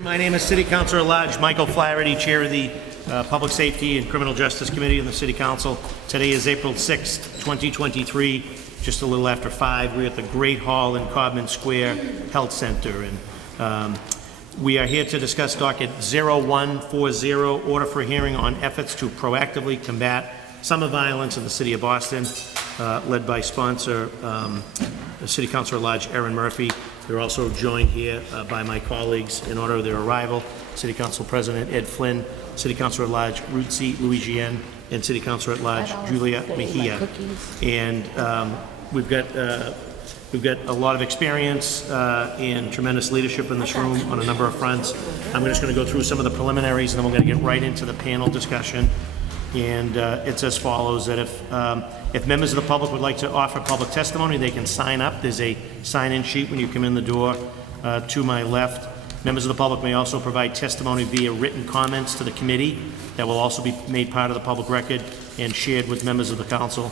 My name is City Councilor at Large Michael Flaherty, Chair of the Public Safety and Criminal Justice Committee in the City Council. Today is April 6th, 2023, just a little after 5. We're at the Great Hall in Codman Square Health Center, and we are here to discuss Docket 0140, Order for Hearing on Efforts to Proactively Combat Summer Violence in the City of Boston, led by sponsor, City Councilor at Large Erin Murphy. We're also joined here by my colleagues in order of their arrival: City Council President Ed Flynn, City Councilor at Large Ruthie Louisiane, and City Councilor at Large Julia Mejia. And we've got a lot of experience and tremendous leadership in this room on a number of fronts. I'm just going to go through some of the preliminaries, and then we're going to get right into the panel discussion. And it's as follows: that if members of the public would like to offer public testimony, they can sign up. There's a sign-in sheet when you come in the door to my left. Members of the public may also provide testimony via written comments to the committee that will also be made part of the public record and shared with members of the council.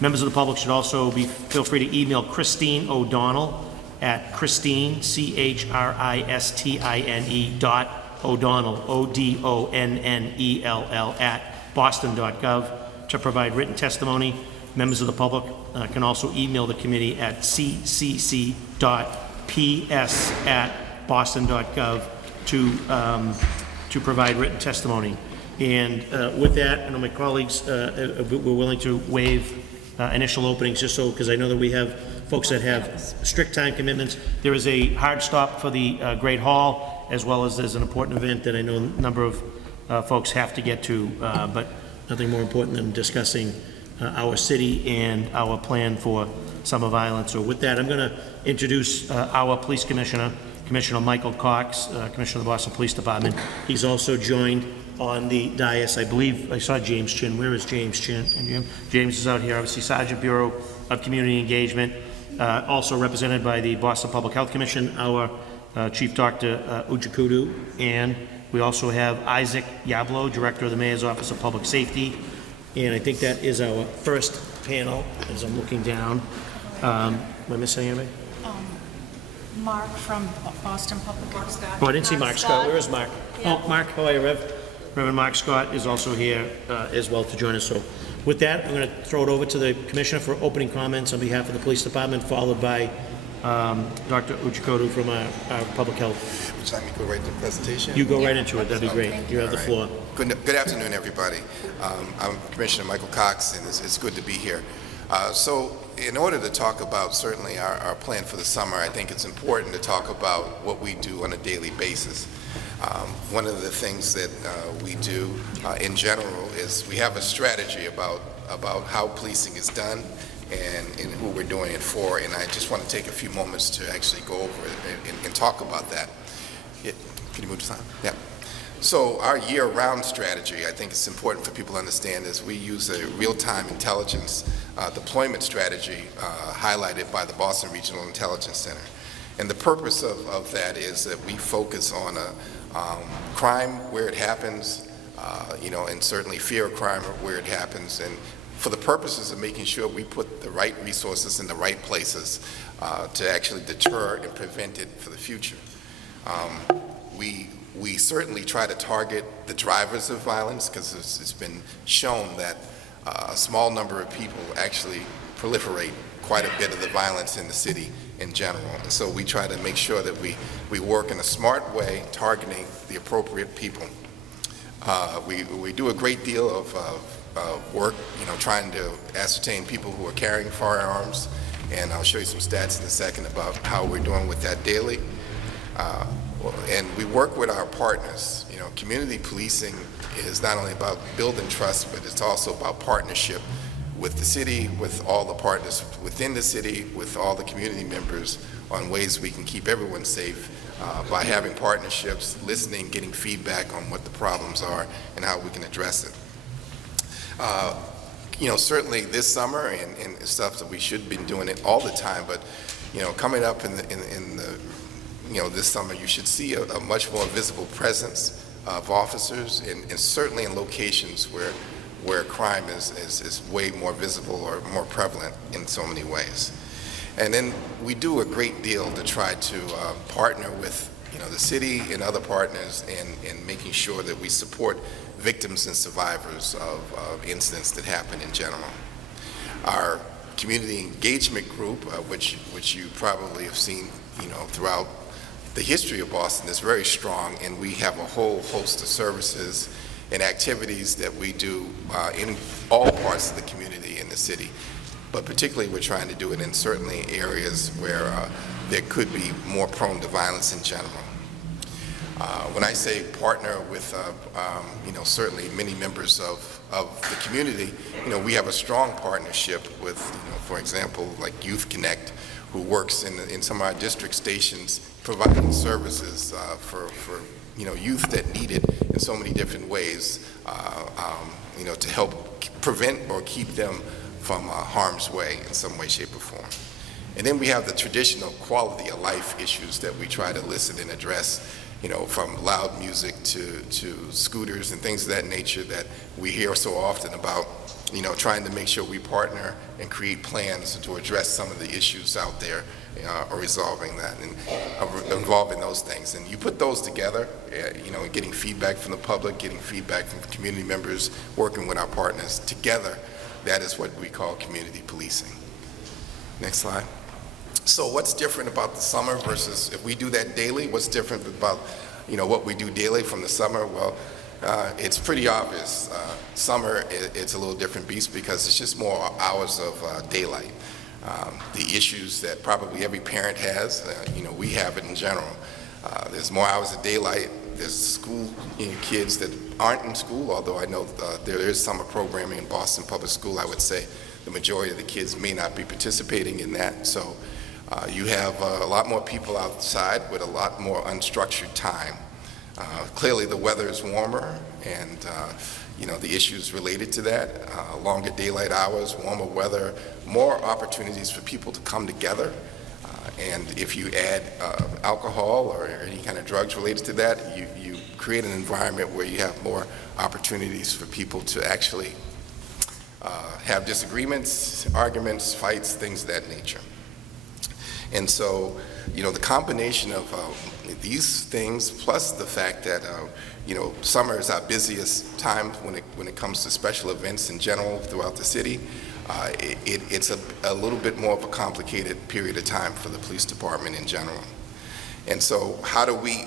Members of the public should also feel free to email Christine O'Donnell at Christine, CHRISTINE .O'Donnell, ODONNELL at boston.gov to provide written testimony. Members of the public can also email the committee at ccc.ps@boston.gov to provide written testimony. And with that, I know my colleagues were willing to waive initial openings, just so, because I know that we have folks that have strict time commitments. There is a hard stop for the Great Hall, as well as there's an important event that I know a number of folks have to get to, but nothing more important than discussing our city and our plan for summer violence. So with that, I'm going to introduce our police commissioner, Commissioner Michael Cox, Commissioner of the Boston Police Department. He's also joined on the dais. I believe I saw James Chin. Where is James Chin? James is out here, obviously Sergeant Bureau of Community Engagement, also represented by the Boston Public Health Commission, our Chief Dr. Ujikudu, and we also have Isaac Yablo, Director of the Mayor's Office of Public Safety. And I think that is our first panel, as I'm looking down. Am I missing anybody? Mark from Boston Public Health. Oh, I didn't see Mark Scott. Where is Mark? Yeah. Oh, Mark, how are you, Rev? Reverend Mark Scott is also here as well to join us. So with that, I'm going to throw it over to the Commissioner for opening comments on behalf of the Police Department, followed by Dr. Ujikodu from our Public Health. Would you like me to go right to the presentation? You go right into it. That'd be great. You have the floor. Good afternoon, everybody. I'm Commissioner Michael Cox, and it's good to be here. So in order to talk about certainly our plan for the summer, I think it's important to talk about what we do on a daily basis. One of the things that we do in general is we have a strategy about how policing is done and who we're doing it for, and I just want to take a few moments to actually go over it and talk about that. Yeah. Can you move to slide? Yeah. So our year-round strategy, I think it's important for people to understand, is we use a real-time intelligence deployment strategy highlighted by the Boston Regional Intelligence Center. And the purpose of that is that we focus on crime where it happens, and certainly fear of crime where it happens, and for the purposes of making sure we put the right resources in the right places to actually deter and prevent it for the future. We certainly try to target the drivers of violence, because it's been shown that a small number of people actually proliferate quite a bit of the violence in the city in general. And so we try to make sure that we work in a smart way, targeting the appropriate people. We do a great deal of work, trying to ascertain people who are carrying firearms, and I'll show you some stats in a second about how we're doing with that daily. And we work with our partners. Community policing is not only about building trust, but it's also about partnership with the city, with all the partners within the city, with all the community members on ways we can keep everyone safe by having partnerships, listening, getting feedback on what the problems are and how we can address it. Certainly this summer and stuff that we should be doing it all the time, but coming up in the this summer, you should see a much more visible presence of officers, and certainly in locations where crime is way more visible or more prevalent in so many ways. And then we do a great deal to try to partner with the city and other partners in making sure that we support victims and survivors of incidents that happen in general. Our community engagement group, which you probably have seen throughout the history of Boston, is very strong, and we have a whole host of services and activities that we do in all parts of the community in the city. But particularly we're trying to do it in certainly areas where there could be more prone to violence in general. When I say partner with, certainly many members of the community, we have a strong partnership with, for example, like Youth Connect, who works in some of our district stations providing services for youth that need it in so many different ways, to help prevent or keep them from harm's way in some way, shape, or form. And then we have the traditional quality of life issues that we try to listen and address, from loud music to scooters and things of that nature that we hear so often about, trying to make sure we partner and create plans to address some of the issues out there, or resolving that and involving those things. And you put those together, getting feedback from the public, getting feedback from community members, working with our partners together, that is what we call community policing. Next slide. So what's different about the summer versus if we do that daily? What's different about, what we do daily from the summer? Well, it's pretty obvious. Summer, it's a little different beast because it's just more hours of daylight. The issues that probably every parent has, we have it in general. There's more hours of daylight. There's school kids that aren't in school, although I know there is summer programming in Boston Public School. I would say the majority of the kids may not be participating in that. So you have a lot more people outside with a lot more unstructured time. Clearly the weather is warmer, and the issues related to that, longer daylight hours, warmer weather, more opportunities for people to come together. And if you add alcohol or any kind of drugs related to that, you create an environment where you have more opportunities for people to actually have disagreements, arguments, fights, things of that nature. And so, the combination of these things, plus the fact that, summer is our busiest time when it comes to special events in general throughout the city, it's a little bit more of a complicated period of time for the police department in general. And so how do we,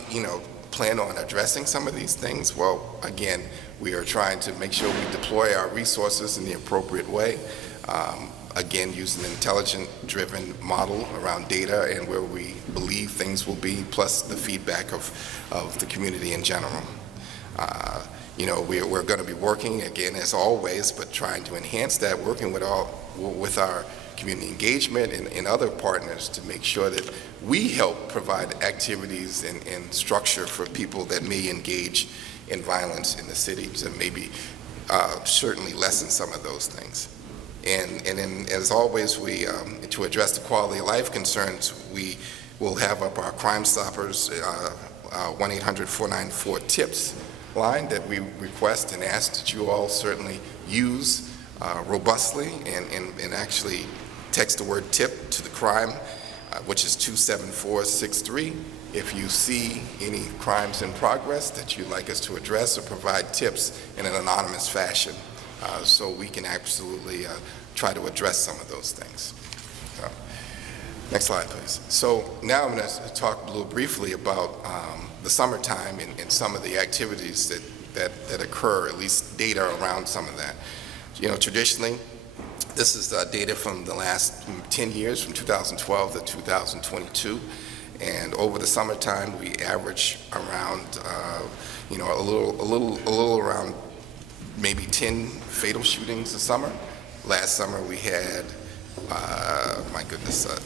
plan on addressing some of these things? Well, again, we are trying to make sure we deploy our resources in the appropriate way. Again, using an intelligent-driven model around data and where we believe things will be, plus the feedback of the community in general. We're going to be working, again, as always, but trying to enhance that, working with our community engagement and other partners to make sure that we help provide activities and structure for people that may engage in violence in the city to maybe certainly lessen some of those things. And then, as always, we to address the quality of life concerns, we will have up our Crime Stoppers 1-800-494-TIPS line that we request and ask that you all certainly use robustly and actually text the word TIP to the crime, which is 27463. If you see any crimes in progress that you'd like us to address or provide tips in an anonymous fashion, so we can absolutely try to address some of those things. Next slide, please. So now I'm going to talk a little briefly about the summertime and some of the activities that occur, at least data around some of that. Traditionally, this is data from the last 10 years, from 2012 to 2022. And over the summertime, we average around, a little around maybe 10 fatal shootings a summer. Last summer, we had,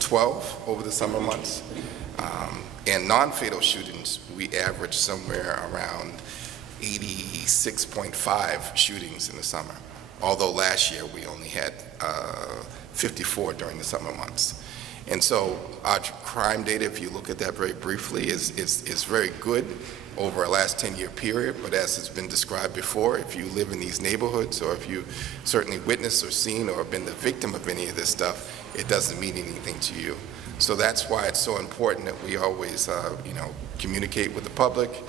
12 over the summer months. And non-fatal shootings, we averaged somewhere around 86.5 shootings in the summer, although last year we only had 54 during the summer months. And so our crime data, if you look at that very briefly, is very good over a last 10-year period, but as it's been described before, if you live in these neighborhoods or if you certainly witnessed or seen or been the victim of any of this stuff, it doesn't mean anything to you. So that's why it's so important that we always, communicate with the public,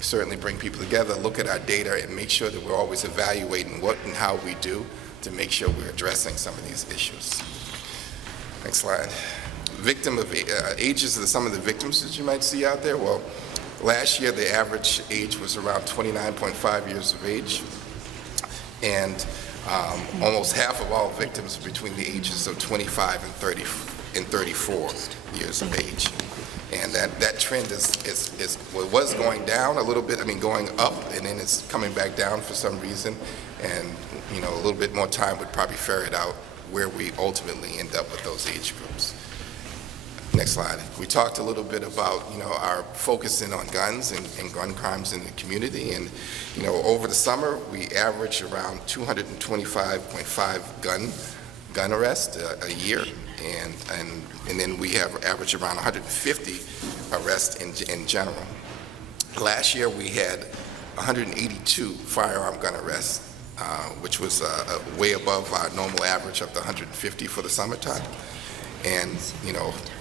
certainly bring people together, look at our data, and make sure that we're always evaluating what and how we do to make sure we're addressing some of these issues. Next slide. Ages of some of the victims that you might see out there. Well, last year the average age was around 29.5 years of age, and almost half of all victims are between the ages of 25 and 34 years of age. And that trend was going down a little bit, going up, and then it's coming back down for some reason. And, a little bit more time would probably ferret out where we ultimately end up with those age groups. Next slide. We talked a little bit about, our focusing on guns and gun crimes in the community. And, over the summer, we averaged around 225.5 gun arrests a year. And then we have averaged around 150 arrests in general. Last year we had 182 firearm gun arrests, which was way above our normal average of the 150 for the summertime. And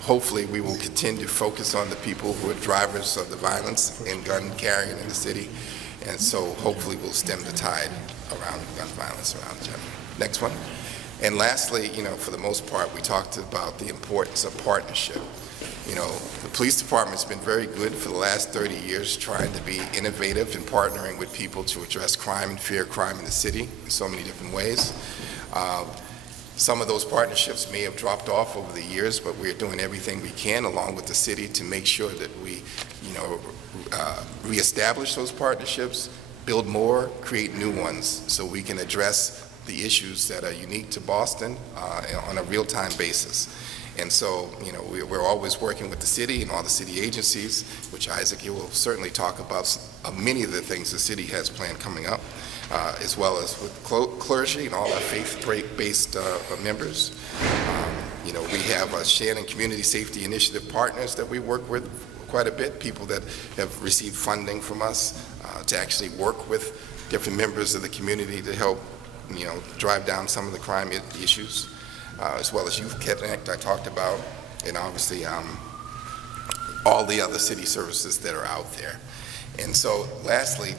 hopefully we will continue to focus on the people who are drivers of the violence and gun carrying in the city. And so hopefully we'll stem the tide around gun violence around general. Next one. And lastly, for the most part, we talked about the importance of partnership. The police department's been very good for the last 30 years trying to be innovative and partnering with people to address crime and fear crime in the city in so many different ways. Some of those partnerships may have dropped off over the years, but we're doing everything we can along with the city to make sure that we, reestablish those partnerships, build more, create new ones so we can address the issues that are unique to Boston on a real-time basis. And so, we're always working with the city and all the city agencies, which Isaac, you will certainly talk about many of the things the city has planned coming up, as well as with clergy and all our faith-based members. We have Shannon Community Safety Initiative partners that we work with quite a bit, people that have received funding from us to actually work with different members of the community to help drive down some of the crime issues, as well as Youth Connect I talked about, and obviously all the other city services that are out there. And so lastly,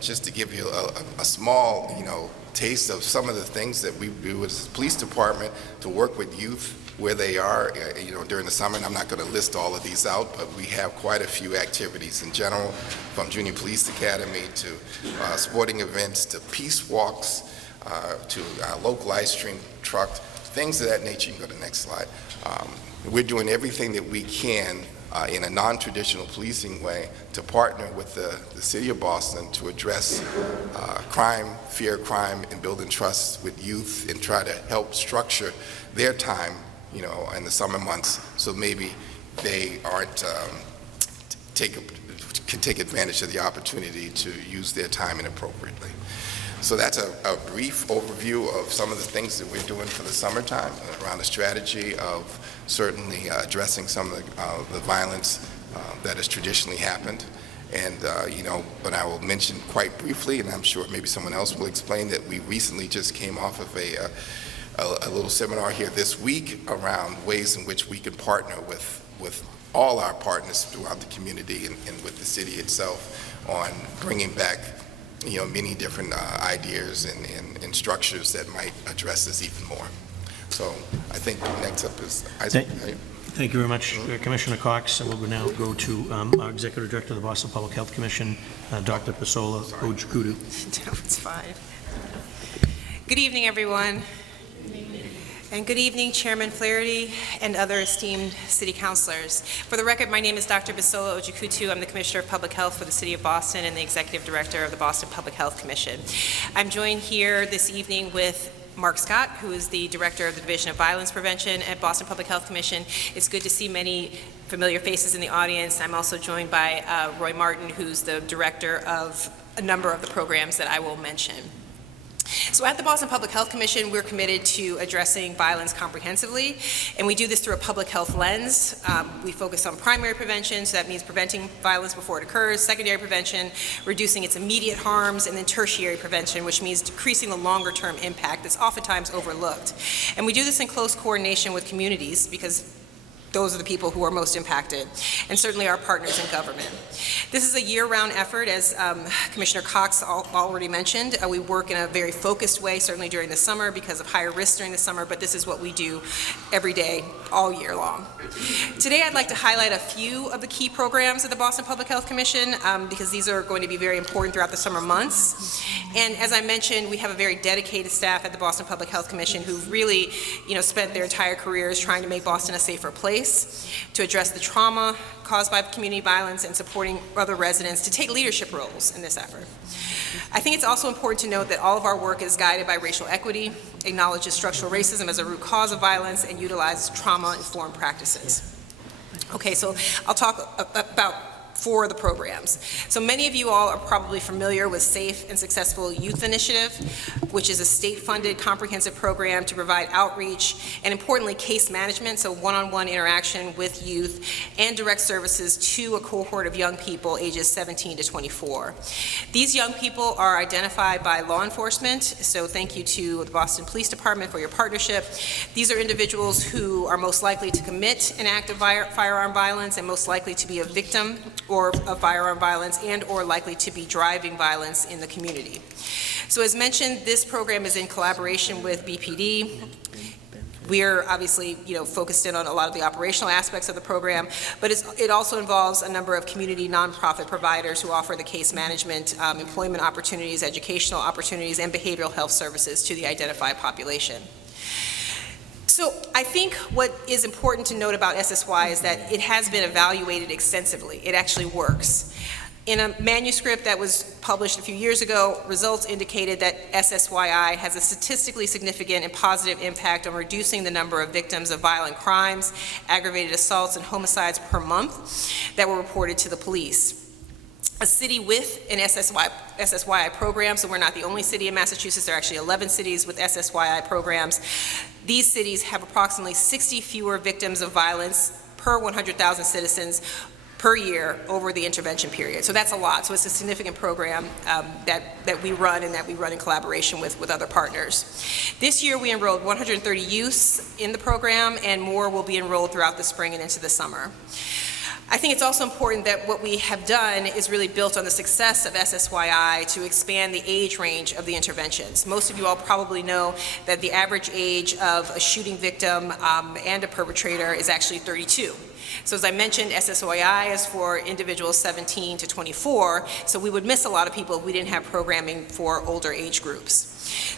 just to give you a small, taste of some of the things that we do as a police department to work with youth where they are, during the summer, and I'm not going to list all of these out, but we have quite a few activities in general, from Junior Police Academy to sporting events to peace walks, to local ice cream truck, things of that nature. You can go to the next slide. We're doing everything that we can in a non-traditional policing way to partner with the city of Boston to address crime, fear crime, and building trust with youth and try to help structure their time, in the summer months, so maybe they aren't can take advantage of the opportunity to use their time inappropriately. So that's a brief overview of some of the things that we're doing for the summertime around the strategy of certainly addressing some of the violence that has traditionally happened. And, but I will mention quite briefly, and I'm sure maybe someone else will explain, that we recently just came off of a little seminar here this week around ways in which we can partner with all our partners throughout the community and with the city itself on bringing back many different ideas and structures that might address this even more. So I think next up is Isaac. Thank you very much, Commissioner Cox. And we'll now go to our Executive Director of the Boston Public Health Commission, Dr. Pasola Ojikudu. No, it's fine. Good evening, everyone. And good evening, Chairman Flaherty and other esteemed city councilors. For the record, my name is Dr. Basola Ojikudu. I'm the Commissioner of Public Health for the City of Boston and the Executive Director of the Boston Public Health Commission. I'm joined here this evening with Mark Scott, who is the Director of the Division of Violence Prevention at Boston Public Health Commission. It's good to see many familiar faces in the audience. I'm also joined by Roy Martin, who's the Director of a number of the programs that I will mention. So at the Boston Public Health Commission, we're committed to addressing violence comprehensively, and we do this through a public health lens. We focus on primary prevention, so that means preventing violence before it occurs, secondary prevention, reducing its immediate harms, and then tertiary prevention, which means decreasing the longer-term impact that's oftentimes overlooked. And we do this in close coordination with communities, because those are the people who are most impacted, and certainly our partners in government. This is a year-round effort, as Commissioner Cox already mentioned. We work in a very focused way, certainly during the summer because of higher risks during the summer, but this is what we do every day, all year long. Today I'd like to highlight a few of the key programs of the Boston Public Health Commission because these are going to be very important throughout the summer months. And as I mentioned, we have a very dedicated staff at the Boston Public Health Commission who've really, spent their entire careers trying to make Boston a safer place, to address the trauma caused by community violence and supporting other residents to take leadership roles in this effort. I think it's also important to note that all of our work is guided by racial equity, acknowledges structural racism as a root cause of violence, and utilizes trauma-informed practices. Okay, so I'll talk about 4 of the programs. So many of you all are probably familiar with Safe and Successful Youth Initiative, which is a state-funded comprehensive program to provide outreach and, importantly, case management, so one-on-one interaction with youth, and direct services to a cohort of young people ages 17 to 24. These young people are identified by law enforcement, so thank you to the Boston Police Department for your partnership. These are individuals who are most likely to commit an act of firearm violence and most likely to be a victim or of firearm violence and or likely to be driving violence in the community. So as mentioned, this program is in collaboration with BPD. We're obviously, focused in on a lot of the operational aspects of the program, but it also involves a number of community nonprofit providers who offer the case management, employment opportunities, educational opportunities, and behavioral health services to the identified population. So I think what is important to note about SSY is that it has been evaluated extensively. It actually works. In a manuscript that was published a few years ago, results indicated that SSYI has a statistically significant and positive impact on reducing the number of victims of violent crimes, aggravated assaults, and homicides per month that were reported to the police. A city with an SSYI program, so we're not the only city in Massachusetts, there are actually 11 cities with SSYI programs. These cities have approximately 60 fewer victims of violence per 100,000 citizens per year over the intervention period. So that's a lot. So it's a significant program that we run and that we run in collaboration with other partners. This year we enrolled 130 youths in the program, and more will be enrolled throughout the spring and into the summer. I think it's also important that what we have done is really built on the success of SSYI to expand the age range of the interventions. Most of you all probably know that the average age of a shooting victim and a perpetrator is actually 32. So as I mentioned, SSYI is for individuals 17 to 24, so we would miss a lot of people if we didn't have programming for older age groups.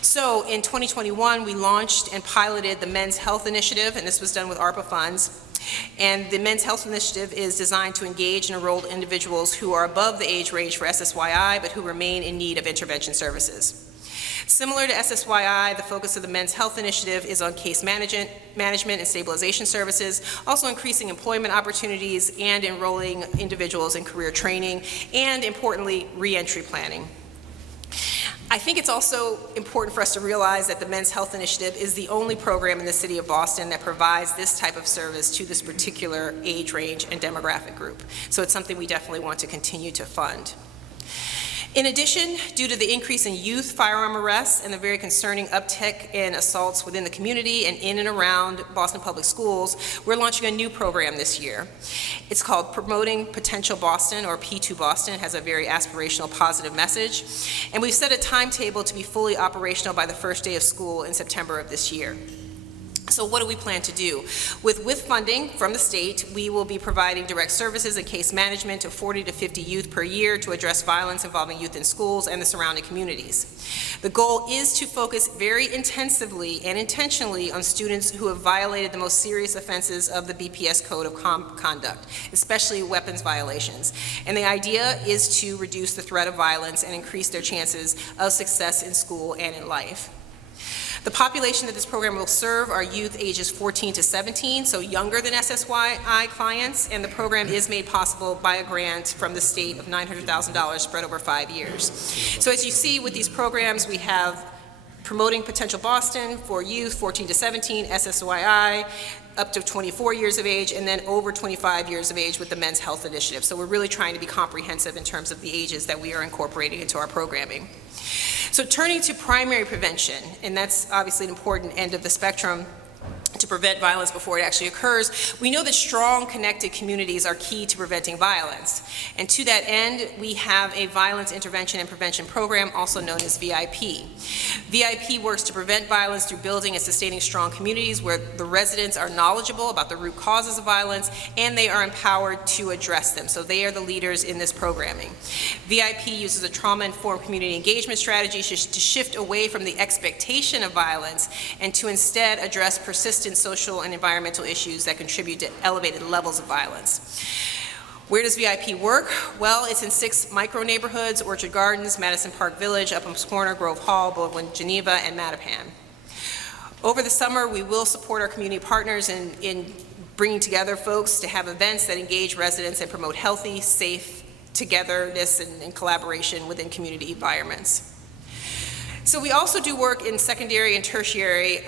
So in 2021, we launched and piloted the Men's Health Initiative, and this was done with ARPA funds. And the Men's Health Initiative is designed to engage and enroll individuals who are above the age range for SSYI, but who remain in need of intervention services. Similar to SSYI, the focus of the Men's Health Initiative is on case management and stabilization services, also increasing employment opportunities and enrolling individuals in career training, and importantly, reentry planning. I think it's also important for us to realize that the Men's Health Initiative is the only program in the city of Boston that provides this type of service to this particular age range and demographic group. So it's something we definitely want to continue to fund. In addition, due to the increase in youth firearm arrests and the very concerning uptick in assaults within the community and in and around Boston Public Schools, we're launching a new program this year. It's called Promoting Potential Boston, or P2 Boston. It has a very aspirational, positive message. And we've set a timetable to be fully operational by the first day of school in September of this year. So what do we plan to do? With funding from the state, we will be providing direct services and case management to 40 to 50 youth per year to address violence involving youth in schools and the surrounding communities. The goal is to focus very intensively and intentionally on students who have violated the most serious offenses of the BPS Code of Conduct, especially weapons violations. And the idea is to reduce the threat of violence and increase their chances of success in school and in life. The population that this program will serve are youth ages 14 to 17, so younger than SSYI clients, and the program is made possible by a grant from the state of $900,000 spread over 5 years. So as you see with these programs, we have Promoting Potential Boston for youth 14 to 17, SSYI, up to 24 years of age, and then over 25 years of age with the Men's Health Initiative. So we're really trying to be comprehensive in terms of the ages that we are incorporating into our programming. So turning to primary prevention, and that's obviously an important end of the spectrum to prevent violence before it actually occurs, we know that strong, connected communities are key to preventing violence. And to that end, we have a violence intervention and prevention program, also known as VIP. VIP works to prevent violence through building and sustaining strong communities where the residents are knowledgeable about the root causes of violence and they are empowered to address them. So they are the leaders in this programming. VIP uses a trauma-informed community engagement strategy to shift away from the expectation of violence and to instead address persistent social and environmental issues that contribute to elevated levels of violence. Where does VIP work? Well, it's in 6 micro neighborhoods: Orchard Gardens, Madison Park Village, Upham's Corner, Grove Hall, Baldwin, Geneva, and Mattapan. Over the summer, we will support our community partners in bringing together folks to have events that engage residents and promote healthy, safe togetherness and collaboration within community environments. So we also do work in secondary and tertiary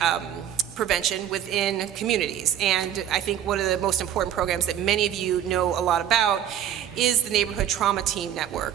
prevention within communities. And I think one of the most important programs that many of you know a lot about is the Neighborhood Trauma Team Network.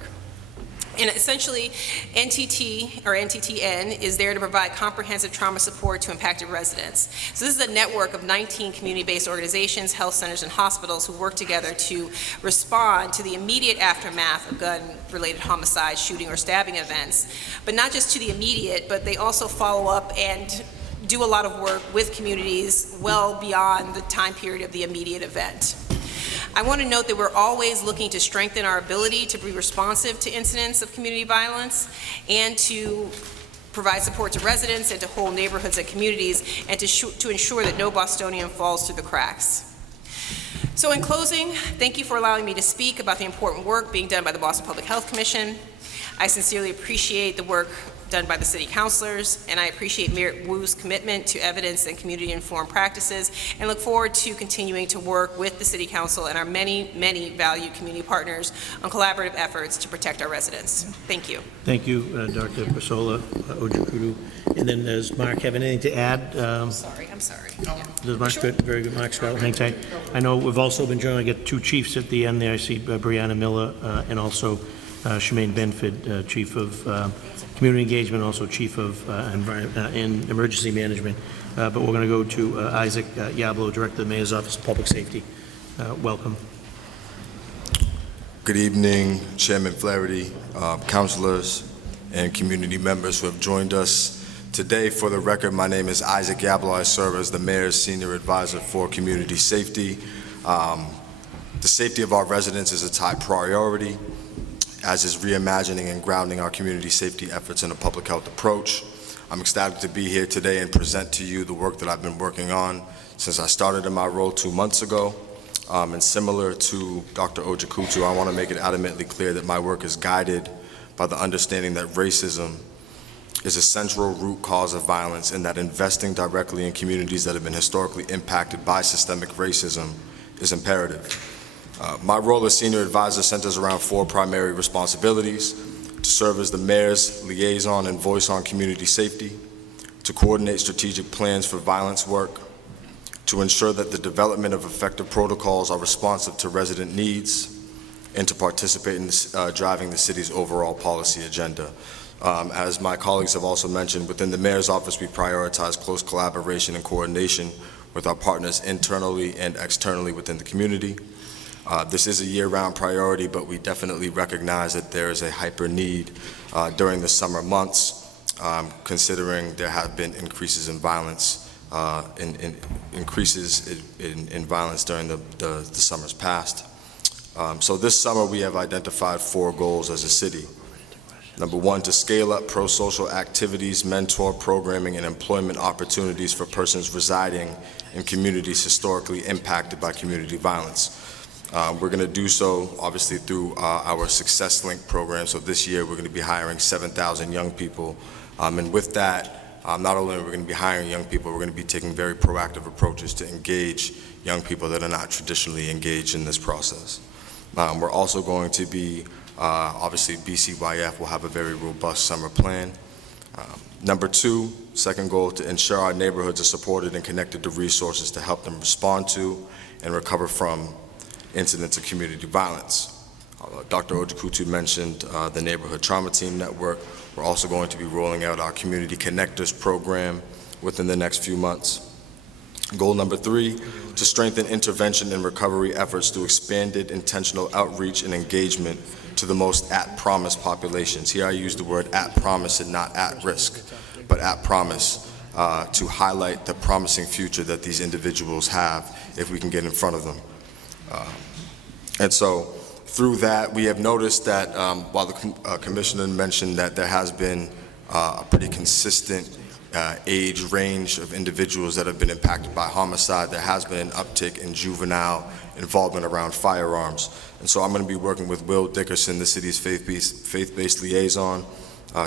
And essentially, NTT, or NTTN, is there to provide comprehensive trauma support to impacted residents. So this is a network of 19 community-based organizations, health centers, and hospitals who work together to respond to the immediate aftermath of gun-related homicide, shooting, or stabbing events. But not just to the immediate, but they also follow up and do a lot of work with communities well beyond the time period of the immediate event. I want to note that we're always looking to strengthen our ability to be responsive to incidents of community violence and to provide support to residents and to whole neighborhoods and communities, and to ensure that no Bostonian falls through the cracks. So in closing, thank you for allowing me to speak about the important work being done by the Boston Public Health Commission. I sincerely appreciate the work done by the city councilors, and I appreciate Mayor Wu's commitment to evidence and community-informed practices, and look forward to continuing to work with the city council and our many, many valued community partners on collaborative efforts to protect our residents. Thank you. Thank you, Dr. Pasola Ojikudu. And then does Mark have anything to add? I'm sorry. Does Mark? Sure. Good, very good. Mark Scott, hang tight. I know we've also been joined. I get 2 chiefs at the end there. I see Brianna Miller and also Shemaine Benford, Chief of Community Engagement, also Chief of in Emergency Management. But we're going to go to Isaac Yablo, Director of the Mayor's Office of Public Safety. Welcome. Good evening, Chairman Flaherty, councilors, and community members who have joined us today. For the record, my name is Isaac Yablo. I serve as the Mayor's Senior Advisor for Community Safety. The safety of our residents is a top priority, as is reimagining and grounding our community safety efforts in a public health approach. I'm ecstatic to be here today and present to you the work that I've been working on since I started in my role 2 months ago. And similar to Dr. Ojikudu, I want to make it adamantly clear that my work is guided by the understanding that racism is a central root cause of violence, and that investing directly in communities that have been historically impacted by systemic racism is imperative. My role as Senior Advisor centers around 4 primary responsibilities: to serve as the Mayor's liaison and voice on community safety, to coordinate strategic plans for violence work, to ensure that the development of effective protocols are responsive to resident needs, and to participate in driving the city's overall policy agenda. As my colleagues have also mentioned, within the Mayor's Office, we prioritize close collaboration and coordination with our partners internally and externally within the community. This is a year-round priority, but we definitely recognize that there is a hyper need during the summer months, considering there have been increases in violence, in violence during the summers past. So this summer we have identified 4 goals as a city. Number 1, to scale up pro-social activities, mentor programming, and employment opportunities for persons residing in communities historically impacted by community violence. We're going to do so, obviously, through our Success Link program. So this year, we're going to be hiring 7,000 young people. And with that, not only are we going to be hiring young people, we're going to be taking very proactive approaches to engage young people that are not traditionally engaged in this process. We're also going to be, obviously BCYF will have a very robust summer plan. Number two, second goal, to ensure our neighborhoods are supported and connected to resources to help them respond to and recover from incidents of community violence. Dr. Ojikutu mentioned the Neighborhood Trauma Team Network. We're also going to be rolling out our Community Connectors program within the next few months. Goal number three, to strengthen intervention and recovery efforts through expanded intentional outreach and engagement to the most at-promise populations. Here I use the word at-promise and not at-risk, but at-promise, to highlight the promising future that these individuals have if we can get in front of them. And so through that, we have noticed that while the Commissioner mentioned that there has been a pretty consistent age range of individuals that have been impacted by homicide, there has been an uptick in juvenile involvement around firearms. And so I'm going to be working with Will Dickerson, the city's faith-based liaison,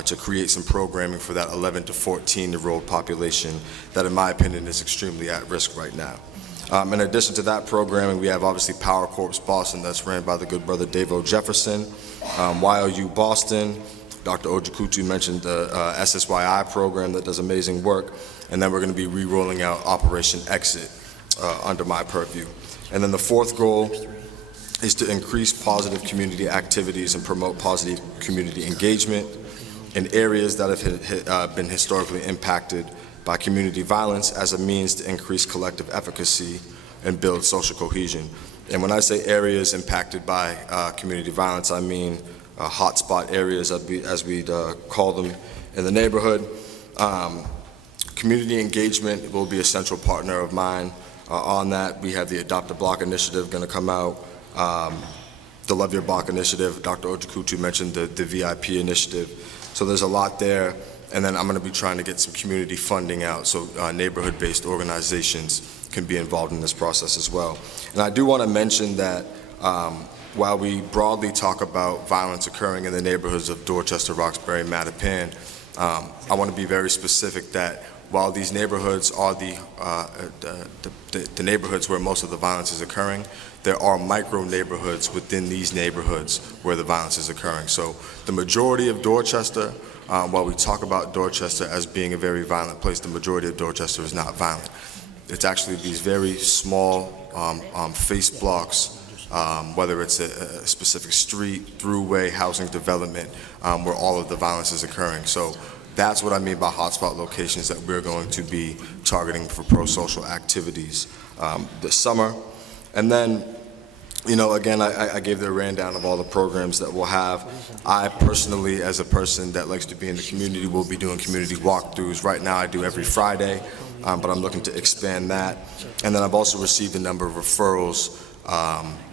to create some programming for that 11 to 14-year-old population that, in my opinion, is extremely at risk right now. In addition to that programming, we have obviously Power Corps Boston, that's ran by the good brother Dave O. Jefferson. YOU Boston, Dr. Ojikutu mentioned the SSYI program that does amazing work, and then we're going to be re-rolling out Operation Exit under my purview. And then the fourth goal is to increase positive community activities and promote positive community engagement in areas that have been historically impacted by community violence as a means to increase collective efficacy and build social cohesion. And when I say areas impacted by community violence, I mean hotspot areas, as we'd call them in the neighborhood. Community engagement will be a central partner of mine on that. We have the Adopt a Block initiative going to come out, the Love Your Block initiative. Dr. Ojikutu mentioned the VIP initiative. So there's a lot there. And then I'm going to be trying to get some community funding out so neighborhood-based organizations can be involved in this process as well. And I do want to mention that while we broadly talk about violence occurring in the neighborhoods of Dorchester, Roxbury, Mattapan, I want to be very specific that while these neighborhoods are the neighborhoods where most of the violence is occurring, there are micro neighborhoods within these neighborhoods where the violence is occurring. So the majority of Dorchester, while we talk about Dorchester as being a very violent place, the majority of Dorchester is not violent. It's actually these very small face blocks, whether it's a specific street, throughway, housing development, where all of the violence is occurring. So that's what I mean by hotspot locations that we're going to be targeting for pro-social activities this summer. And then, you know, again, I gave the rundown of all the programs that we'll have. I personally, as a person that likes to be in the community, will be doing community walkthroughs. Right now I do every Friday, but I'm looking to expand that. And then I've also received a number of referrals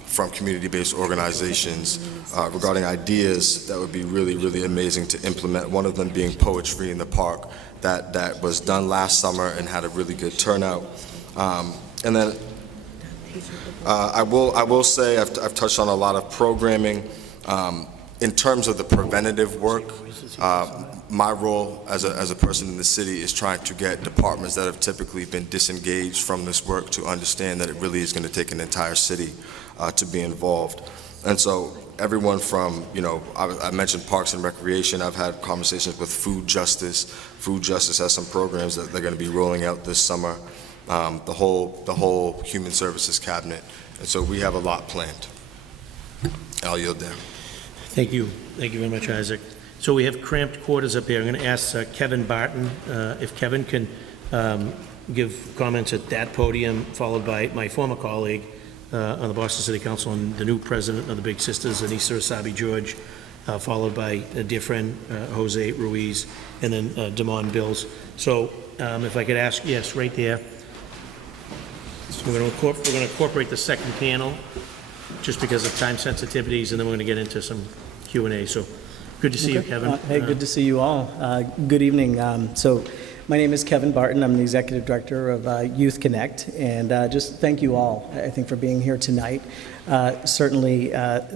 from community-based organizations regarding ideas that would be really, really amazing to implement. One of them being Poetry in the Park that was done last summer and had a really good turnout. And then I will say I've touched on a lot of programming. In terms of the preventative work, my role as a person in the city is trying to get departments that have typically been disengaged from this work to understand that it really is going to take an entire city to be involved. And so everyone from, you know, I mentioned Parks and Recreation. I've had conversations with Food Justice. Food Justice has some programs that they're going to be rolling out this summer. The whole Human Services Cabinet. And so we have a lot planned. I'll yield there. Thank you. Thank you very much, Isaac. So we have cramped quarters up here. I'm going to ask Kevin Barton if Kevin can give comments at that podium, followed by my former colleague on the Boston City Council and the new president of the Big Sisters, Anissa Asabi George, followed by a dear friend, Jose Ruiz, and then Damon Bills. So if I could ask, yes, right there. So we're going to incorporate the second panel just because of time sensitivities, and then we're going to get into some Q&A. So good to see you, Kevin. Hey, good to see you all. Good evening. So My name is Kevin Barton. I'm the Executive Director of Youth Connect, and just thank you all, I think, for being here tonight. Certainly,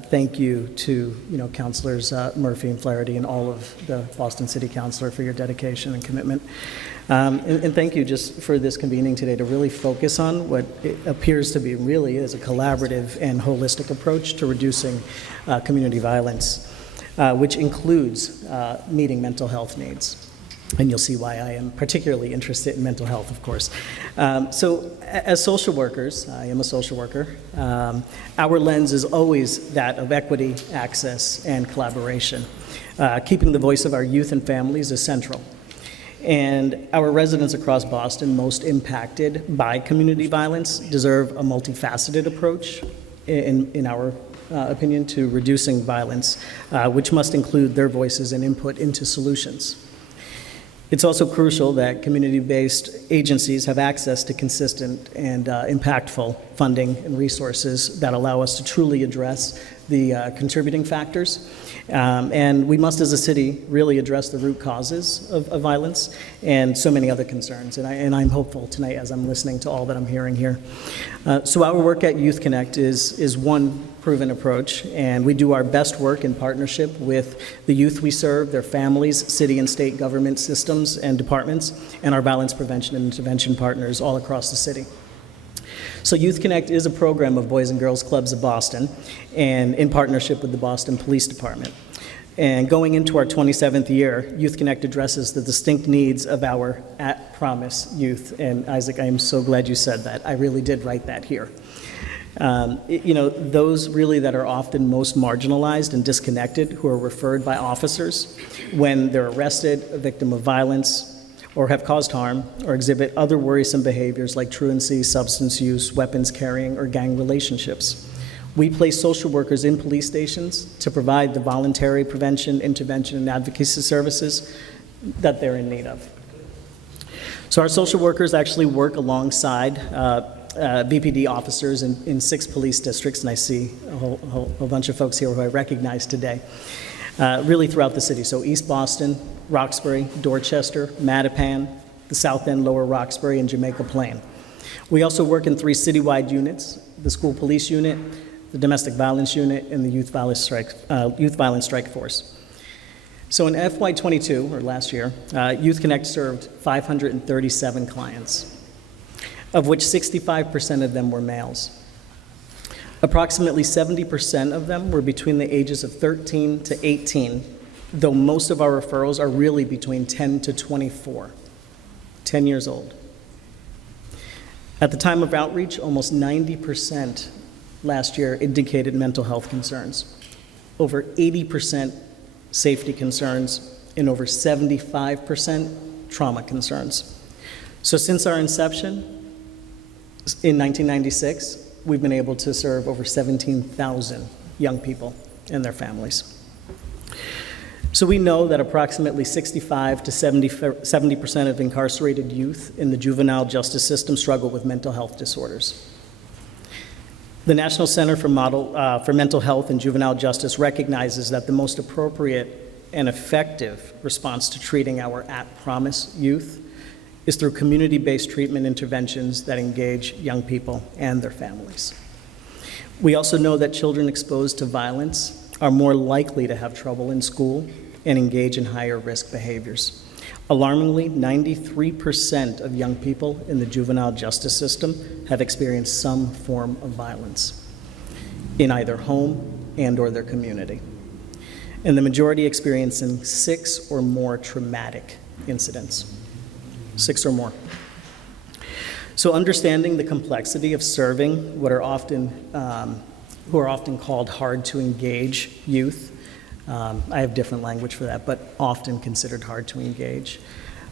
thank you to, Councilors Murphy and Flaherty and all of the Boston City Council for your dedication and commitment. And thank you just for this convening today to really focus on what it appears to be really is a collaborative and holistic approach to reducing community violence, which includes meeting mental health needs. And you'll see why I am particularly interested in mental health, of course. So as social workers, I am a social worker, our lens is always that of equity, access, and collaboration. Keeping the voice of our youth and families is central. And our residents across Boston most impacted by community violence deserve a multifaceted approach, in our opinion, to reducing violence, which must include their voices and input into solutions. It's also crucial that community-based agencies have access to consistent and impactful funding and resources that allow us to truly address the contributing factors. And we must, as a city, really address the root causes of violence and so many other concerns. And I'm hopeful tonight as I'm listening to all that I'm hearing here. So our work at Youth Connect is one proven approach, and we do our best work in partnership with the youth we serve, their families, city and state government systems and departments, and our violence prevention and intervention partners all across the city. So Youth Connect is a program of Boys and Girls Clubs of Boston, and in partnership with the Boston Police Department. And going into our 27th year, Youth Connect addresses the distinct needs of our at-promise youth. And Isaac, I am so glad you said that. I really did write that here. Those really that are often most marginalized and disconnected, who are referred by officers when they're arrested, a victim of violence, or have caused harm, or exhibit other worrisome behaviors like truancy, substance use, weapons carrying, or gang relationships. We place social workers in police stations to provide the voluntary prevention, intervention, and advocacy services that they're in need of. So our social workers actually work alongside BPD officers in 6 police districts, and I see a whole bunch of folks here who I recognize today, really throughout the city. So East Boston, Roxbury, Dorchester, Mattapan, the South End, Lower Roxbury, and Jamaica Plain. We also work in 3 citywide units: the school police unit, the domestic violence unit, and the youth violence strike force. So in FY22, or last year, Youth Connect served 537 clients, of which 65% of them were males. Approximately 70% of them were between the ages of 13 to 18, though most of our referrals are really between 10 to 24, 10 years old. At the time of outreach, almost 90% last year indicated mental health concerns, over 80% safety concerns, and over 75% trauma concerns. So since our inception in 1996, we've been able to serve over 17,000 young people and their families. So we know that approximately 65 to 70% of incarcerated youth in the juvenile justice system struggle with mental health disorders. The National Center for Mental Health and Juvenile Justice recognizes that the most appropriate and effective response to treating our at-promise youth is through community-based treatment interventions that engage young people and their families. We also know that children exposed to violence are more likely to have trouble in school and engage in higher risk behaviors. Alarmingly, 93% of young people in the juvenile justice system have experienced some form of violence in either home and/or their community, and the majority experiencing 6 or more traumatic incidents. 6 or more. So understanding the complexity of serving what are often, who are often called hard to engage youth, I have different language for that, but often considered hard to engage,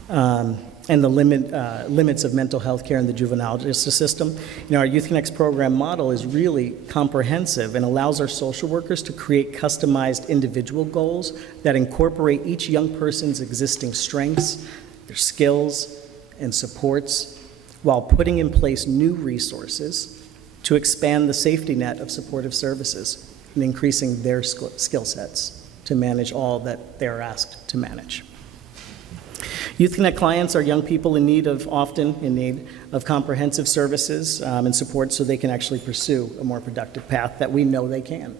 and the limits of mental health care in the juvenile justice system. Our Youth Connect's program model is really comprehensive and allows our social workers to create customized individual goals that incorporate each young person's existing strengths, their skills, and supports, while putting in place new resources to expand the safety net of supportive services and increasing their skill sets to manage all that they're asked to manage. Youth Connect clients are young people often in need of comprehensive services and support so they can actually pursue a more productive path that we know they can.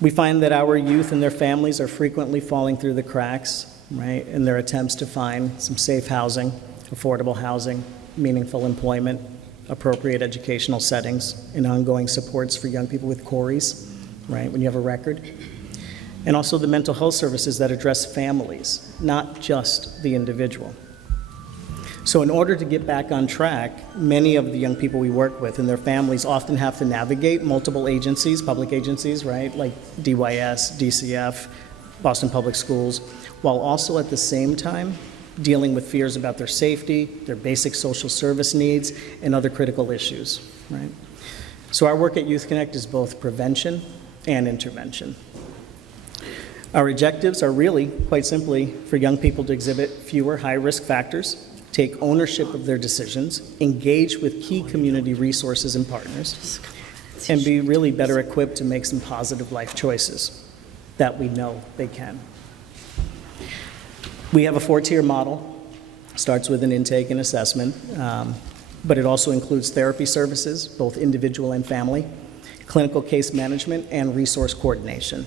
We find that our youth and their families are frequently falling through the cracks, right, in their attempts to find some safe housing, affordable housing, meaningful employment, appropriate educational settings, and ongoing supports for young people with CORIs, right, when you have a record. And also the mental health services that address families, not just the individual. So in order to get back on track, many of the young people we work with and their families often have to navigate multiple agencies, public agencies, right, like DYS, DCF, Boston Public Schools, while also at the same time dealing with fears about their safety, their basic social service needs, and other critical issues, right? So our work at Youth Connect is both prevention and intervention. Our objectives are really, quite simply, for young people to exhibit fewer high-risk factors, take ownership of their decisions, engage with key community resources and partners, and be really better equipped to make some positive life choices that we know they can. We have a 4-tier model. Starts with an intake and assessment, but it also includes therapy services, both individual and family, clinical case management, and resource coordination.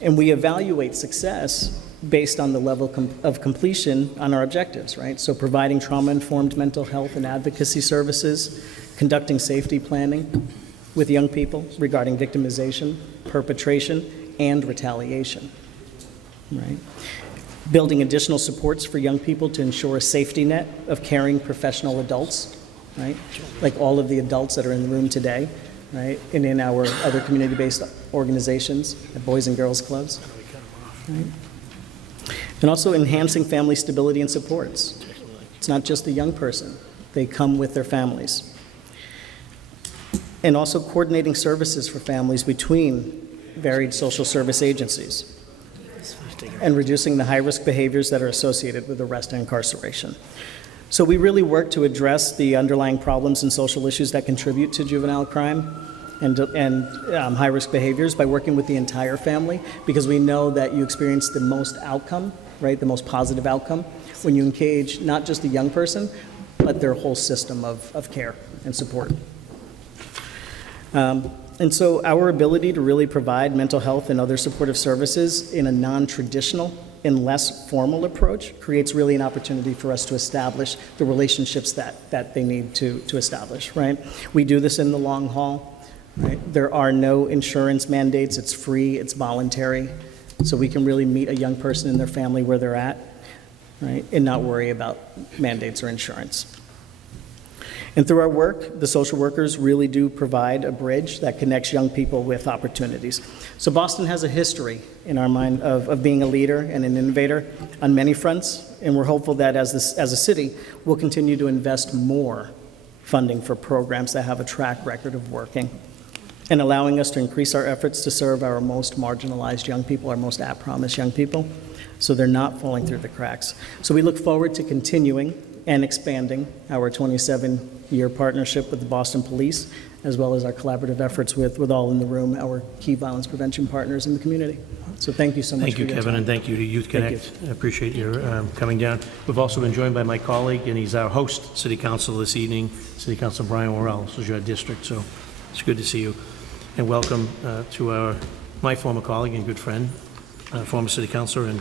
And we evaluate success based on the level of completion on our objectives, right? So providing trauma-informed mental health and advocacy services, conducting safety planning with young people regarding victimization, perpetration, and retaliation, right? Building additional supports for young people to ensure a safety net of caring professional adults, right? Like all of the adults that are in the room today, right? And in our other community-based organizations, the Boys and Girls Clubs, right? And also enhancing family stability and supports. It's not just the young person. They come with their families. And also coordinating services for families between varied social service agencies and reducing the high-risk behaviors that are associated with arrest and incarceration. So we really work to address the underlying problems and social issues that contribute to juvenile crime and high-risk behaviors by working with the entire family, because we know that you experience the most outcome, right, the most positive outcome, when you engage not just the young person, but their whole system of care and support. And so our ability to really provide mental health and other supportive services in a non-traditional and less formal approach creates really an opportunity for us to establish the relationships that they need to establish, right? We do this in the long haul, right? There are no insurance mandates. It's free. It's voluntary. So we can really meet a young person and their family where they're at, right, and not worry about mandates or insurance. And through our work, the social workers really do provide a bridge that connects young people with opportunities. So Boston has a history, in our mind, of being a leader and an innovator on many fronts, and we're hopeful that as a city, we'll continue to invest more funding for programs that have a track record of working and allowing us to increase our efforts to serve our most marginalized young people, our most at-promise young people, so they're not falling through the cracks. So we look forward to continuing and expanding our 27-year partnership with the Boston Police, as well as our collaborative efforts with all in the room, our key violence prevention partners in the community. So thank you so much. Thank you, Kevin, and thank you to Youth Connect. I appreciate your coming down. We've also been joined by my colleague, and he's our host, City Council this evening, City Councilor Brian Worrell. This is your district, so it's good to see you. And welcome to my former colleague and good friend, former City Councilor and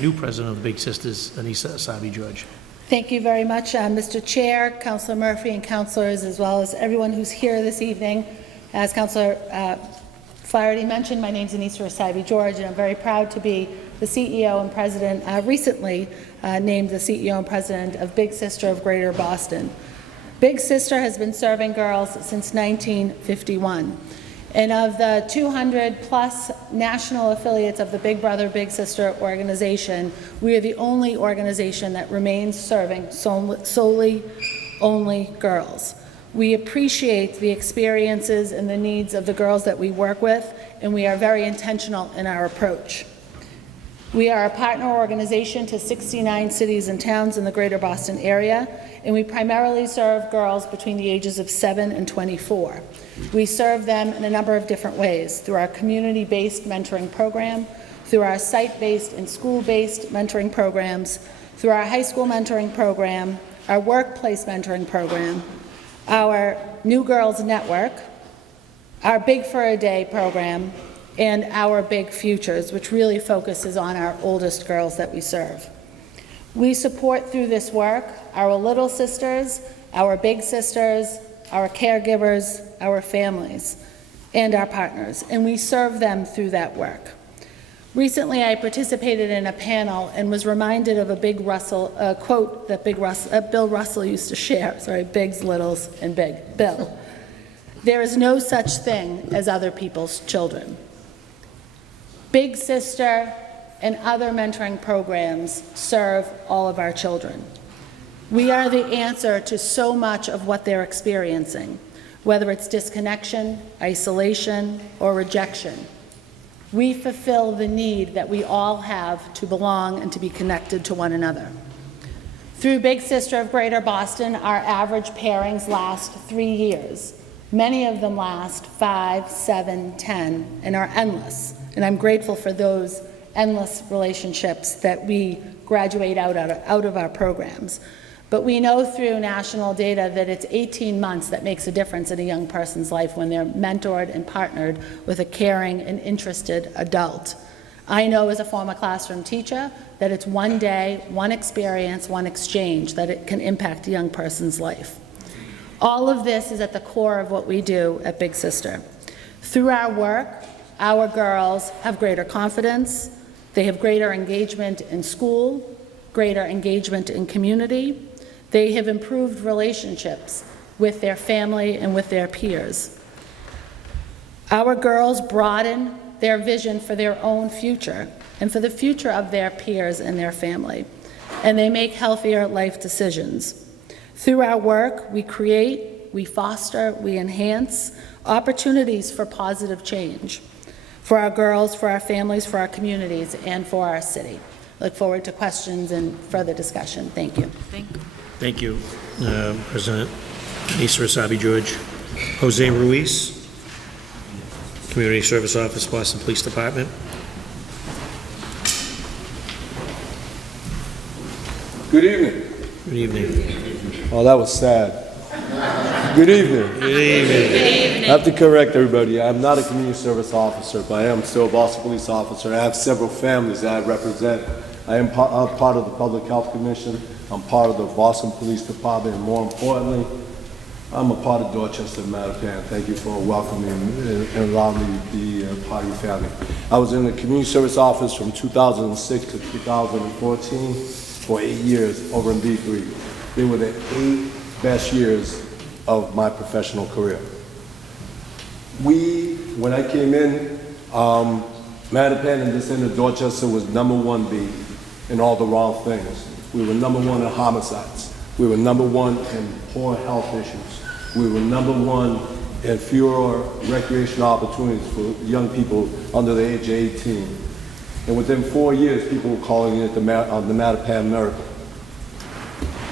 new president of the Big Sisters, Anissa Asabi-George. Thank you very much, Mr. Chair, Councilor Murphy, and councilors, as well as everyone who's here this evening. As Councilor Flaherty mentioned, my name is Anissa Asabi-George, and I'm very proud to be the CEO and president, recently named the CEO and president of Big Sister of Greater Boston. Big Sister has been serving girls since 1951. And of the 200-plus national affiliates of the Big Brother, Big Sister organization, we are the only organization that remains serving solely only girls. We appreciate the experiences and the needs of the girls that we work with, and we are very intentional in our approach. We are a partner organization to 69 cities and towns in the Greater Boston area, and we primarily serve girls between the ages of 7 and 24. We serve them in a number of different ways, through our community-based mentoring program, through our site-based and school-based mentoring programs, through our high school mentoring program, our workplace mentoring program, our New Girls Network, our Big for a Day program, and our Big Futures, which really focuses on our oldest girls that we serve. We support through this work our little sisters, our big sisters, our caregivers, our families, and our partners, and we serve them through that work. Recently, I participated in a panel and was reminded of a quote that Bill Russell used to share. Sorry, Bigs, Littles, and Big. Bill. There is no such thing as other people's children. Big Sister and other mentoring programs serve all of our children. We are the answer to so much of what they're experiencing, whether it's disconnection, isolation, or rejection. We fulfill the need that we all have to belong and to be connected to one another. Through Big Sister of Greater Boston, our average pairings last 3 years. Many of them last 5, 7, 10, and are endless. And I'm grateful for those endless relationships that we graduate out of our programs. But we know through national data that it's 18 months that makes a difference in a young person's life when they're mentored and partnered with a caring and interested adult. I know as a former classroom teacher that it's one day, one experience, one exchange that it can impact a young person's life. All of this is at the core of what we do at Big Sister. Through our work, our girls have greater confidence, they have greater engagement in school, greater engagement in community, they have improved relationships with their family and with their peers. Our girls broaden their vision for their own future and for the future of their peers and their family, and they make healthier life decisions. Through our work, we create, we foster, we enhance opportunities for positive change for our girls, for our families, for our communities, and for our city. Look forward to questions and further discussion. Thank you. Thank you, President Lisa Rasabi George. Jose Ruiz, Community Service Office, Boston Police Department. Good evening. Good evening. Oh, that was sad. Good evening. Good evening. I have to correct everybody. I'm not a community service officer, but I am still a Boston Police officer. I have several families that I represent. I'm part of the Public Health Commission. I'm part of the Boston Police Department, and more importantly, I'm a part of Dorchester and Mattapan. Thank you for welcoming and allowing me to be a part of your family. I was in the community service office from 2006 to 2014 for 8 years over in B3. They were the 8 best years of my professional career. When I came in, Mattapan and this end of Dorchester was #1B in all the wrong things. We were #1 in homicides. We were #1 in poor health issues. We were #1 in fewer recreational opportunities for young people under the age of 18. And within 4 years, people were calling it the Mattapan Miracle.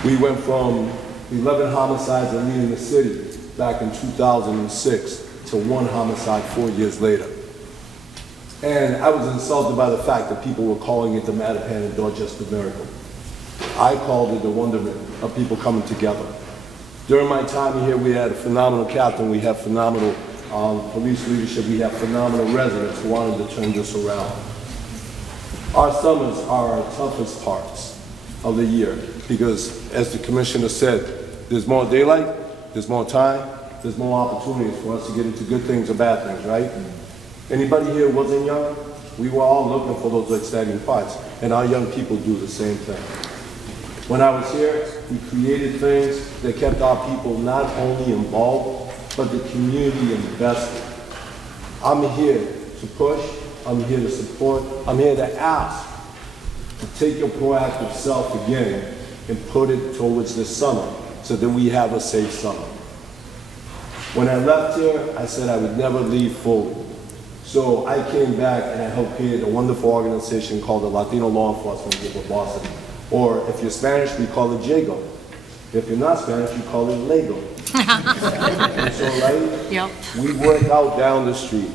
We went from 11 homicides that leading the city back in 2006 to 1 homicide 4 years later. And I was insulted by the fact that people were calling it the Mattapan and Dorchester Miracle. I called it the wonderment of people coming together. During my time here, we had a phenomenal captain, we had phenomenal police leadership, we had phenomenal residents who wanted to turn this around. Our summers are our toughest parts of the year because, as the commissioner said, there's more daylight, there's more time, there's more opportunities for us to get into good things or bad things, right? Anybody here wasn't young? We were all looking for those exciting parts, and our young people do the same thing. When I was here, we created things that kept our people not only involved, but the community invested. I'm here to push, I'm here to support, I'm here to ask to take your proactive self again and put it towards this summer so that we have a safe summer. When I left here, I said I would never leave fully. So I came back and I helped create a wonderful organization called the Latino Law Enforcement Group of Boston. Or if you're Spanish, we call it JAGO. If you're not Spanish, we call it LEGO. So, right? Yep. We work out down the street.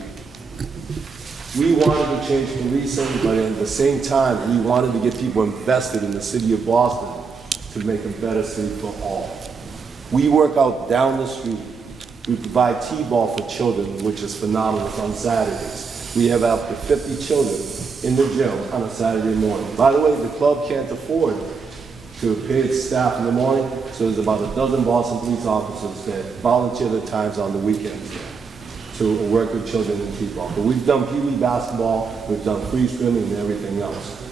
We wanted to change policing, but at the same time, we wanted to get people invested in the city of Boston to make a better city for all. We work out down the street. We provide T-ball for children, which is phenomenal on Saturdays. We have up to 50 children in the gym on a Saturday morning. By the way, the club can't afford to pay its staff in the morning, so there's about a dozen Boston police officers that volunteer their times on the weekends to work with children in T-ball. But we've done Pee Wee basketball, we've done free swimming and everything else.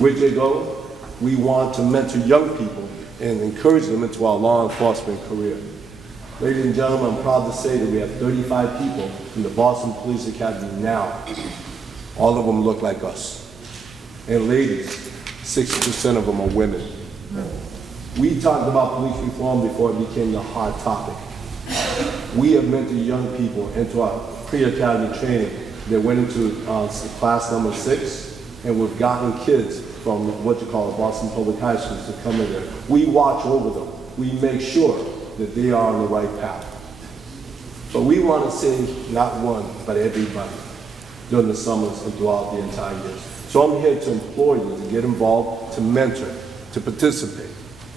With they go, we want to mentor young people and encourage them into our law enforcement career. Ladies and gentlemen, I'm proud to say that we have 35 people in the Boston Police Academy now. All of them look like us. And ladies, 60% of them are women. We talked about police reform before it became the hot topic. We have mentored young people into our pre-academy training that went into class number 6, and we've gotten kids from what you call Boston Public High Schools to come in there. We watch over them. We make sure that they are on the right path. But we want to save not one, but everybody during the summers and throughout the entire year. So I'm here to implore you to get involved, to mentor, to participate,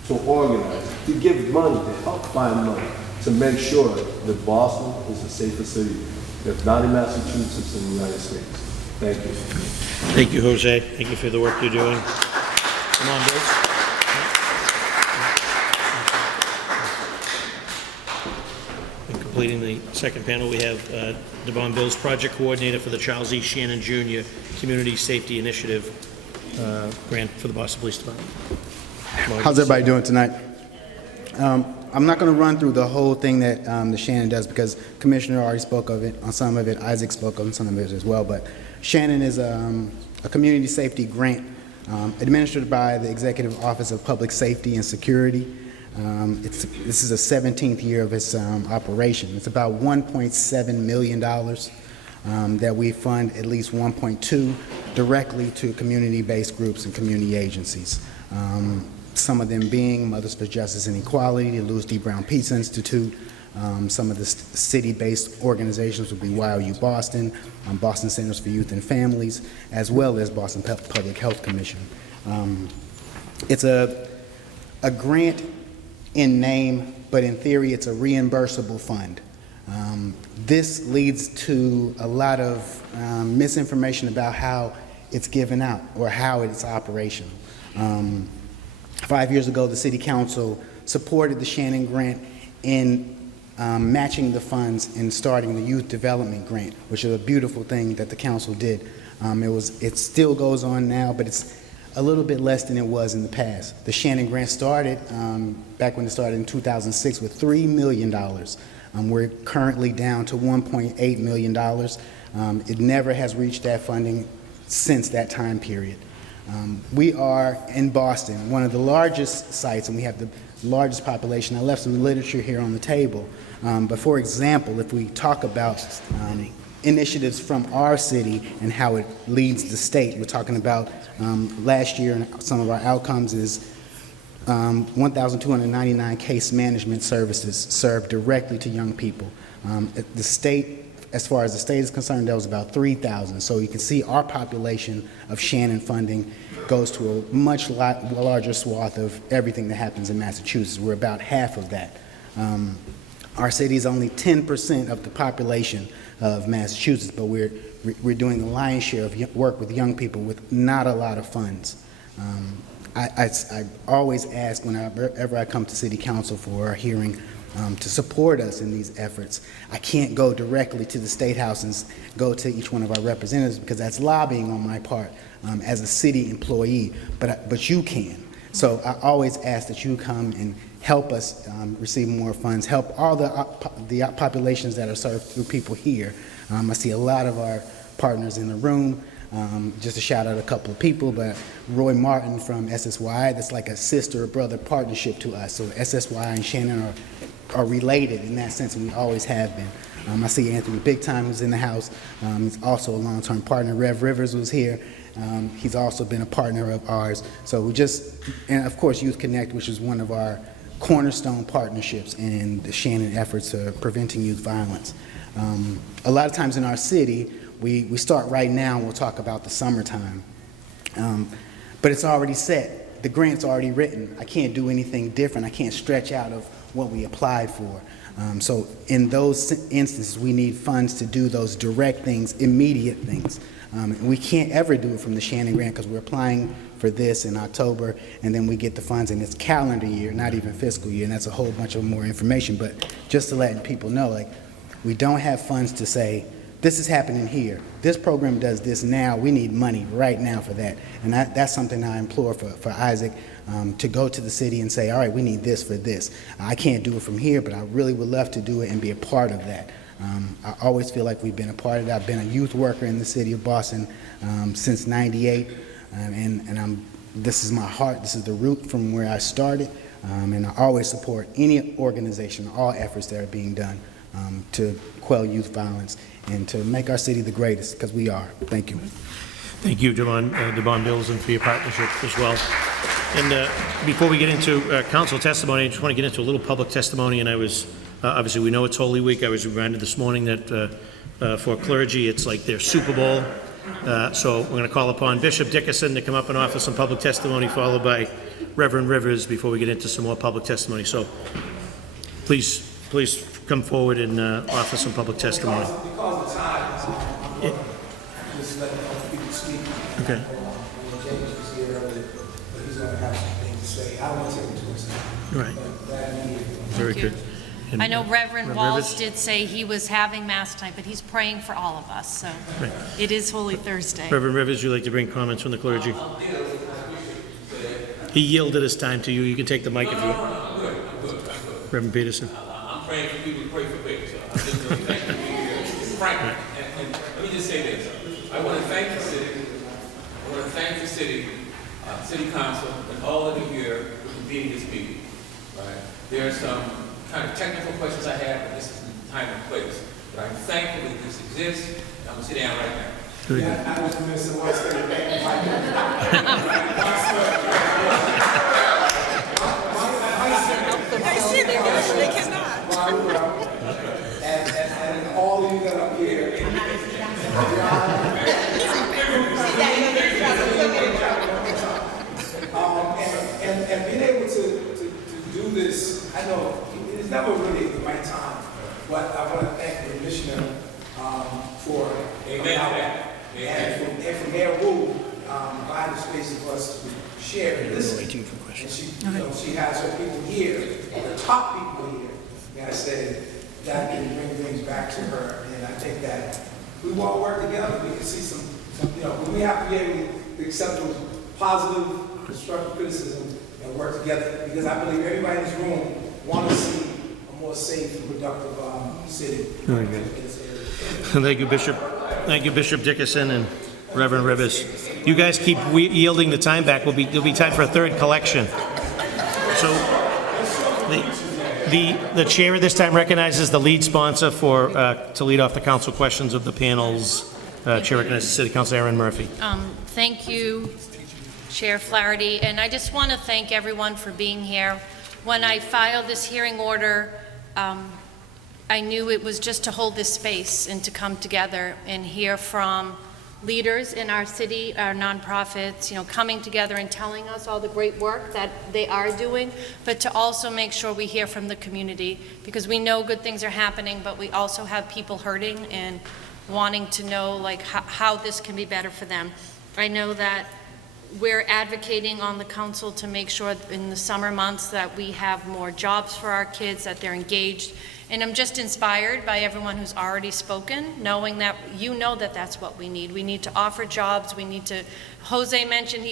to organize, to give money, to help find money, to make sure that Boston is a safer city, if not in Massachusetts, in the United States. Thank you. Thank you, Jose. Thank you for the work you're doing. Come on, Bill. And completing the second panel, we have Devon Bills, Project Coordinator for the Charles E. Shannon Jr. Community Safety Initiative grant for the Boston Police Department. How's everybody doing tonight? I'm not going to run through the whole thing that the Shannon does because Commissioner already spoke of it on some of it. Isaac spoke on some of it as well. But Shannon is a community safety grant administered by the Executive Office of Public Safety and Security. This is the 17th year of its operation. It's about $1.7 million that we fund at least 1.2 directly to community-based groups and community agencies. Some of them being Mothers for Justice and Equality, the Louis D. Brown Peace Institute. Some of the city-based organizations would be YOU Boston, Boston Centers for Youth and Families, as well as Boston Public Health Commission. It's a grant in name, but in theory it's a reimbursable fund. This leads to a lot of misinformation about how it's given out or how it's operational. 5 years ago, the City Council supported the Shannon Grant in matching the funds and starting the Youth Development Grant, which is a beautiful thing that the council did. It still goes on now, but it's a little bit less than it was in the past. The Shannon Grant started back when it started in 2006 with $3 million. We're currently down to $1.8 million. It never has reached that funding since that time period. We are in Boston, one of the largest sites, and we have the largest population. I left some literature here on the table. But for example, if we talk about initiatives from our city and how it leads the state, we're talking about last year, and some of our outcomes is 1,299 case management services served directly to young people. The state, as far as the state is concerned, that was about 3,000. So you can see our population of Shannon funding goes to a much larger swath of everything that happens in Massachusetts. We're about half of that. Our city is only 10% of the population of Massachusetts, but we're doing the lion's share of work with young people with not a lot of funds. I always ask whenever I come to City Council for a hearing to support us in these efforts. I can't go directly to the State House and go to each one of our representatives because that's lobbying on my part as a city employee, but you can. So I always ask that you come and help us receive more funds, help all the populations that are served through people here. I see a lot of our partners in the room. Just to shout out a couple of people, but Roy Martin from SSY, that's like a sister or brother partnership to us. So SSY and Shannon are related in that sense, and we always have been. I see Anthony Big Time, who's in the house. He's also a long-term partner. Rev Rivers was here. He's also been a partner of ours. So and of course Youth Connect, which is one of our cornerstone partnerships in the Shannon efforts of preventing youth violence. A lot of times in our city, We start right now, and we'll talk about the summertime. But it's already set. The grant's already written. I can't do anything different. I can't stretch out of what we applied for. So in those instances, we need funds to do those direct things, immediate things. We can't ever do it from the Shannon Grant because we're applying for this in October, and then we get the funds in this calendar year, not even fiscal year, and that's a whole bunch of more information. But just to let people know, like, we don't have funds to say, this is happening here. This program does this now. We need money right now for that. And that's something I implore for Isaac, to go to the city and say, all right, we need this for this. I can't do it from here, but I really would love to do it and be a part of that. I always feel like we've been a part of that. I've been a youth worker in the city of Boston since '98, and this is my heart. This is the root from where I started, and I always support any organization, all efforts that are being done to quell youth violence and to make our city the greatest, because we are. Thank you. Thank you, Devon Bills, and for your partnership as well. And before we get into council testimony, I just want to get into a little public testimony. And I was, obviously, we know it's Holy Week. I was reminded this morning that for clergy, it's like their Super Bowl. So we're going to call upon Bishop Dickerson to come up and offer some public testimony, followed by Reverend Rivers before we get into some more public testimony. So please come forward and offer some public testimony. Because of time, just let people speak. Okay. James was here earlier, but he's going to have some things to say. I don't want to take him to his time. Right. But glad to be here. Very good. And I know Reverend Reverend Walsh Rivers? did say he was having Mass tonight, but he's praying for all of us, so Right. it is Holy Thursday. Reverend Rivers, would you like to bring comments from the clergy? He yielded his time to you. You can take the mic if you want. Reverend Peterson. I'm praying for people to pray for me. So I'm just going to thank you for being here. Frankly, and let me just say this. I want to thank the city. I want to thank the city, city council, and all of you here for convening this meeting. Right? There are some kind of technical questions I have, but this is the time and place. But I'm thankful that this exists, and I'm going to sit down right now. Very good. Yeah, I was the minister once there. They cannot. And all of you that are here. And being able to do this, I know it's never really the right time, but I want to thank the commissioner for coming out and for Mayor Wu buying the space for us to share and listen. And she has her people here, the top people here, may I say, that can bring things back to her. And I think that we all work together. We can see some we have to be able to accept those positive, constructive criticism and work together, because I believe everybody in this room wants to see a more safe and productive city. Very good. Thank you, Bishop. Thank you, Bishop Dickerson and Reverend Rivers. You guys keep yielding the time back. There'll be time for a third collection. So the chair at this time recognizes the lead sponsor for to lead off the council questions of the panels. Chair recognizes City Councilor Erin Murphy. Thank you, Chair Flaherty, and I just want to thank everyone for being here. When I filed this hearing order, I knew it was just to hold this space and to come together and hear from leaders in our city, our nonprofits, coming together and telling us all the great work that they are doing, but to also make sure we hear from the community, because we know good things are happening, but we also have people hurting and wanting to know how this can be better for them. I know that we're advocating on the council to make sure in the summer months that we have more jobs for our kids, that they're engaged. And I'm just inspired by everyone who's already spoken, knowing that that's what we need. We need to offer jobs. We need to, Jose mentioned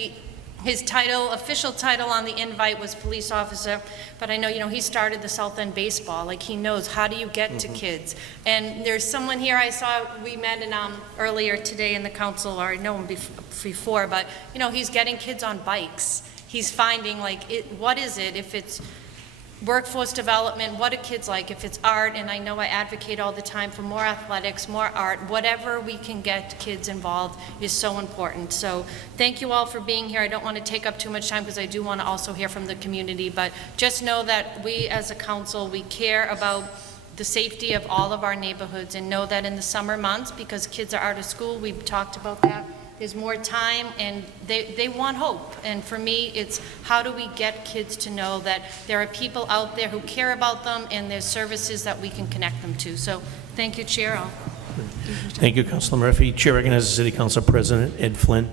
his official title on the invite was police officer, but I know, he started the South End baseball. He knows, how do you get to kids? And there's someone here I saw, we met earlier today in the council, or I know him before, but, he's getting kids on bikes. He's finding, what is it, if it's workforce development, what do kids like, if it's art, and I know I advocate all the time for more athletics, more art, whatever we can get kids involved is so important. So thank you all for being here. I don't want to take up too much time because I do want to also hear from the community, but just know that we as a council, we care about the safety of all of our neighborhoods, and know that in the summer months, because kids are out of school, we've talked about that, there's more time, and they want hope. And for me, it's how do we get kids to know that there are people out there who care about them, and there's services that we can connect them to. So thank you, Chair. Thank you, Councilor Murphy. Chair recognizes City Council President Ed Flynn.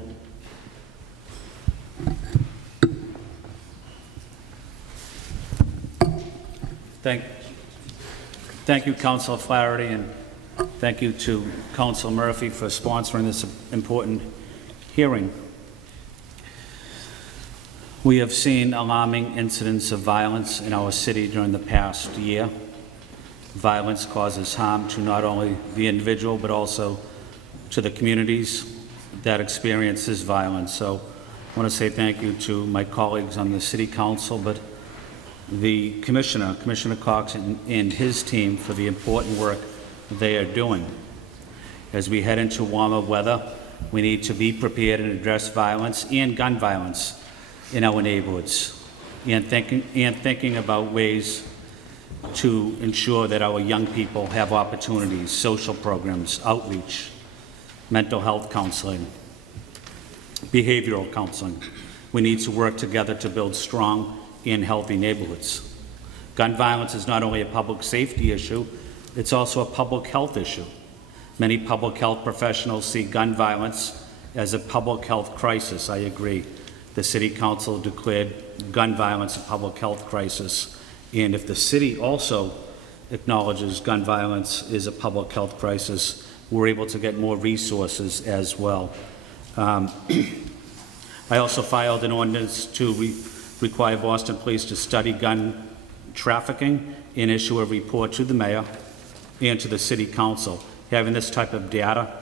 Thank you, Councilor Flaherty, and thank you to Councilor Murphy for sponsoring this important hearing. We have seen alarming incidents of violence in our city during the past year. Violence causes harm to not only the individual, but also to the communities that experience this violence. So I want to say thank you to my colleagues on the City Council, but the Commissioner Cox and his team for the important work they are doing. As we head into warmer weather, we need to be prepared and address violence and gun violence in our neighborhoods, and thinking about ways to ensure that our young people have opportunities, social programs, outreach, mental health counseling, behavioral counseling. We need to work together to build strong and healthy neighborhoods. Gun violence is not only a public safety issue, it's also a public health issue. Many public health professionals see gun violence as a public health crisis. I agree. The City Council declared gun violence a public health crisis. And if the city also acknowledges gun violence is a public health crisis, we're able to get more resources as well. I also filed an ordinance to require Boston Police to study gun trafficking and issue a report to the mayor and to the City Council. Having this type of data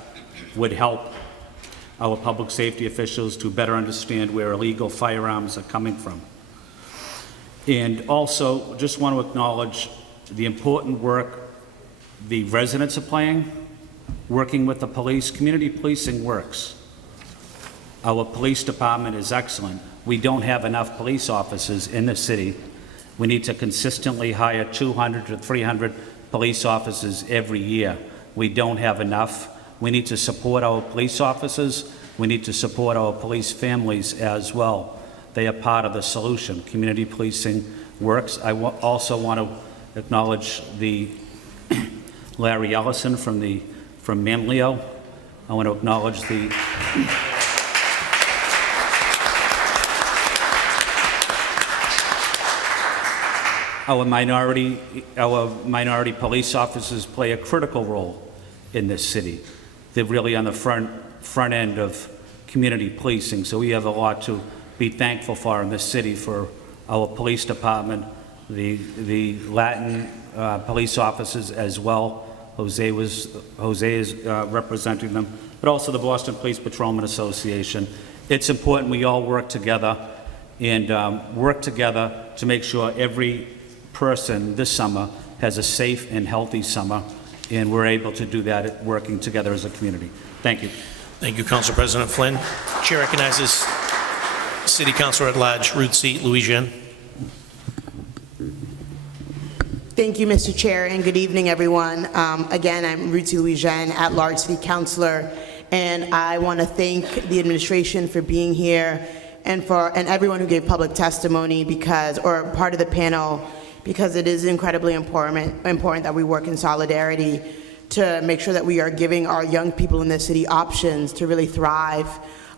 would help our public safety officials to better understand where illegal firearms are coming from. And also, just want to acknowledge the important work the residents are playing, working with the police. Community policing works. Our police department is excellent. We don't have enough police officers in the city. We need to consistently hire 200 to 300 police officers every year. We don't have enough. We need to support our police officers. We need to support our police families as well. They are part of the solution. Community policing works. I also want to acknowledge the Larry Ellison from Manlio. I want to acknowledge our minority police officers play a critical role in this city. They're really on the front end of community policing, so we have a lot to be thankful for in this city, for our police department, the Latin police officers as well. Jose is representing them, but also the Boston Police Patrolman Association. It's important we all work together and work together to make sure every person this summer has a safe and healthy summer, and we're able to do that working together as a community. Thank you. Thank you, Council President Flynn. Chair recognizes City Councilor at Large, Ruth C. Louisiane. Thank you, Mr. Chair, and good evening, everyone. Again, I'm Ruth C. Louisiane, at Large City Councilor, and I want to thank the administration for being here and everyone who gave public testimony or part of the panel, because it is incredibly important that we work in solidarity to make sure that we are giving our young people in this city options to really thrive.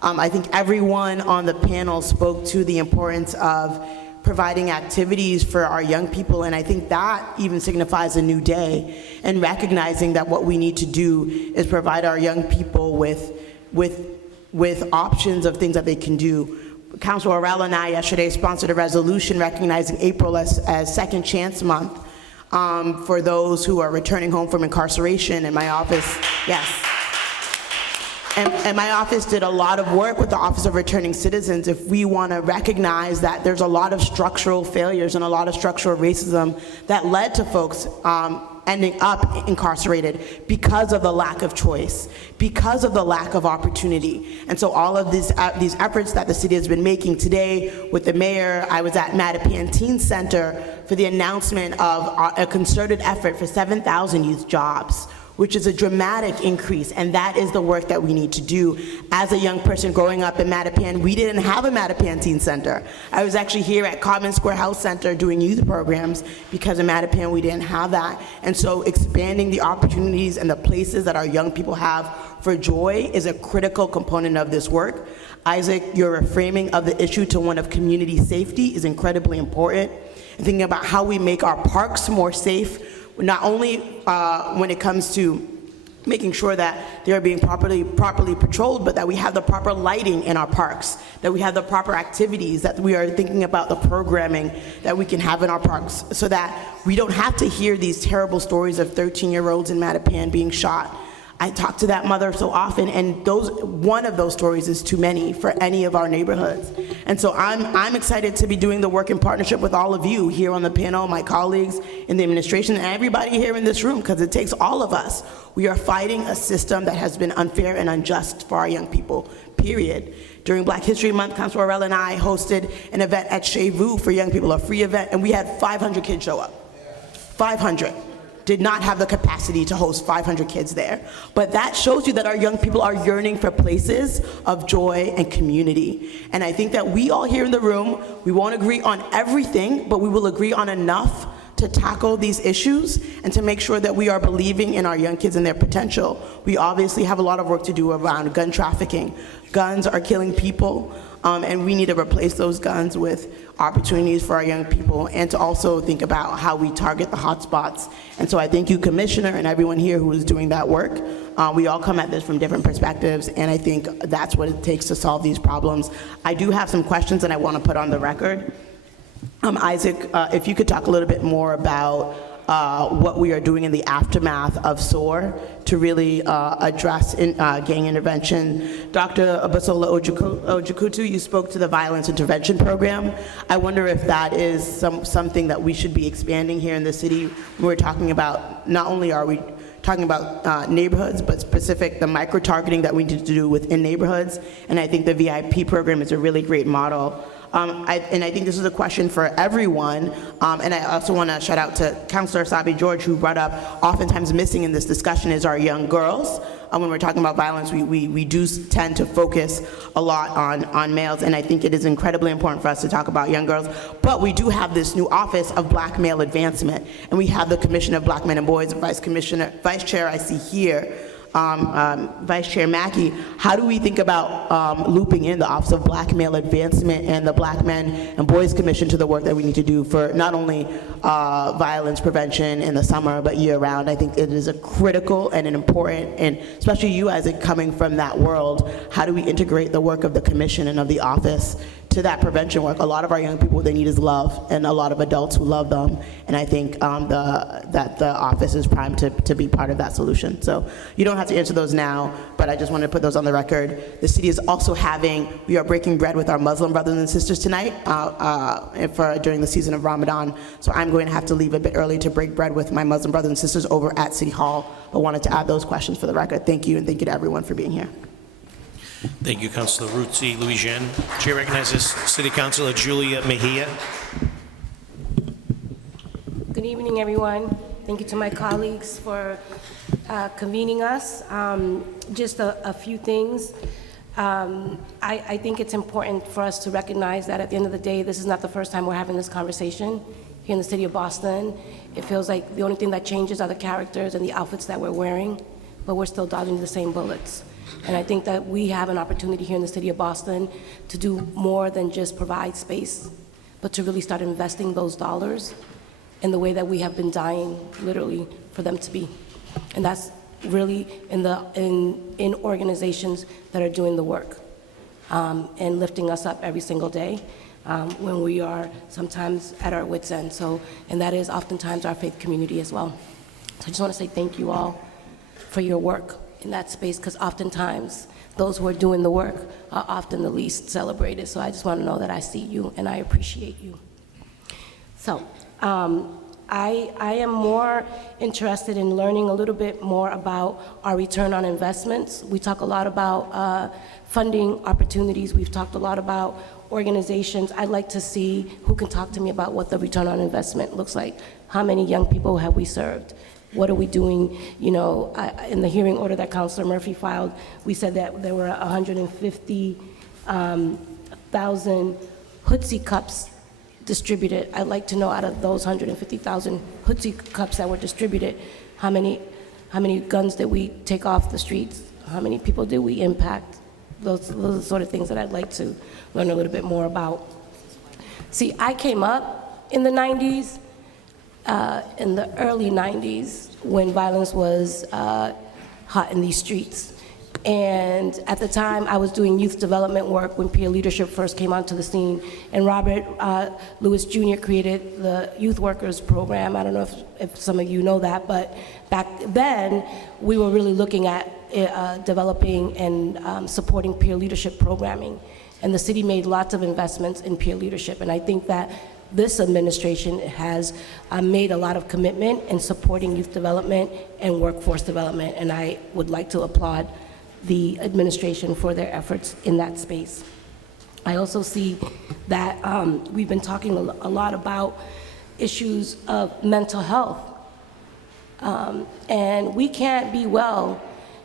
I think everyone on the panel spoke to the importance of providing activities for our young people, and I think that even signifies a new day, and recognizing that what we need to do is provide our young people with options of things that they can do. Councilor Orell and I yesterday sponsored a resolution recognizing April as Second Chance Month for those who are returning home from incarceration. And my office, yes. And my office did a lot of work with the Office of Returning Citizens. If we want to recognize that there's a lot of structural failures and a lot of structural racism that led to folks ending up incarcerated because of the lack of choice, because of the lack of opportunity. And so all of these efforts that the city has been making today with the mayor, I was at Mattapan Teen Center for the announcement of a concerted effort for 7,000 youth jobs, which is a dramatic increase, and that is the work that we need to do. As a young person growing up in Mattapan, we didn't have a Mattapan Teen Center. I was actually here at Common Square Health Center doing youth programs because in Mattapan we didn't have that. And so expanding the opportunities and the places that our young people have for joy is a critical component of this work. Isaac, your reframing of the issue to one of community safety is incredibly important. And thinking about how we make our parks more safe, not only when it comes to making sure that they're being properly patrolled, but that we have the proper lighting in our parks, that we have the proper activities, that we are thinking about the programming that we can have in our parks, so that we don't have to hear these terrible stories of 13-year-olds in Mattapan being shot. I talk to that mother so often, and one of those stories is too many for any of our neighborhoods. And so I'm excited to be doing the work in partnership with all of you here on the panel, my colleagues in the administration, and everybody here in this room, because it takes all of us. We are fighting a system that has been unfair and unjust for our young people, period. During Black History Month, Councilor Orell and I hosted an event at Chez Vu for young people, a free event, and we had 500 kids show up. 500. Did not have the capacity to host 500 kids there. But that shows you that our young people are yearning for places of joy and community. And I think that we all here in the room, we won't agree on everything, but we will agree on enough to tackle these issues and to make sure that we are believing in our young kids and their potential. We obviously have a lot of work to do around gun trafficking. Guns are killing people, and we need to replace those guns with opportunities for our young people, and to also think about how we target the hotspots. And so I thank you, Commissioner, and everyone here who is doing that work. We all come at this from different perspectives, and I think that's what it takes to solve these problems. I do have some questions that I want to put on the record. Isaac, if you could talk a little bit more about what we are doing in the aftermath of SOAR to really address gang intervention. Dr. Basola Ojikutu, you spoke to the violence intervention program. I wonder if that is something that we should be expanding here in the city. We're talking about, not only are we talking about neighborhoods, but the micro-targeting that we need to do within neighborhoods. And I think the VIP program is a really great model. And I think this is a question for everyone, and I also want to shout out to Councilor Sabi George, who brought up oftentimes missing in this discussion is our young girls. When we're talking about violence, we do tend to focus a lot on males, and I think it is incredibly important for us to talk about young girls. But we do have this new office of Black male advancement, and we have the Commission of Black Men and Boys, Vice Chair I see here, Vice Chair Mackey. How do we think about looping in the Office of Black Male Advancement and the Black Men and Boys Commission to the work that we need to do for not only violence prevention in the summer, but year-round? I think it is a critical and an important, and especially you as coming from that world, how do we integrate the work of the commission and of the office to that prevention work? A lot of our young people, what they need is love, and a lot of adults who love them, and I think that the office is primed to be part of that solution. So you don't have to answer those now, but I just wanted to put those on the record. The city is also we are breaking bread with our Muslim brothers and sisters tonight during the season of Ramadan, so I'm going to have to leave a bit early to break bread with my Muslim brothers and sisters over at City Hall, but wanted to add those questions for the record. Thank you, and thank you to everyone for being here. Thank you, Councilor Ruzzi. Louis-Jean. Chair recognizes City Councilor Julia Mejia. Good evening, everyone. Thank you to my colleagues for convening us. Just a few things. I think it's important for us to recognize that at the end of the day, this is not the first time we're having this conversation here in the city of Boston. It feels like the only thing that changes are the characters and the outfits that we're wearing, but we're still dodging the same bullets. And I think that we have an opportunity here in the city of Boston to do more than just provide space, but to really start investing those dollars in the way that we have been dying, literally, for them to be. And that's really in organizations that are doing the work and lifting us up every single day when we are sometimes at our wits' end. And that is oftentimes our faith community as well. So I just want to say thank you all for your work in that space, because oftentimes those who are doing the work are often the least celebrated. So I just want to know that I see you and I appreciate you. So I am more interested in learning a little bit more about our return on investments. We talk a lot about funding opportunities. We've talked a lot about organizations. I'd like to see who can talk to me about what the return on investment looks like. How many young people have we served? What are we doing? You know, in the hearing order that Councilor Murphy filed, we said that there were 150,000 Hootsie cups distributed. I'd like to know, out of those 150,000 Hootsie cups that were distributed, how many guns did we take off the streets? How many people did we impact? Those are the sort of things that I'd like to learn a little bit more about. See, I came up in the 90s, in the early 90s, when violence was hot in these streets. And at the time, I was doing youth development work when peer leadership first came onto the scene. And Robert Lewis Jr. created the Youth Workers Program. I don't know if some of you know that, but back then, we were really looking at developing and supporting peer leadership programming. And the city made lots of investments in peer leadership. And I think that this administration has made a lot of commitment in supporting youth development and workforce development. And I would like to applaud the administration for their efforts in that space. I also see that we've been talking a lot about issues of mental health. And we can't be well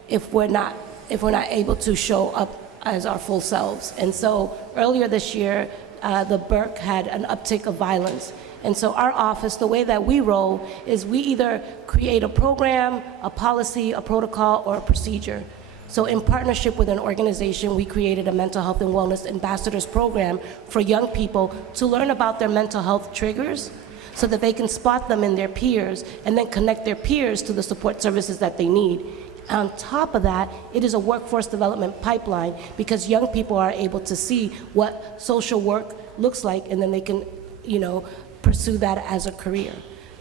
if we're not able to show up as our full selves. And so earlier this year, the Burke had an uptick of violence. And so our office, the way that we roll is we either create a program, a policy, a protocol, or a procedure. So in partnership with an organization, we created a mental health and wellness ambassadors program for young people to learn about their mental health triggers so that they can spot them in their peers and then connect their peers to the support services that they need. On top of that, it is a workforce development pipeline because young people are able to see what social work looks like, and then they can, you know, pursue that as a career.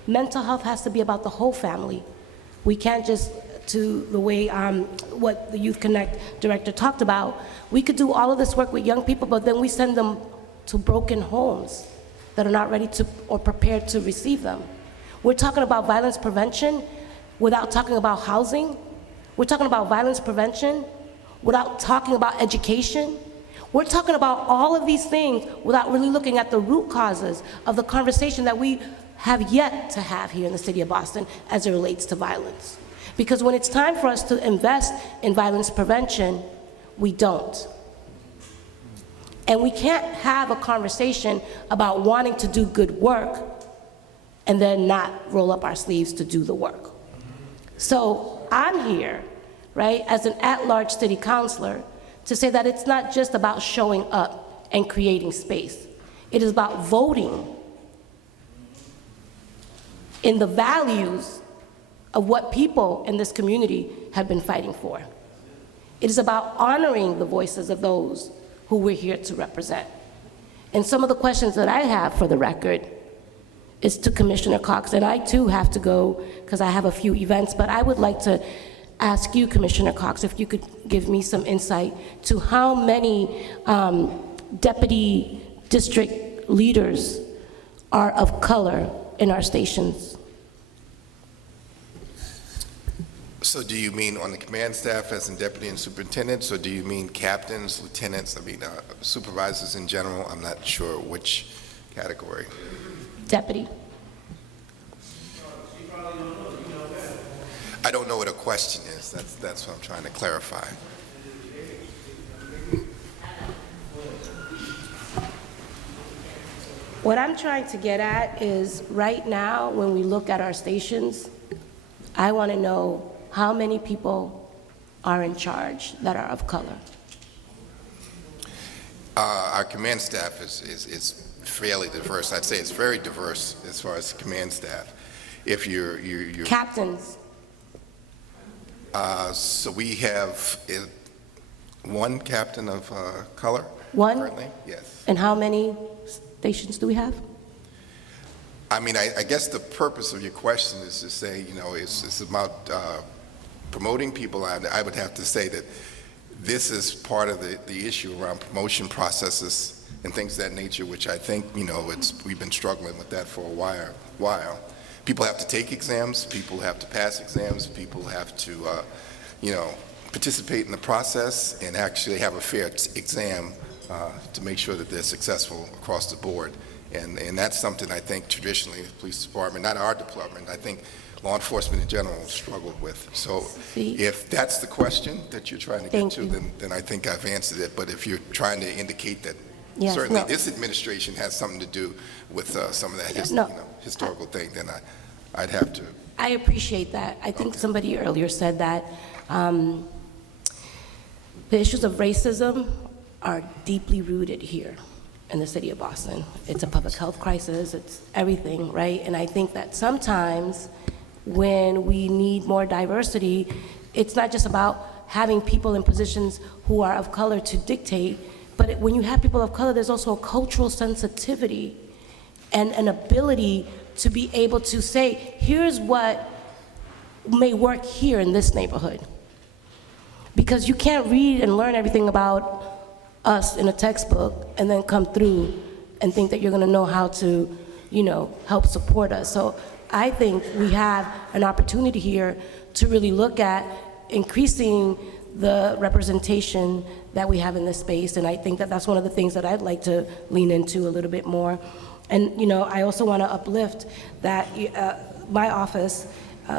Mental health has to be about the whole family. We can't just, to the way what the Youth Connect director talked about, we could do all of this work with young people, but then we send them to broken homes that are not ready to or prepared to receive them. We're talking about violence prevention without talking about housing. We're talking about violence prevention without talking about education. We're talking about all of these things without really looking at the root causes of the conversation that we have yet to have here in the city of Boston as it relates to violence. Because when it's time for us to invest in violence prevention, we don't. And we can't have a conversation about wanting to do good work and then not roll up our sleeves to do the work. So I'm here, right, as an at-large city councilor to say that it's not just about showing up and creating space. It is about voting in the values of what people in this community have been fighting for. It is about honoring the voices of those who we're here to represent. And some of the questions that I have for the record is to Commissioner Cox, and I too have to go because I have a few events, but I would like to ask you, Commissioner Cox, if you could give me some insight to how many deputy district leaders are of color in our stations. So do you mean on the command staff as in deputy and superintendents, or do you mean captains, lieutenants, supervisors in general? I'm not sure which category. Deputy. I don't know what a question is. That's what I'm trying to clarify. What I'm trying to get at is right now when we look at our stations, I want to know how many people are in charge that are of color. Our command staff is fairly diverse. I'd say it's very diverse as far as command staff. If you're Captains. So we have one captain of color. One? Currently, yes. And how many stations do we have? I mean, I guess the purpose of your question is to say, you know, it's about promoting people. I would have to say that this is part of the issue around promotion processes and things of that nature, which I think, you know, we've been struggling with that for a while. people have to take exams, people have to pass exams, people have to, participate in the process and actually have a fair exam to make sure that they're successful across the board. And that's something I think traditionally the police department, not our department, I think law enforcement in general struggled with. So if that's the question that you're trying to get to, then I think I've answered it. But if you're trying to indicate that certainly this administration has something to do with some of that historical thing, then I'd have to. I appreciate that. I think somebody earlier said that the issues of racism are deeply rooted here in the city of Boston. It's a public health crisis, it's everything, right? And I think that sometimes when we need more diversity, it's not just about having people in positions who are of color to dictate, but when you have people of color, there's also a cultural sensitivity and an ability to be able to say, here's what may work here in this neighborhood. Because you can't read and learn everything about us in a textbook and then come through and think that you're going to know how to, help support us. So I think we have an opportunity here to really look at increasing the representation that we have in this space, and I think that that's one of the things that I'd like to lean into a little bit more. And I also want to uplift that my office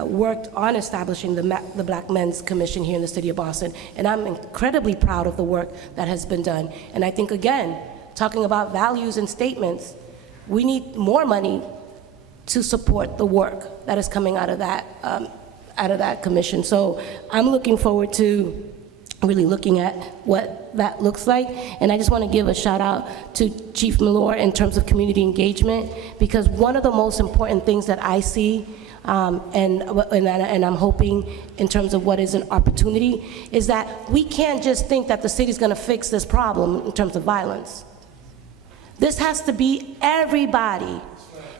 worked on establishing the Black Men's Commission here in the city of Boston, and I'm incredibly proud of the work that has been done. And I think, again, talking about values and statements, we need more money to support the work that is coming out of that commission. So I'm looking forward to really looking at what that looks like. And I just want to give a shout out to Chief Milor in terms of community engagement, because one of the most important things that I see and I'm hoping in terms of what is an opportunity is that we can't just think that the city's going to fix this problem in terms of violence. This has to be everybody.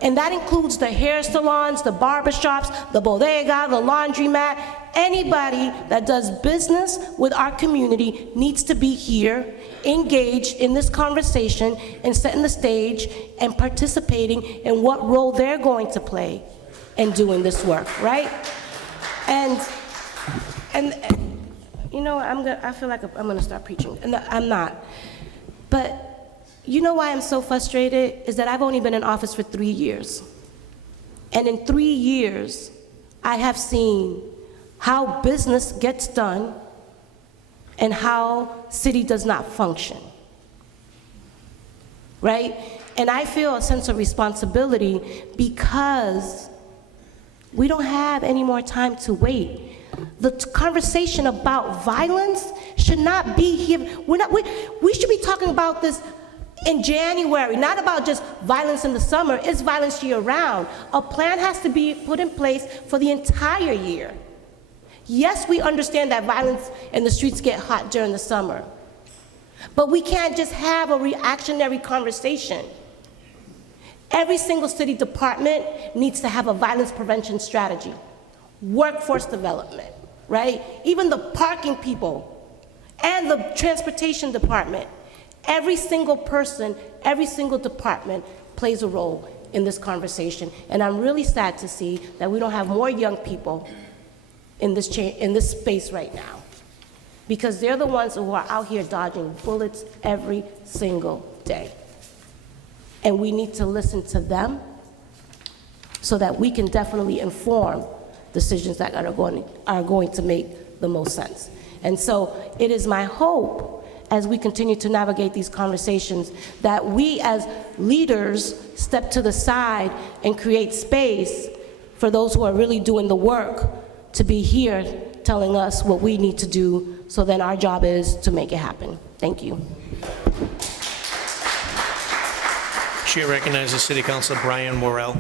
And that includes the hair salons, the barbershops, the bodega, the laundromat. Anybody that does business with our community needs to be here, engaged in this conversation and setting the stage and participating in what role they're going to play in doing this work, right? And I feel like I'm gonna start preaching, and I'm not. But you know why I'm so frustrated is that I've only been in office for 3 years. And in 3 years, I have seen how business gets done and how city does not function, right? And I feel a sense of responsibility because we don't have any more time to wait. The conversation about violence should not be here. We should be talking about this in January, not about just violence in the summer. It's violence year-round. A plan has to be put in place for the entire year. Yes, we understand that violence in the streets get hot during the summer, but we can't just have a reactionary conversation. Every single city department needs to have a violence prevention strategy, workforce development, right? Even the parking people and the transportation department. Every single person, every single department plays a role in this conversation. And I'm really sad to see that we don't have more young people in this space right now, because they're the ones who are out here dodging bullets every single day. And we need to listen to them so that we can definitely inform decisions that are going to make the most sense. And so it is my hope, as we continue to navigate these conversations, that we as leaders step to the side and create space for those who are really doing the work to be here telling us what we need to do, so then our job is to make it happen. Thank you. Chair recognizes City Councilor Brian Morrell.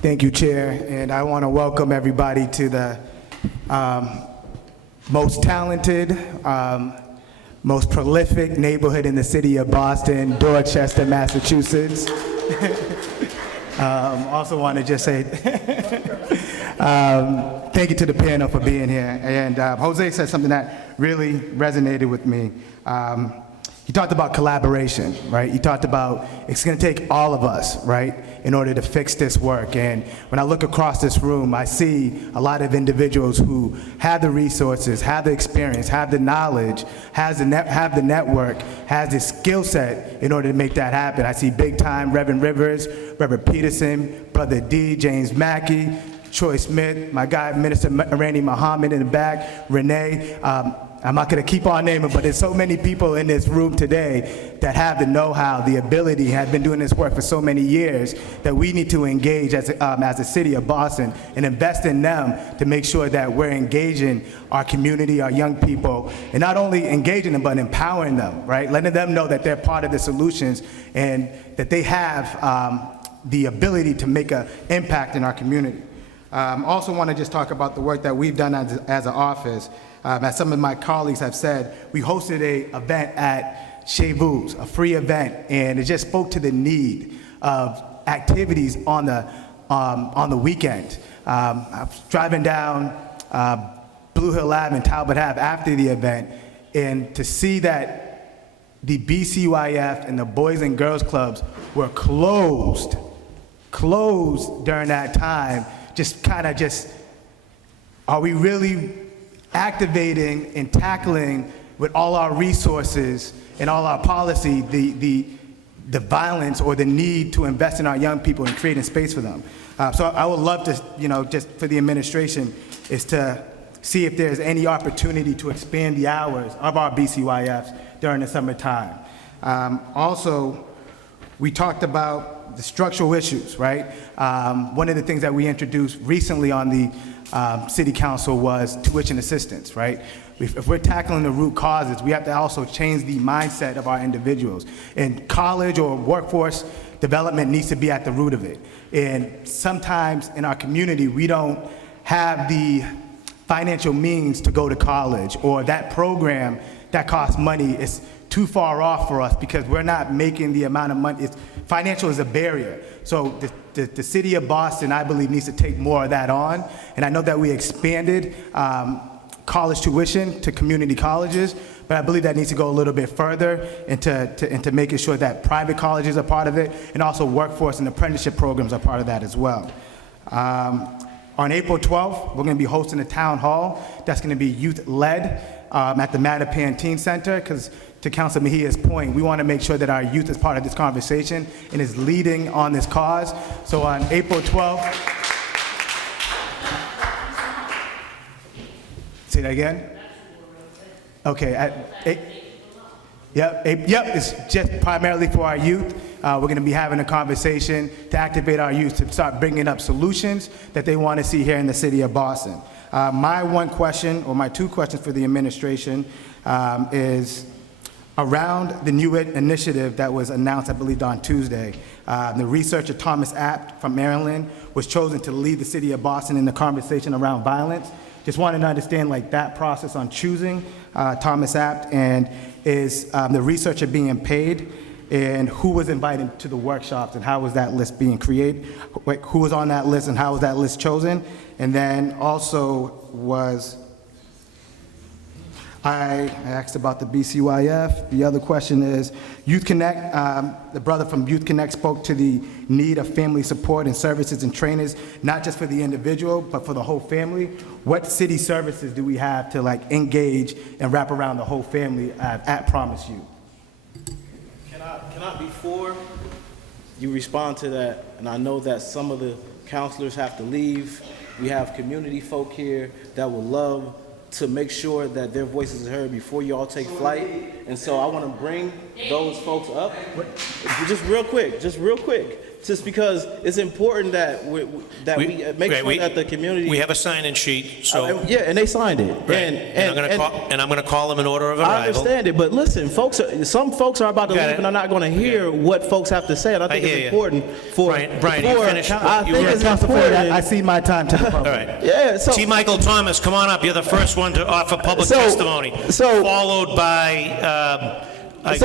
Thank you, Chair, and I want to welcome everybody to the most talented, most prolific neighborhood in the city of Boston, Dorchester, Massachusetts. Also want to just say thank you to the panel for being here. And Jose said something that really resonated with me. you talked about collaboration, right? You talked about it's going to take all of us, right, in order to fix this work. And when I look across this room, I see a lot of individuals who have the resources, have the experience, have the knowledge, have the network, has the skill set in order to make that happen. I see big time Reverend Rivers, Reverend Peterson, Brother D, James Mackey, Troy Smith, my guy, Minister Randy Muhammad in the back, Renee. I'm not going to keep on naming, but there's so many people in this room today that have the know-how, the ability, have been doing this work for so many years that we need to engage as a city of Boston and invest in them to make sure that we're engaging our community, our young people, and not only engaging them, but empowering them, right? Letting them know that they're part of the solutions and that they have the ability to make an impact in our community. Also want to just talk about the work that we've done as an office. As some of my colleagues have said, we hosted an event at Chez Vu's, a free event, and it just spoke to the need of activities on the weekend. I was driving down Blue Hill Ave and Talbot Ave after the event, and to see that the BCYF and the Boys and Girls Clubs were closed during that time, are we really activating and tackling with all our resources and all our policy the violence or the need to invest in our young people and creating space for them. So I would love to, just for the administration, is to see if there's any opportunity to expand the hours of our BCYFs during the summertime. Also, we talked about the structural issues, right? One of the things that we introduced recently on the City Council was tuition assistance, right? If we're tackling the root causes, we have to also change the mindset of our individuals. And college or workforce development needs to be at the root of it. And sometimes in our community, we don't have the financial means to go to college, or that program that costs money is too far off for us because we're not making the amount of money. Financial is a barrier. So the city of Boston, I believe, needs to take more of that on. And I know that we expanded college tuition to community colleges, but I believe that needs to go a little bit further into making sure that private colleges are part of it, and also workforce and apprenticeship programs are part of that as well. On April 12th, we're going to be hosting a town hall that's going to be youth-led at the Mattapan Teen Center, because to Councilor Mejia's point, we want to make sure that our youth is part of this conversation and is leading on this cause. So on April 12th, say that again? Okay, yep, it's just primarily for our youth. We're going to be having a conversation to activate our youth to start bringing up solutions that they want to see here in the city of Boston. My one question, or my two questions for the administration, is around the new initiative that was announced, I believe, on Tuesday. The researcher Thomas Apt from Maryland was chosen to lead the city of Boston in the conversation around violence. Just wanted to understand that process on choosing Thomas Apt, and is the researcher being paid, and who was invited to the workshops, and how was that list being created? Who was on that list, and how was that list chosen? And then also I asked about the BCYF. The other question is, Youth Connect, the brother from Youth Connect spoke to the need of family support and services and trainers, not just for the individual, but for the whole family. What city services do we have to engage and wrap around the whole family at Promise You? Can I, before you respond to that, and I know that some of the counselors have to leave, we have community folk here that would love to make sure that their voices are heard before you all take flight. And so I want to bring those folks up. Just real quick, just because it's important that we make sure that the community... We have a sign-in sheet, so... yeah, and they signed it. Right. And I'm going to call them in order of arrival. I understand it, but listen, some folks are about to leave and are not going to hear what folks have to say, and I think it's important for... Brian, you finished? I think it's important... I see my time to the public. All right. Yeah, so... T. Michael Thomas, come on up. You're the first one to offer public testimony, followed by... this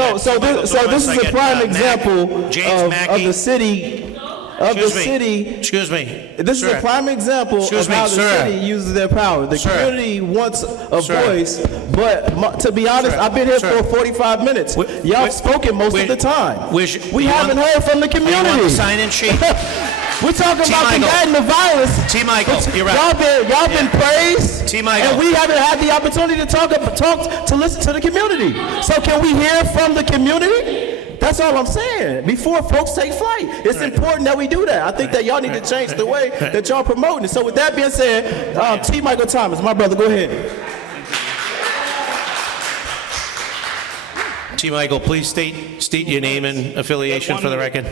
is a prime example of the city. of the Excuse me. city. Excuse me. This is Sir. a prime example Excuse of me, how the sir. city uses their power. The Sir. community wants a Sir. voice, but to be honest, Sir. I've been here Sir. for 45 minutes. Y'all have spoken most of the time. We you haven't want- heard from the You want the community. sign-in sheet? We're talking T. about Michael. combating the violence. T. Michael, you're right. Y'all been praised. T. Michael. And we haven't had the opportunity to listen to the community. So can we hear from the community? That's all I'm saying. Before folks take flight, it's important that we do that. I think that y'all need to change the way that y'all promoting it. So with that being said, T. Michael Thomas, my brother, go ahead. T. Michael, please state your name and affiliation for the record.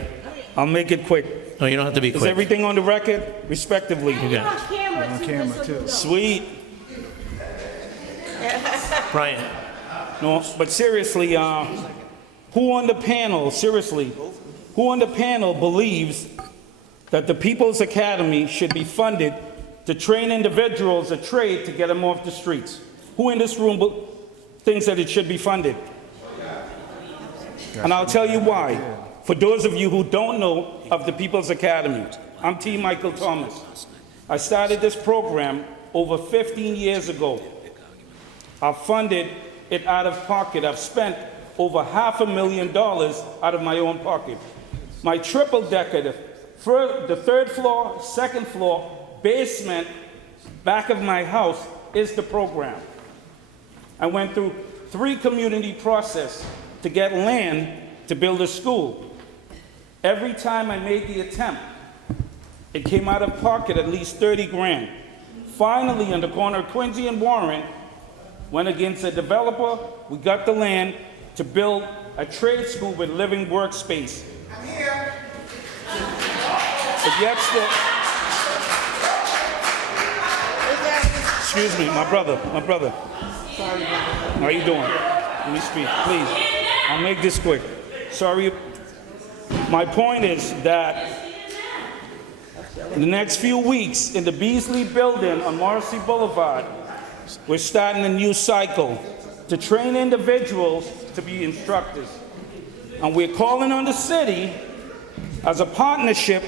I'll make it quick. No, you don't have to be Is quick. everything on the record, respectively? You got On camera, too. Sweet. Brian. No, but seriously, who on the panel, who on the panel believes that the People's Academy should be funded to train individuals a trade to get them off the streets? Who in this room thinks that it should be funded? And I'll tell you why. For those of you who don't know of the People's Academy, I'm T. Michael Thomas. I started this program over 15 years ago. I've funded it out of pocket. I've spent over $500,000 out of my own pocket. My triple-decker, the third floor, second floor, basement, back of my house is the program. I went through 3 community processes to get land to build a school. Every time I made the attempt, it came out of pocket at least 30 grand. Finally, on the corner of Quincy and Warren, went against a developer, we got the land to build a trade school with living workspace. I'm here. But yet still, excuse me, my brother. How you doing? Let me speak, please. I'll make this quick. Sorry. My point is that in the next few weeks in the Beasley building on Morrissey Boulevard, we're starting a new cycle to train individuals to be instructors. And we're calling on the city as a partnership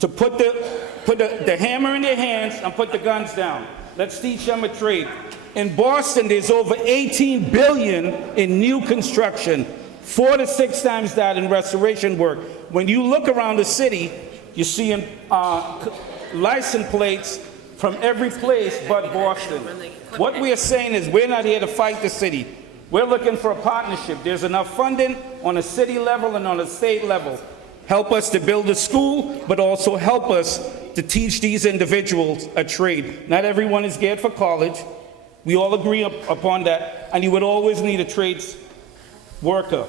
to put the hammer in their hands and put the guns down. Let's teach them a trade. In Boston, there's over $18 billion in new construction, 4 to 6 times that in restoration work. When you look around the city, you're seeing license plates from every place but Boston. What we're saying is we're not here to fight the city. We're looking for a partnership. There's enough funding on a city level and on a state level. Help us to build a school, but also help us to teach these individuals a trade. Not everyone is geared for college. We all agree upon that, and you would always need a trades worker.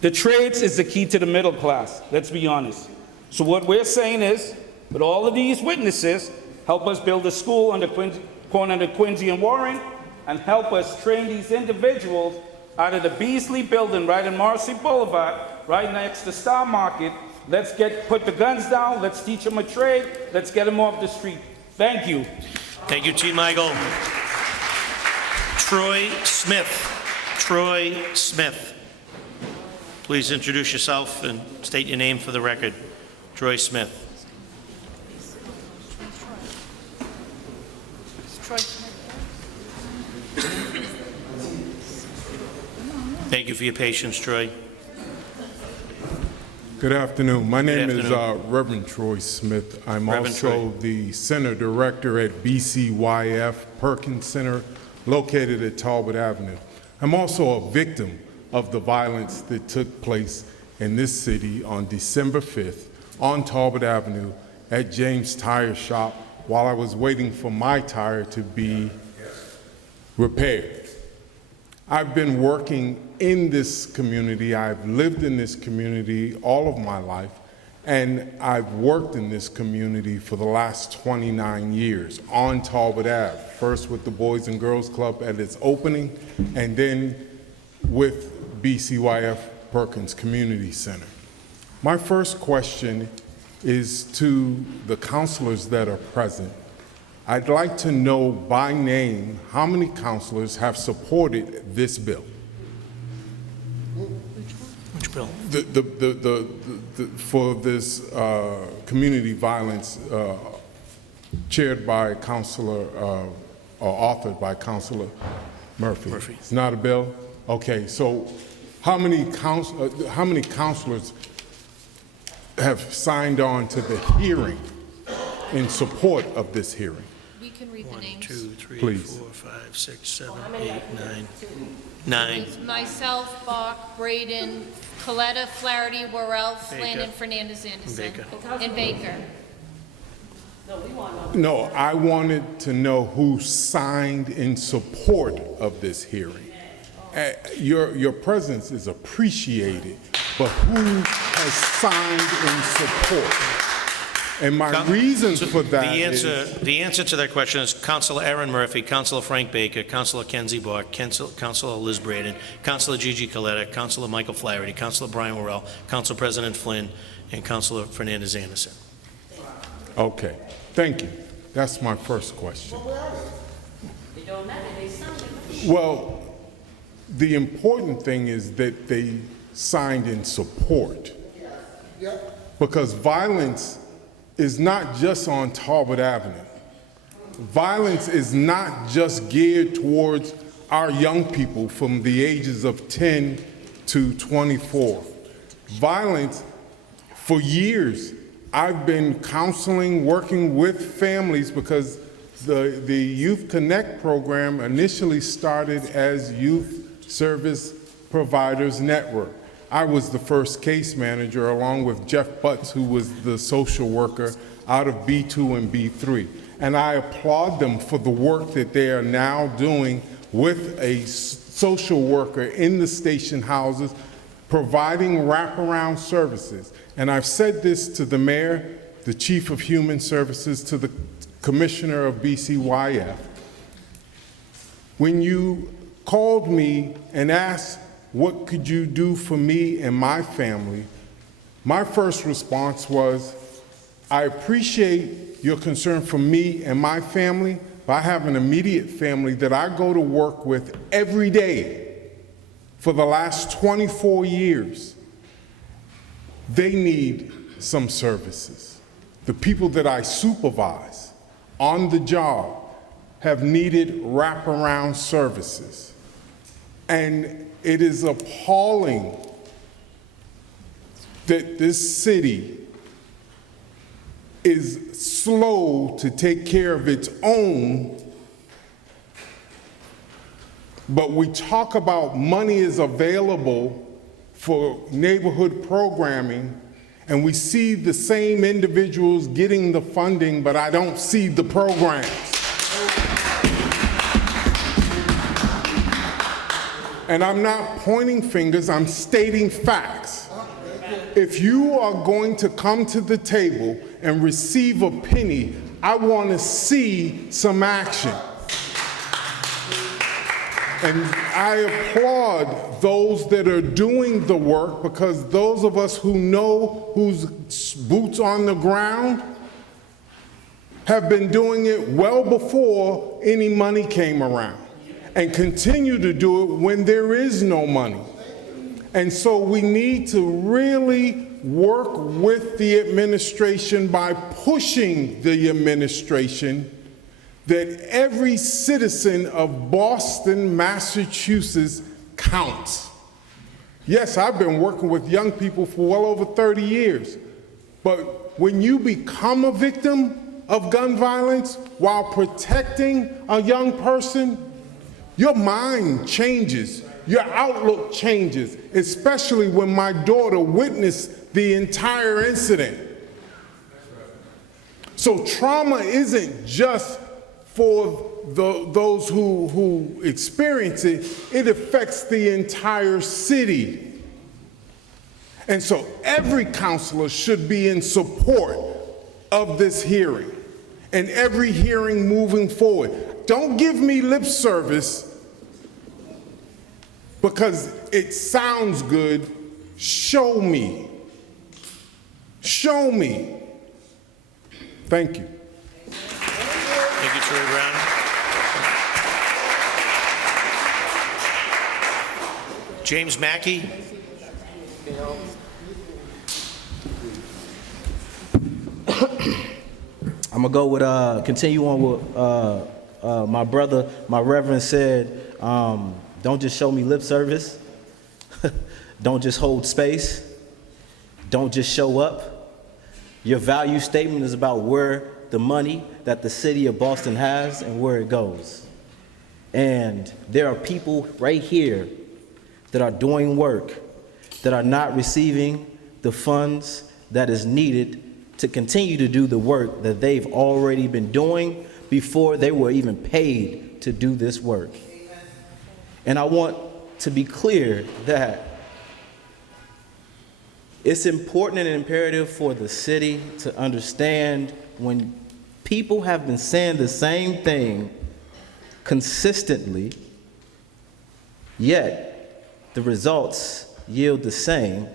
The trades is the key to the middle class, let's be honest. So what we're saying is, with all of these witnesses, help us build a school on the corner of Quincy and Warren, and help us train these individuals out of the Beasley building right in Morrissey Boulevard, right next to Star Market. Let's put the guns down, let's teach them a trade, let's get them off the street. Thank you. Thank you, T. Michael. Troy Smith. Please introduce yourself and state your name for the record. Troy Smith. Thank you for your patience, Troy. Good afternoon. My name is afternoon. Reverend Troy Smith. I'm Reverend also Troy. the Center Director at BCYF Perkins Center, located at Talbot Avenue. I'm also a victim of the violence that took place in this city on December 5th on Talbot Avenue at James Tire Shop while I was waiting for my tire to be repaired. I've been working in this community. I've lived in this community all of my life, and I've worked in this community for the last 29 years on Talbot Ave, first with the Boys and Girls Club at its opening, and then with BCYF Perkins Community Center. My first question is to the counselors that are present. I'd like to know by name how many counselors have supported this bill. Bill. For this community violence chaired by Councilor, or authored by Councilor Murphy. It's not a bill? Okay, so how many councilors have signed on to the hearing in support of this hearing? We can read the names. 1, 2, 3, Please. 4, 5, 6, 7, 8, 9. It's myself, Bach, Braden, Coletta, Flaherty, Worrell, Flynn, Baker. and Fernandez Anderson. Baker. And Baker. No, I wanted to know who signed in support of this hearing. Your presence is appreciated, but who has signed in support? And my reason for that The answer to that question is Councilor Aaron Murphy, Councilor Frank Baker, Councilor Kenzie Bach, Councilor Liz Braden, Councilor Gigi Coletta, Councilor Michael Flaherty, Councilor Brian Worrell, Council President Flynn, and Councilor Fernandez Anderson. Okay, thank you. That's my first question. Well, the important thing is that they signed in support. Because violence is not just on Talbot Avenue. Violence is not just geared towards our young people from the ages of 10 to 24. Violence, for years, I've been counseling, working with families because the Youth Connect program initially started as Youth Service Providers Network. I was the first case manager along with Jeff Butts, who was the social worker out of B2 and B3. And I applaud them for the work that they are now doing with a social worker in the station houses, providing wraparound services. And I've said this to the mayor, the chief of human services, to the commissioner of BCYF. When you called me and asked, what could you do for me and my family? My first response was, I appreciate your concern for me and my family, but I have an immediate family that I go to work with every day for the last 24 years. They need some services. The people that I supervise on the job have needed wraparound services. And it is appalling that this city is slow to take care of its own, but we talk about money is available for neighborhood programming, and we see the same individuals getting the funding, but I don't see the programs. And I'm not pointing fingers, I'm stating facts. If you are going to come to the table and receive a penny, I want to see some action. And I applaud those that are doing the work, because those of us who know whose boots on the ground have been doing it well before any money came around, and continue to do it when there is no money. And so we need to really work with the administration by pushing the administration that every citizen of Boston, Massachusetts counts. Yes, I've been working with young people for well over 30 years, but when you become a victim of gun violence while protecting a young person, your mind changes, your outlook changes, especially when my daughter witnessed the entire incident. So trauma isn't just for those who experience it, it affects the entire city. And so every counselor should be in support of this hearing and every hearing moving forward. Don't give me lip service because it sounds good. Show me. Show me. Thank you. Thank you, Troy Brown. James Mackey. I'm gonna go with continue on with my brother, my reverend said. Don't just show me lip service. Don't just hold space. Don't just show up. Your value statement is about where the money that the city of Boston has and where it goes. And there are people right here that are doing work that are not receiving the funds that is needed to continue to do the work that they've already been doing before they were even paid to do this work. And I want to be clear that it's important and imperative for the city to understand when people have been saying the same thing consistently, yet the results yield the same,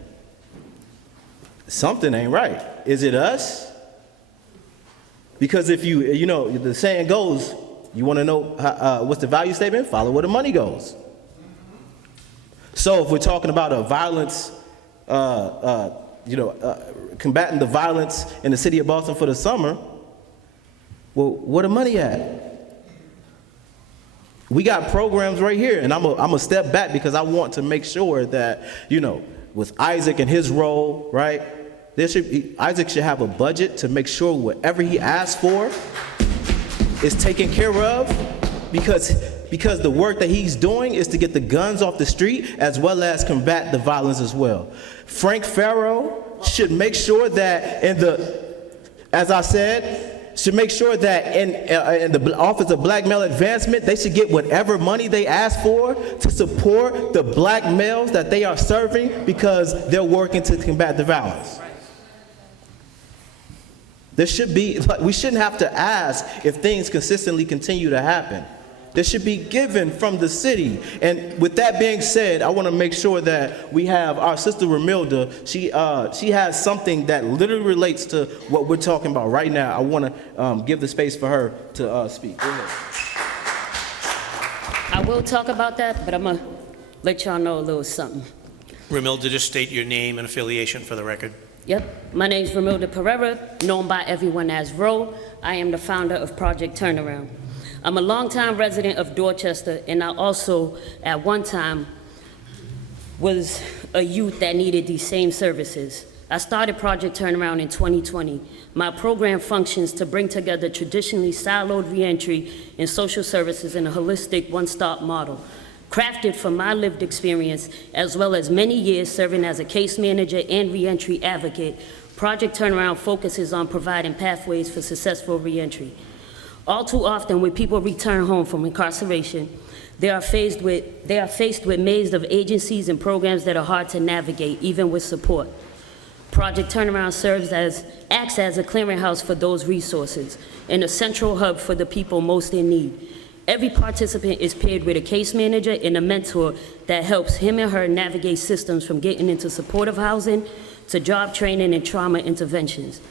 something ain't right. Is it us? Because if you know, the saying goes, you want to know what's the value statement? Follow where the money goes. So if we're talking about a violence, combating the violence in the city of Boston for the summer, well, where the money at? We got programs right here, and I'm gonna step back because I want to make sure that, with Isaac and his role, right? Isaac should have a budget to make sure whatever he asks for is taken care of, because the work that he's doing is to get the guns off the street as well as combat the violence as well. Frank Farrow should make sure that should make sure that in the Office of Black Male Advancement, they should get whatever money they ask for to support the black males that they are serving because they're working to combat the violence. We shouldn't have to ask if things consistently continue to happen. This should be given from the city. And with that being said, I want to make sure that we have our sister Ramilda. She has something that literally relates to what we're talking about right now. I want to give the space for her to speak. Go ahead. I will talk about that, but I'm going to let y'all know a little something. Ramilda, just state your name and affiliation for the record. Yep, my name is Ramilda Pereira, known by everyone as Ro. I am the founder of Project Turnaround. I'm a longtime resident of Dorchester, and I also, at one time, was a youth that needed these same services. I started Project Turnaround in 2020. My program functions to bring together traditionally siloed reentry and social services in a holistic one-stop model, crafted from my lived experience, as well as many years serving as a case manager and reentry advocate. Project Turnaround focuses on providing pathways for successful reentry. All too often, when people return home from incarceration, they are faced with maze of agencies and programs that are hard to navigate, even with support. Project Turnaround acts as a clearinghouse for those resources and a central hub for the people most in need. Every participant is paired with a case manager and a mentor that helps him and her navigate systems from getting into supportive housing to job training and trauma interventions.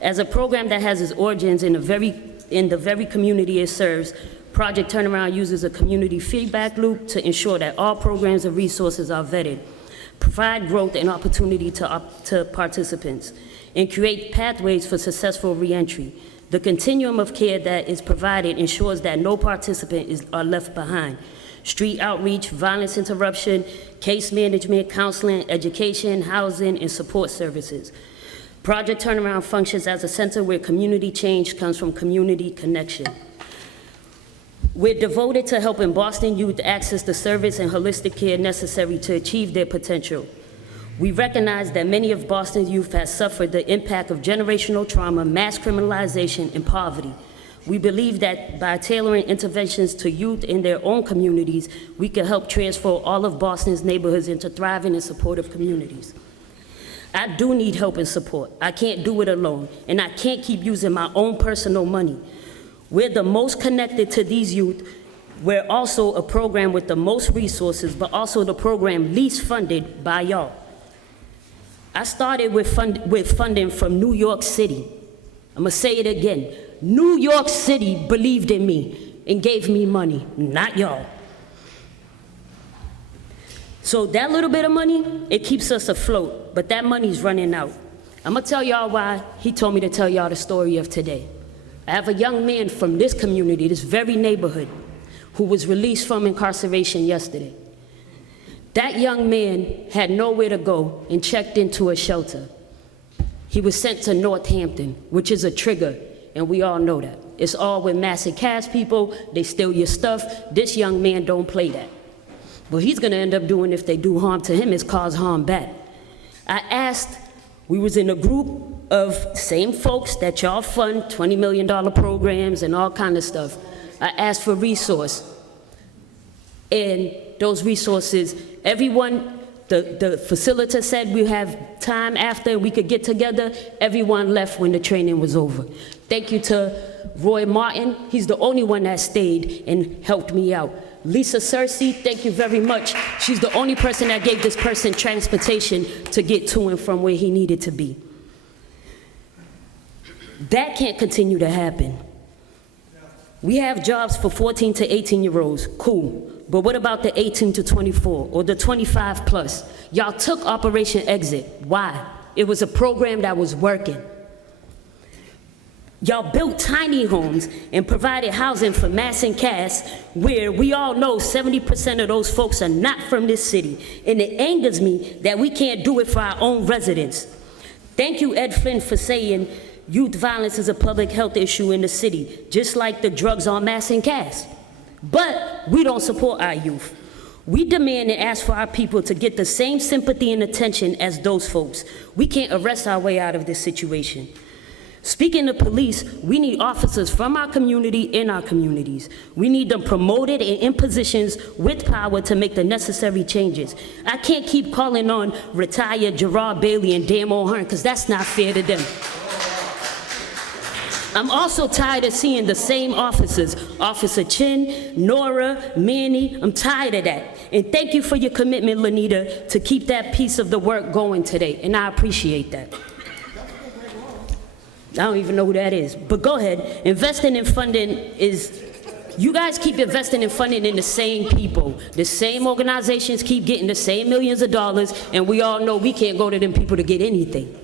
As a program that has its origins in the very community it serves, Project Turnaround uses a community feedback loop to ensure that all programs and resources are vetted, provide growth and opportunity to participants, and create pathways for successful reentry. The continuum of care that is provided ensures that no participant are left behind. Street outreach, violence interruption, case management, counseling, education, housing, and support services. Project Turnaround functions as a center where community change comes from community connection. We're devoted to helping Boston youth access the service and holistic care necessary to achieve their potential. We recognize that many of Boston's youth have suffered the impact of generational trauma, mass criminalization, and poverty. We believe that by tailoring interventions to youth in their own communities, we can help transform all of Boston's neighborhoods into thriving and supportive communities. I do need help and support. I can't do it alone, and I can't keep using my own personal money. We're the most connected to these youth. We're also a program with the most resources, but also the program least funded by y'all. I started with funding from New York City. I'm gonna say it again. New York City believed in me and gave me money, not y'all. So that little bit of money, it keeps us afloat, but that money's running out. I'm gonna tell y'all why he told me to tell y'all the story of today. I have a young man from this community, this very neighborhood, who was released from incarceration yesterday. That young man had nowhere to go and checked into a shelter. He was sent to Northampton, which is a trigger, and we all know that. It's all with mass incarceration people, they steal your stuff. This young man don't play that. What he's gonna end up doing if they do harm to him is cause harm back. I asked, we was in a group of same folks that y'all fund $20 million programs and all kind of stuff. I asked for resource. And those resources, everyone, the facilitator said we have time after we could get together. Everyone left when the training was over. Thank you to Roy Martin. He's the only one that stayed and helped me out. Lisa Cersei, thank you very much. She's the only person that gave this person transportation to get to and from where he needed to be. That can't continue to happen. We have jobs for 14 to 18-year-olds, cool. But what about the 18 to 24 or the 25 plus? Y'all took Operation Exit. Why? It was a program that was working. Y'all built tiny homes and provided housing for mass incarceration, where we all know 70% of those folks are not from this city. And it angers me that we can't do it for our own residents. Thank you, Ed Flynn, for saying youth violence is a public health issue in the city, just like the drugs on mass incarceration. But we don't support our youth. We demand and ask for our people to get the same sympathy and attention as those folks. We can't arrest our way out of this situation. Speaking of police, we need officers from our community in our communities. We need them promoted and in positions with power to make the necessary changes. I can't keep calling on retired Gerard Bailey and Dan O'Hearn, because that's not fair to them. I'm also tired of seeing the same officers, Officer Chin, Nora, Manny. I'm tired of that. And thank you for your commitment, Lanita, to keep that piece of the work going today, and I appreciate that. I don't even know who that is, but go ahead. Investing in funding is, you guys keep investing in funding in the same people. The same organizations keep getting the same millions of dollars, and we all know we can't go to them people to get anything.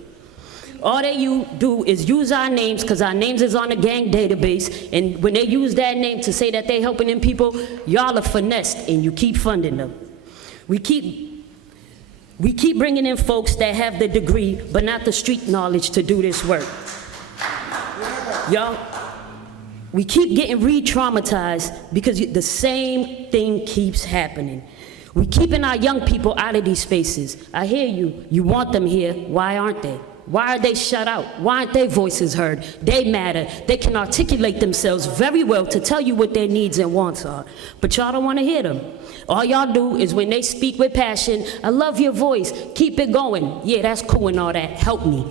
All they do is use our names, because our names is on the gang database, and when they use that name to say that they helping them people, y'all are finessed, and you keep funding them. We keep bringing in folks that have the degree, but not the street knowledge to do this work. Y'all, we keep getting re-traumatized because the same thing keeps happening. We keeping our young people out of these spaces. I hear you. You want them here. Why aren't they? Why are they shut out? Why aren't their voices heard? They matter. They can articulate themselves very well to tell you what their needs and wants are. But y'all don't want to hear them. All y'all do is when they speak with passion, I love your voice, keep it going. Yeah, that's cool and all that. Help me.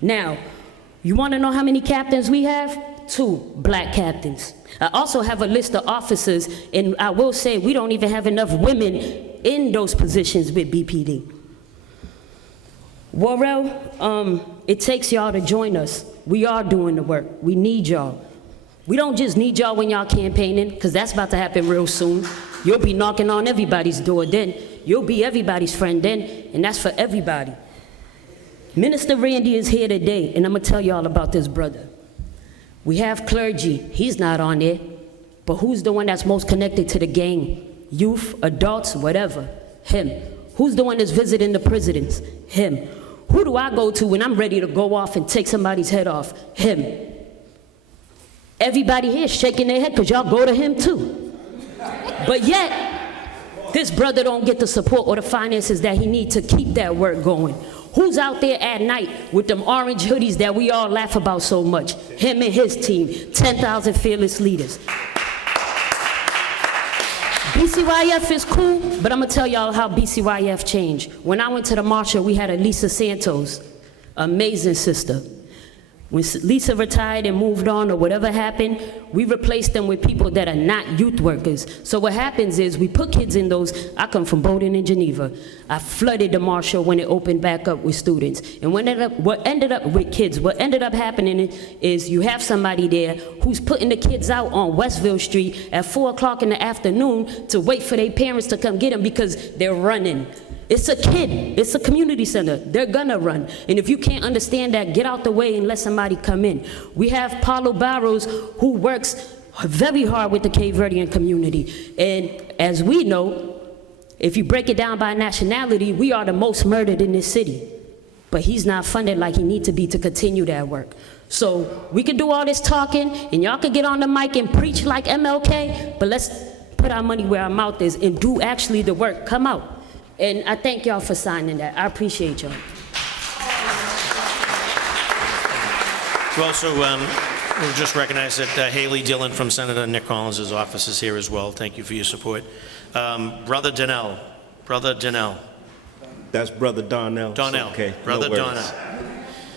Now, you want to know how many captains we have? 2 black captains. I also have a list of officers, and I will say we don't even have enough women in those positions with BPD. Warrell, it takes y'all to join us. We are doing the work. We need y'all. We don't just need y'all when y'all campaigning, because that's about to happen real soon. You'll be knocking on everybody's door then. You'll be everybody's friend then, and that's for everybody. Minister Randy is here today, and I'm gonna tell y'all about this brother. We have clergy, he's not on there, but who's the one that's most connected to the gang? Youth, adults, whatever, him. Who's the one that's visiting the prisons? Him. Who do I go to when I'm ready to go off and take somebody's head off? Him. Everybody here is shaking their head because y'all go to him too. But yet, this brother don't get the support or the finances that he needs to keep that work going. Who's out there at night with them orange hoodies that we all laugh about so much? Him and his team, 10,000 fearless leaders. BCYF is cool, but I'm gonna tell y'all how BCYF changed. When I went to the marcha, we had Elisa Santos, amazing sister. When Lisa retired and moved on or whatever happened, we replaced them with people that are not youth workers. So what happens is we put kids in those. I come from Bowdoin and Geneva. I flooded the Marshall when it opened back up with students. And what ended up with kids, what ended up happening is you have somebody there who's putting the kids out on Westville Street at 4 o'clock in the afternoon to wait for their parents to come get them because they're running. It's a kid. It's a community center. They're gonna run. And if you can't understand that, get out the way and let somebody come in. We have Paulo Barros, who works very hard with the Cape Verdean community. And as we know, if you break it down by nationality, we are the most murdered in this city. But he's not funded like he needs to be to continue that work. So we can do all this talking, and y'all can get on the mic and preach like MLK, but let's put our money where our mouth is and do actually the work. Come out. And I thank y'all for signing that. I appreciate y'all. We also we'll just recognize that Haley Dillon from Senator Nick Collins' office is here as well. Thank you for your support. Brother Donnell. Brother Donnell. That's Brother Donnell. Donnell. Okay. Brother no Donnell.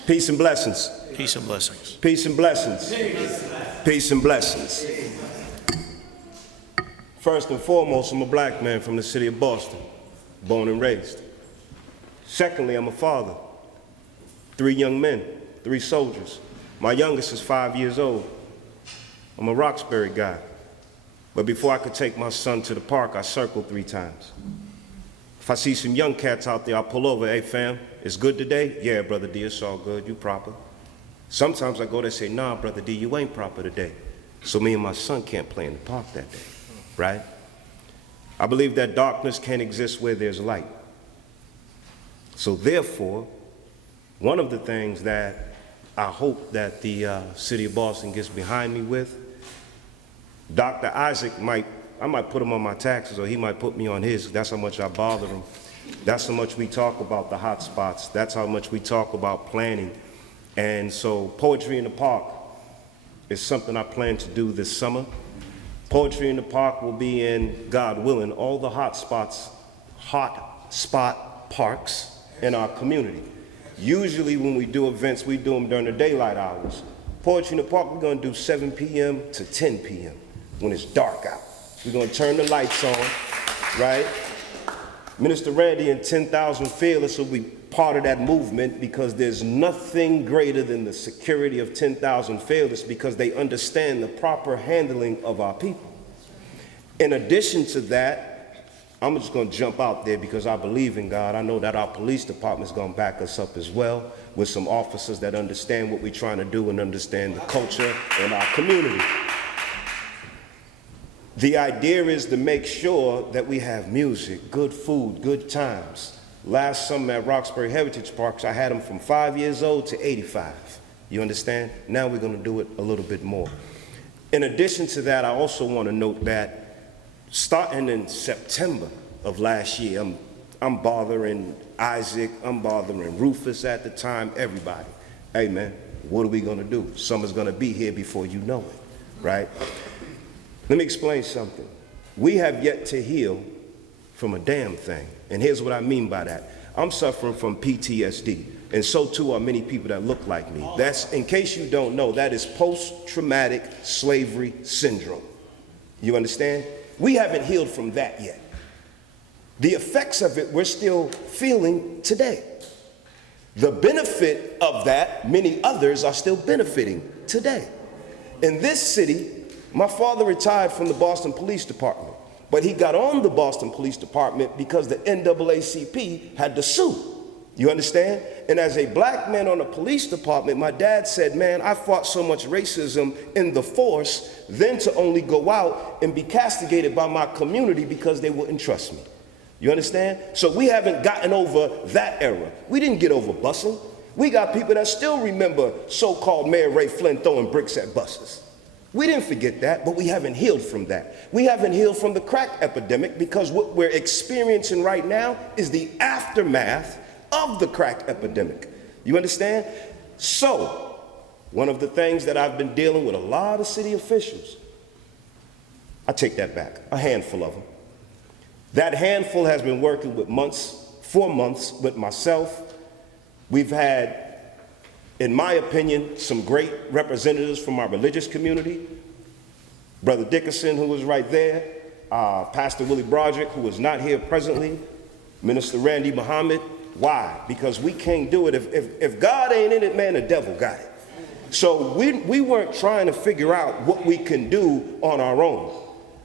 Peace and blessings. Peace and blessings. Peace and blessings. Peace and blessings. First and foremost, I'm a black man from the city of Boston, born and raised. Secondly, I'm a father. 3 young men, 3 soldiers. My youngest is 5 years old. I'm a Roxbury guy. But before I could take my son to the park, I circled 3 times. If I see some young cats out there, I'll pull over. Hey, fam, it's good today? Yeah, Brother D, it's all good. You proper. Sometimes I go there and say, nah, Brother D, you ain't proper today. So me and my son can't play in the park that day, right? I believe that darkness can't exist where there's light. So therefore, one of the things that I hope that the city of Boston gets behind me with, Dr. Isaac I might put him on my taxes or he might put me on his. That's how much I bother him. That's how much we talk about the hot spots. That's how much we talk about planning. And so Poetry in the Park is something I plan to do this summer. Poetry in the Park will be in, God willing, all the hot spot parks in our community. Usually when we do events, we do them during the daylight hours. Poetry in the Park, we're gonna do 7 p.m. to 10 p.m. when it's dark out. We're gonna turn the lights on, right? Minister Randy and 10,000 Fearless will be part of that movement because there's nothing greater than the security of 10,000 Fearless because they understand the proper handling of our people. In addition to that, I'm just gonna jump out there because I believe in God. I know that our police department's gonna back us up as well with some officers that understand what we're trying to do and understand the culture in our community. The idea is to make sure that we have music, good food, good times. Last summer at Roxbury Heritage Parks, I had them from 5 years old to 85. You understand? Now we're gonna do it a little bit more. In addition to that, I also wanna note that starting in September of last year, I'm bothering Isaac, I'm bothering Rufus at the time, everybody. Hey man, what are we gonna do? Summer's gonna be here before you know it, right? Let me explain something. We have yet to heal from a damn thing. And here's what I mean by that. I'm suffering from PTSD, and so too are many people that look like me. That's, in case you don't know, that is post-traumatic slavery syndrome. You understand? We haven't healed from that yet. The effects of it we're still feeling today. The benefit of that, many others are still benefiting today. In this city, my father retired from the Boston Police Department, but he got on the Boston Police Department because the NAACP had to sue. You understand? And as a black man on a police department, my dad said, man, I fought so much racism in the force, then to only go out and be castigated by my community because they wouldn't trust me. You understand? So we haven't gotten over that era. We didn't get over busing. We got people that still remember so-called Mayor Ray Flynn throwing bricks at buses. We didn't forget that, but we haven't healed from that. We haven't healed from the crack epidemic because what we're experiencing right now is the aftermath of the crack epidemic. You understand? So, one of the things that I've been dealing with a lot of city officials, I take that back, a handful of them. That handful has been working with 4 months with myself. We've had in my opinion, some great representatives from our religious community. Brother Dickerson, who was right there, Pastor Willie Broderick, who is not here presently, Minister Randy Muhammad. Why? Because we can't do it. If God ain't in it, man, the devil got it. So we weren't trying to figure out what we can do on our own.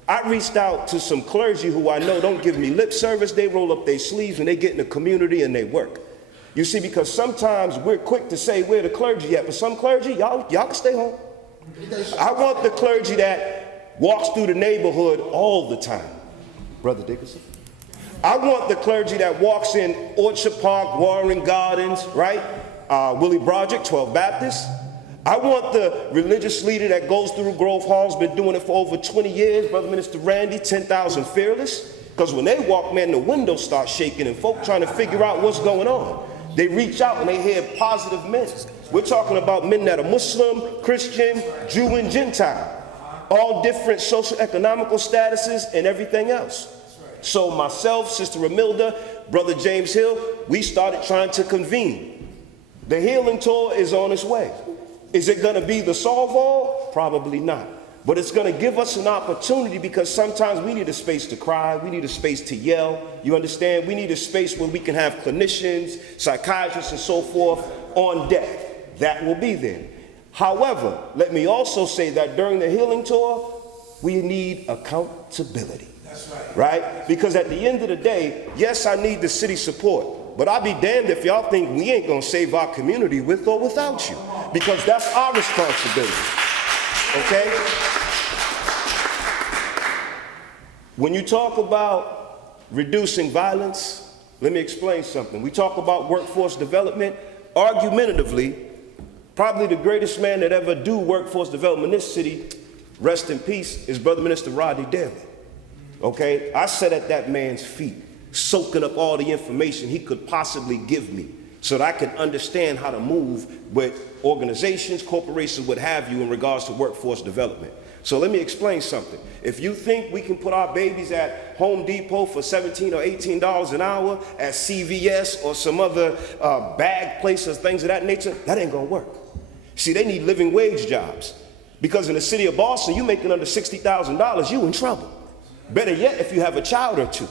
I reached out to some clergy who I know don't give me lip service. They roll up their sleeves and they get in the community and they work. You see, because sometimes we're quick to say where the clergy at, but some clergy, y'all can stay home. I want the clergy that walks through the neighborhood all the time. Brother Dickerson? I want the clergy that walks in Orchard Park, Warren Gardens, right? Willie Broderick, 12 Baptist. I want the religious leader that goes through Grove Hall's been doing it for over 20 years, Brother Minister Randy, 10,000 Fearless. Because when they walk, man, the windows start shaking and folk trying to figure out what's going on. They reach out and they hear positive men. We're talking about men that are Muslim, Christian, Jew, and Gentile. All different socio-economical statuses and everything else. So myself, Sister Ramilda, Brother James Hill, we started trying to convene. The healing tour is on its way. Is it going to be the solve-all? Probably not. But it's going to give us an opportunity, because sometimes we need a space to cry. We need a space to yell. You understand? We need a space where we can have clinicians, psychiatrists, and so forth on deck. That will be there. However, let me also say that during the healing tour, we need accountability. That's right. Because at the end of the day, yes, I need the city support, but I'll be damned if y'all think we ain't going to save our community with or without you, because that's our responsibility. Okay? When you talk about reducing violence, let me explain something. We talk about workforce development. Argumentatively, probably the greatest man that ever do workforce development in this city, rest in peace, is Brother Minister Rodney Daly. Okay? I sat at that man's feet, soaking up all the information he could possibly give me so that I can understand how to move with organizations, corporations, what have you, in regards to workforce development. So let me explain something. If you think we can put our babies at Home Depot for $17 or $18 an hour, at CVS or some other bag places, things of that nature, that ain't gonna work. See, they need living wage jobs. Because in the city of Boston, you making under $60,000, you in trouble. Better yet, if you have a child or two.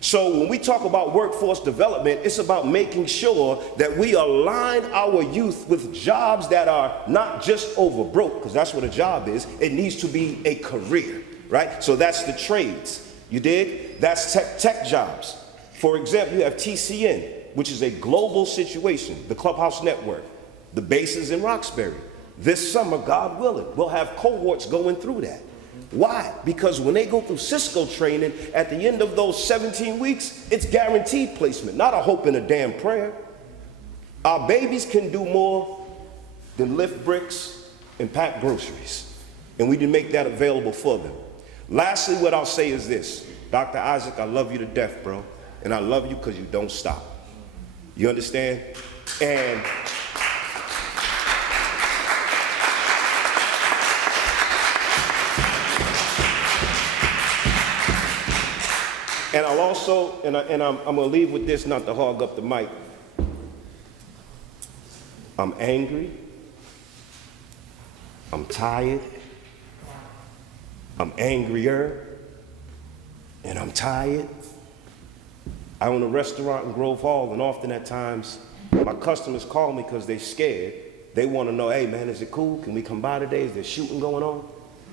So when we talk about workforce development, it's about making sure that we align our youth with jobs that are not just over broke, because that's what a job is. It needs to be a career, right? So that's the trades, you dig? That's tech jobs. For example, you have TCN, which is a global situation, the Clubhouse Network. The base is in Roxbury. This summer, God willing, we'll have cohorts going through that. Why? Because when they go through Cisco training, at the end of those 17 weeks, it's guaranteed placement, not a hope and a damn prayer. Our babies can do more than lift bricks and pack groceries, and we didn't make that available for them. Lastly, what I'll say is this. Dr. Isaac, I love you to death, bro, and I love you because you don't stop. You understand? And I'll also, and I'm going to leave with this, not to hog up the mic. I'm angry. I'm tired. I'm angrier. And I'm tired. I own a restaurant in Grove Hall, and often at times, my customers call me because they're scared. They want to know, hey man, is it cool? Can we come by today? Is there shooting going on?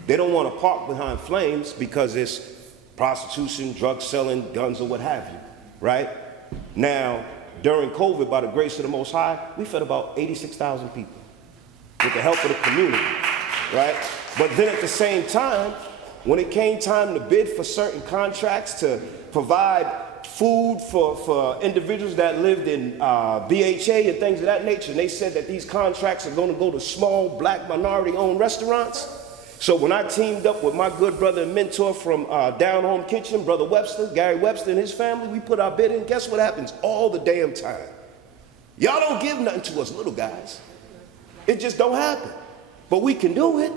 They don't want to park behind flames because it's prostitution, drug selling, guns, or what have you, right? Now, during COVID, by the grace of the Most High, we fed about 86,000 people with the help of the community, right? But then at the same time, when it came time to bid for certain contracts to provide food for individuals that lived in BHA and things of that nature, and they said that these contracts are going to go to small, black, minority-owned restaurants. So when I teamed up with my good brother and mentor from Down Home Kitchen, Brother Webster, Gary Webster and his family, we put our bid in. Guess what happens all the damn time? Y'all don't give nothing to us little guys. It just don't happen. But we can do it.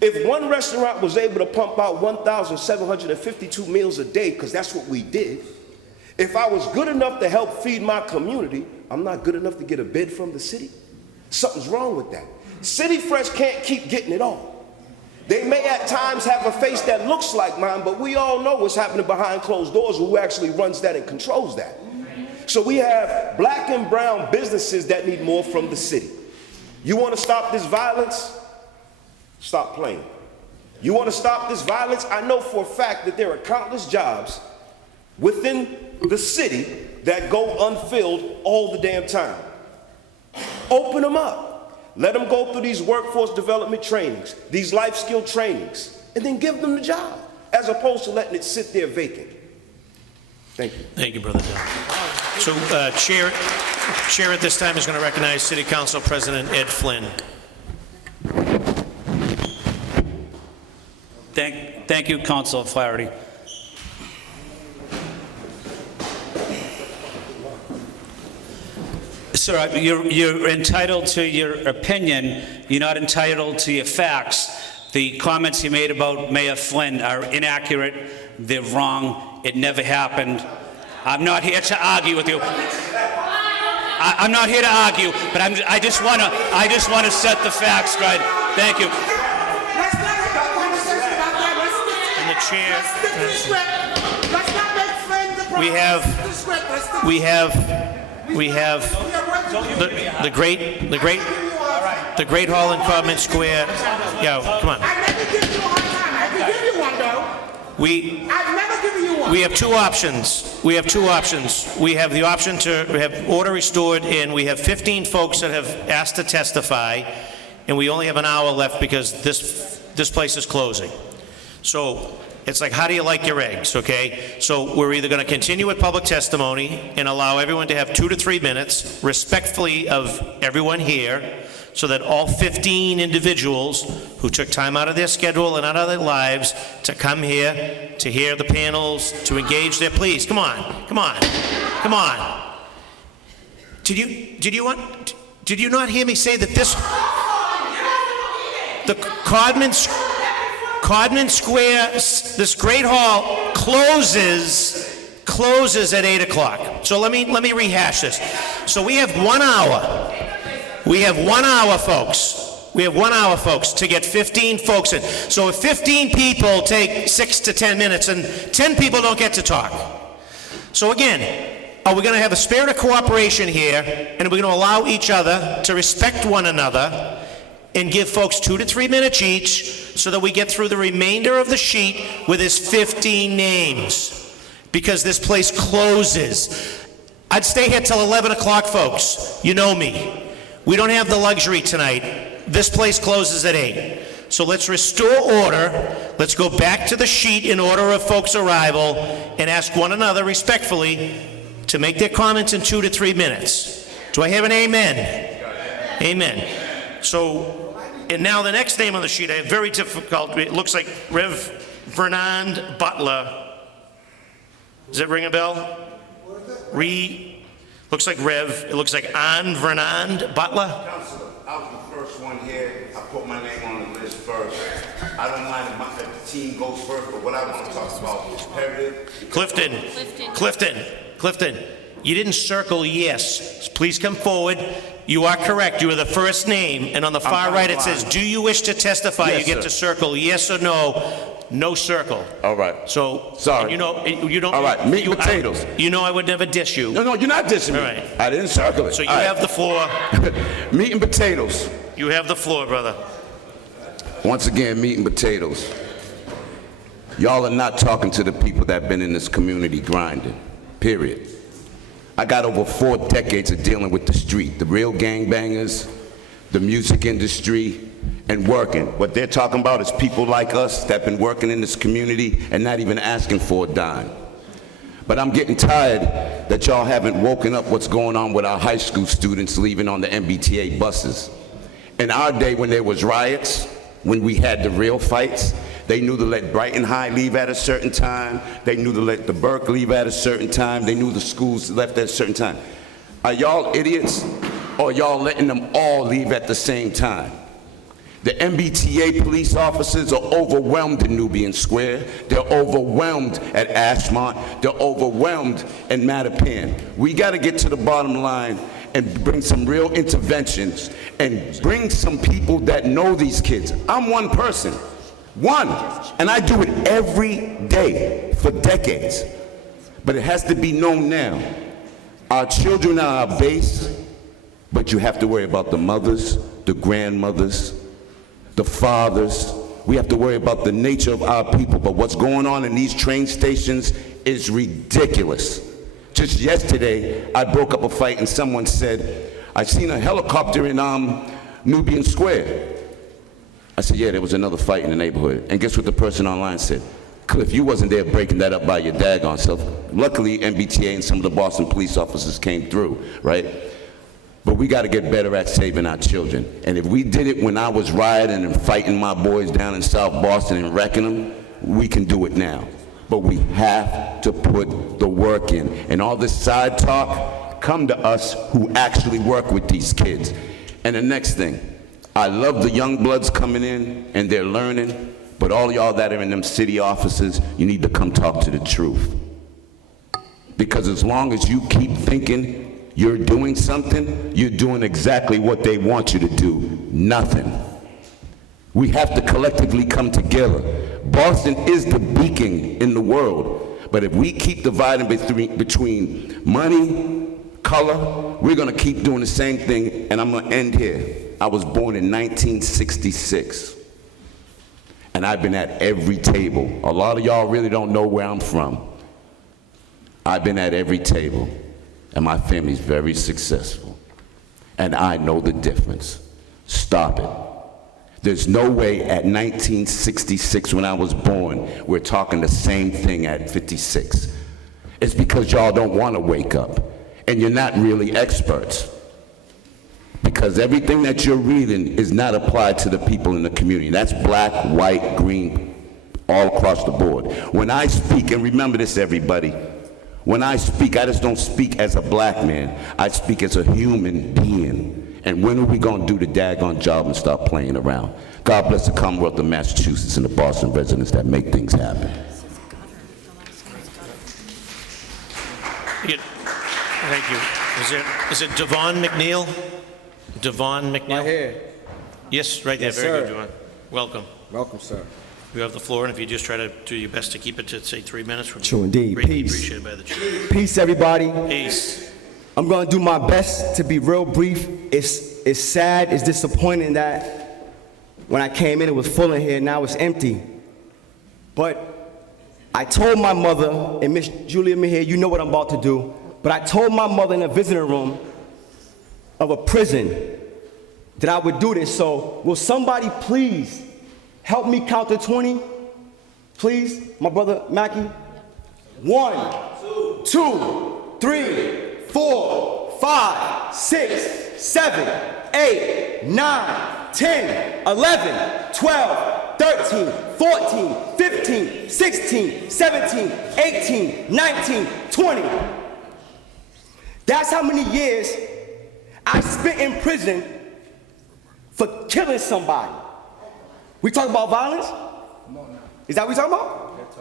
If one restaurant was able to pump out 1,752 meals a day, because that's what we did, if I was good enough to help feed my community, I'm not good enough to get a bid from the city. Something's wrong with that. City Fresh can't keep getting it all. They may at times have a face that looks like mine, but we all know what's happening behind closed doors, who actually runs that and controls that. So we have black and brown businesses that need more from the city. You want to stop this violence? Stop playing. You want to stop this violence? I know for a fact that there are countless jobs within the city that go unfilled all the damn time. Open them up. Let them go through these workforce development trainings, these life skill trainings, and then give them the job, as opposed to letting it sit there vacant. Thank you. Thank you, Brother Dell. So, Chair at this time is going to recognize City Council President Ed Flynn. Thank you, Councilor Flaherty. Sir, you're entitled to your opinion. You're not entitled to your facts. The comments you made about Mayor Flynn are inaccurate. They're wrong. It never happened. I'm not here to argue with you. I'm not here to argue, but I just want to set the facts straight. Thank you. And the chair. We have the great hall in Common Square. Yeah, come on. I've never given you a hard time. I can give you one, though. I've never given you one. We have two options. We have the option to have order restored, and we have 15 folks that have asked to testify, and we only have an hour left because this place is closing. So it's like, how do you like your eggs, okay? So we're either going to continue with public testimony and allow everyone to have 2 to 3 minutes, respectfully of everyone here, so that all 15 individuals who took time out of their schedule and out of their lives to come here, to hear the panels, to engage their, please, come on. Did you not hear me say that the Codman Square, this great hall closes at 8 o'clock. So let me rehash this. So we have 1 hour. We have 1 hour, folks. We have 1 hour, folks, to get 15 folks in. So if 15 people take 6 to 10 minutes and 10 people don't get to talk. So again, are we going to have a spirit of cooperation here, and are we going to allow each other to respect one another and give folks 2 to 3 minutes each so that we get through the remainder of the sheet with his 15 names? Because this place closes. I'd stay here till 11 o'clock, folks. You know me. We don't have the luxury tonight. This place closes at 8. So let's restore order. Let's go back to the sheet in order of folks' arrival and ask one another respectfully to make their comments in 2 to 3 minutes. Do I have an amen? Amen. So, and now the next name on the sheet, I have very difficult, it looks like Rev. Fernand Butler. Does it ring a bell? Looks like Rev. It looks like Ann Vernand Butler. Councilor, I was the first one here. I put my name on the list first. I don't mind if the team goes first, but what I want to talk about is imperative. Clifton. You didn't circle yes. Please come forward. You are correct. You are the first name. And on the far right it says, do you wish to testify? Yes, you get sir. to circle yes or no. No circle. All right. So, sorry. You don't. All right, meat and potatoes. You know I would never diss you. No, you're not dissing me. All right. I didn't circle it. So you have the floor. Meat and potatoes. You have the floor, brother. Once again, meat and potatoes. Y'all are not talking to the people that have been in this community grinding, period. I got over 4 decades of dealing with the street, the real gangbangers, the music industry, and working. What they're talking about is people like us that have been working in this community and not even asking for a dime. But I'm getting tired that y'all haven't woken up what's going on with our high school students leaving on the MBTA buses. In our day when there was riots, when we had the real fights, they knew to let Brighton High leave at a certain time. They knew to let the Burke leave at a certain time. They knew the schools left at a certain time. Are y'all idiots, or y'all letting them all leave at the same time? The MBTA police officers are overwhelmed in Nubian Square. They're overwhelmed at Ashmont. They're overwhelmed in Mattapan. We got to get to the bottom line and bring some real interventions and bring some people that know these kids. I'm one person, one, and I do it every day for decades. But it has to be known now. Our children are our base, but you have to worry about the mothers, the grandmothers, the fathers. We have to worry about the nature of our people. But what's going on in these train stations is ridiculous. Just yesterday, I broke up a fight and someone said, I seen a helicopter in Nubian Square. I said, yeah, there was another fight in the neighborhood. And guess what the person online said? Cliff, you wasn't there breaking that up by your daggone self. Luckily, MBTA and some of the Boston police officers came through, right? But we got to get better at saving our children. And if we did it when I was rioting and fighting my boys down in South Boston and wrecking them, we can do it now. But we have to put the work in. And all this side talk, come to us who actually work with these kids. And the next thing, I love the young bloods coming in and they're learning, but all y'all that are in them city offices, you need to come talk to the truth. Because as long as you keep thinking you're doing something, you're doing exactly what they want you to do, nothing. We have to collectively come together. Boston is the beacon in the world, but if we keep dividing between money, color, we're gonna keep doing the same thing, and I'm gonna end here. I was born in 1966, and I've been at every table. A lot of y'all really don't know where I'm from. I've been at every table, and my family's very successful, and I know the difference. Stop it. There's no way at 1966 when I was born, we're talking the same thing at 56. It's because y'all don't want to wake up, and you're not really experts. Because everything that you're reading is not applied to the people in the community. That's black, white, green, all across the board. When I speak, and remember this everybody, when I speak, I just don't speak as a black man. I speak as a human being. And when are we going to do the daggone job and stop playing around? God bless the Commonwealth of Massachusetts and the Boston residents that make things happen. Thank you. Is it Devon McNeil? Devon McNeil? Right here. Yes, right there. Yes, Very sir. good, Devon. Welcome. Welcome, sir. You have the floor, and if you just try to do your best to keep it to, say, 3 minutes. True indeed. Greatly Peace. appreciated by the chair. Peace, everybody. Peace. I'm going to do my best to be real brief. It's sad, it's disappointing that when I came in, it was full in here, now it's empty. But I told my mother, and Miss Julia Mejia, you know what I'm about to do, but I told my mother in the visiting room of a prison that I would do this. So will somebody please help me count to 20? Please, my brother Mackie. 1, 2, 3, 4, 5, 6, 7, 8, 9, 10, 11, 12, 13, 14, 15, 16, 17, 18, 19, 20. That's how many years I spent in prison for killing somebody. We talk about violence? No. Is that what we talking about?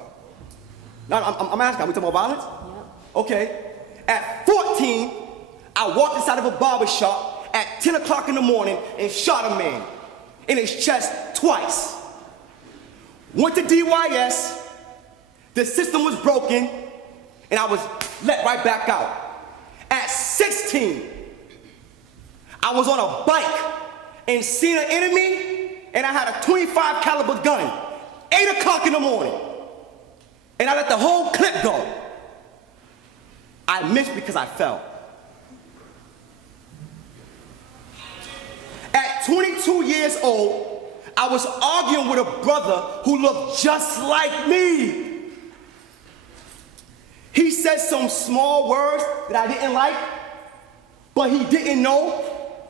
No, I'm asking, are we talking about violence? Yeah. Okay. At 14, I walked inside of a barber shop at 10 o'clock in the morning and shot a man in his chest twice. Went to DYS, the system was broken, and I was let right back out. At 16, I was on a bike and seen an enemy, and I had a 25 caliber gun, 8 o'clock in the morning, and I let the whole clip go. I missed because I fell. At 22 years old, I was arguing with a brother who looked just like me. He said some small words that I didn't like, but he didn't know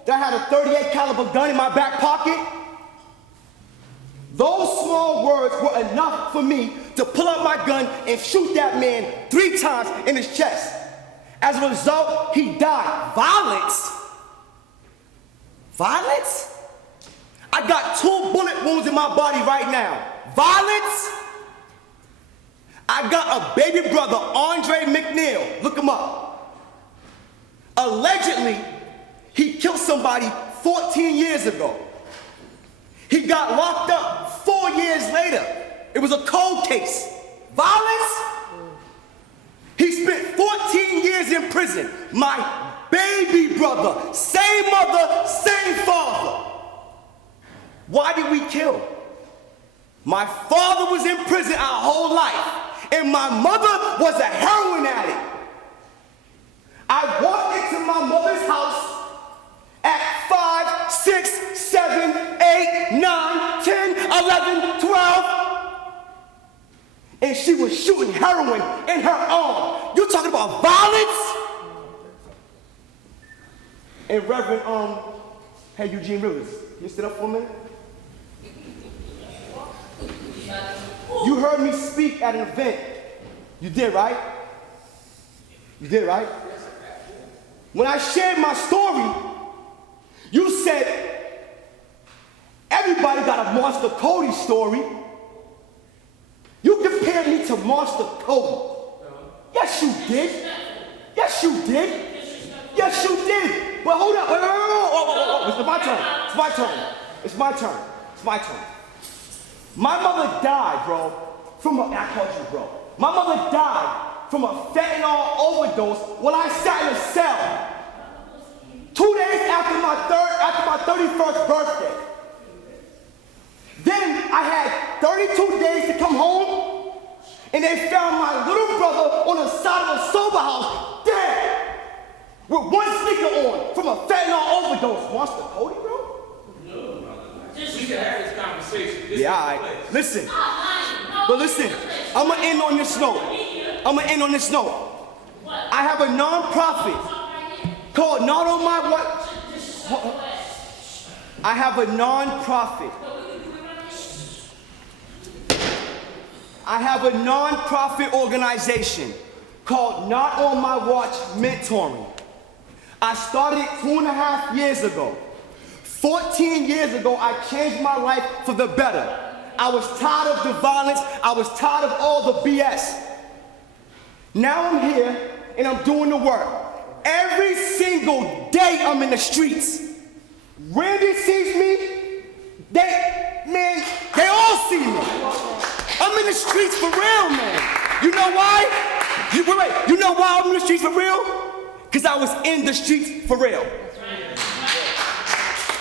that I had a 38 caliber gun in my back pocket. Those small words were enough for me to pull out my gun and shoot that man 3 times in his chest. As a result, he died. Violence? Violence? I got 2 bullet wounds in my body right now. Violence? I got a baby brother, Andre McNeil, look him up. Allegedly, killed somebody 14 years ago. He got locked up 4 years later. It was a cold case. Violence? He spent 14 years in prison. My baby brother, same mother, same father. Why did we kill? My father was in prison our whole life, and my mother was a heroin addict. I walked into my mother's house at 5, 6, 7, 8, 9, 10, 11, 12, and she was shooting heroin in her arm. You talking about violence? And Reverend, hey, Eugene Rivers, can you sit up for a minute? You heard me speak at an event. You did, right? You did, right? When I shared my story, you said, everybody got a Monster Cody story. You compared me to Monster Cody. Yes, you did. Yes, you did. Yes, you did. But hold up. Wait. It's my turn. It's my turn. It's my turn. It's my turn. My mother died, bro, I called you, bro. My mother died from a fentanyl overdose when I sat in a cell 2 days after my 31st birthday. Then I had 32 days to come home, and they found my little brother on the side of a sober house, dead, with one sneaker on from a fentanyl overdose. Monster Cody, bro? We can have this conversation. Yeah, all right. Listen. But listen, I'm going to end on this note. I have a nonprofit called Not On My Watch. I have a nonprofit organization called Not On My Watch Mentoring. I started it 2.5 years ago. 14 years ago, I changed my life for the better. I was tired of the violence. I was tired of all the BS. Now I'm here, and I'm doing the work. Every single day, I'm in the streets. Randy sees me. They all see me. I'm in the streets for real, man. You know why? You know why I'm in the streets for real? Because I was in the streets for real.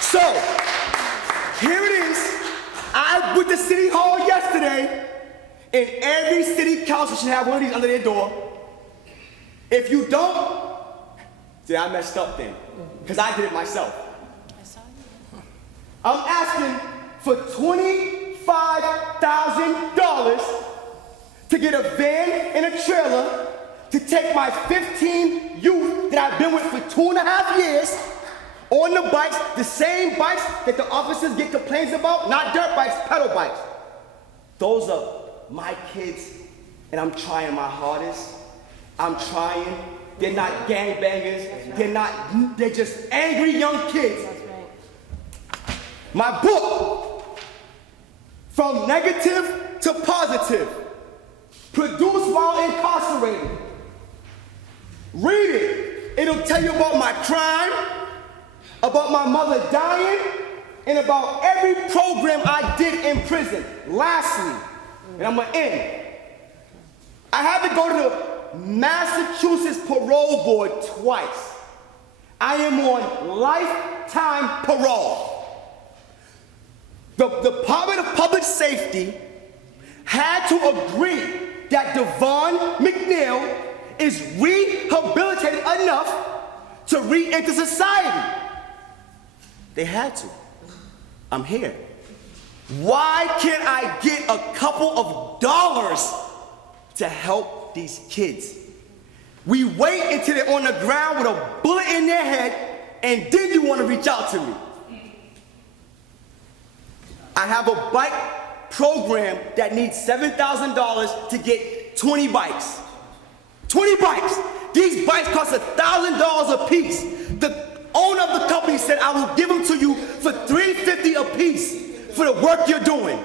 So, here it is. I went to City Hall yesterday, and every city council should have one of these under their door. If you don't, see, I messed up then, because I did it myself. I'm asking for $25,000 to get a van and a trailer to take my 15 youth that I've been with for 2.5 years on the bikes, the same bikes that the officers get complaints about, not dirt bikes, pedal bikes. Those are my kids, and I'm trying my hardest. I'm trying. They're not gangbangers. They're just angry young kids. My book, From Negative to Positive, produced while incarcerated. Read it. It'll tell you about my crime, about my mother dying, and about every program I did in prison. Lastly, and I'm gonna end, I had to go to the Massachusetts Parole Board twice. I am on lifetime parole. The Department of Public Safety had to agree that Devon McNeil is rehabilitated enough to re-enter society. They had to. I'm here. Why can't I get a couple of dollars to help these kids? We wait until they're on the ground with a bullet in their head, and then you want to reach out to me. I have a bike program that needs $7,000 to get 20 bikes. 20 bikes. These bikes cost $1,000 a piece. The owner of the company said, I will give them to you for $350 a piece for the work you're doing.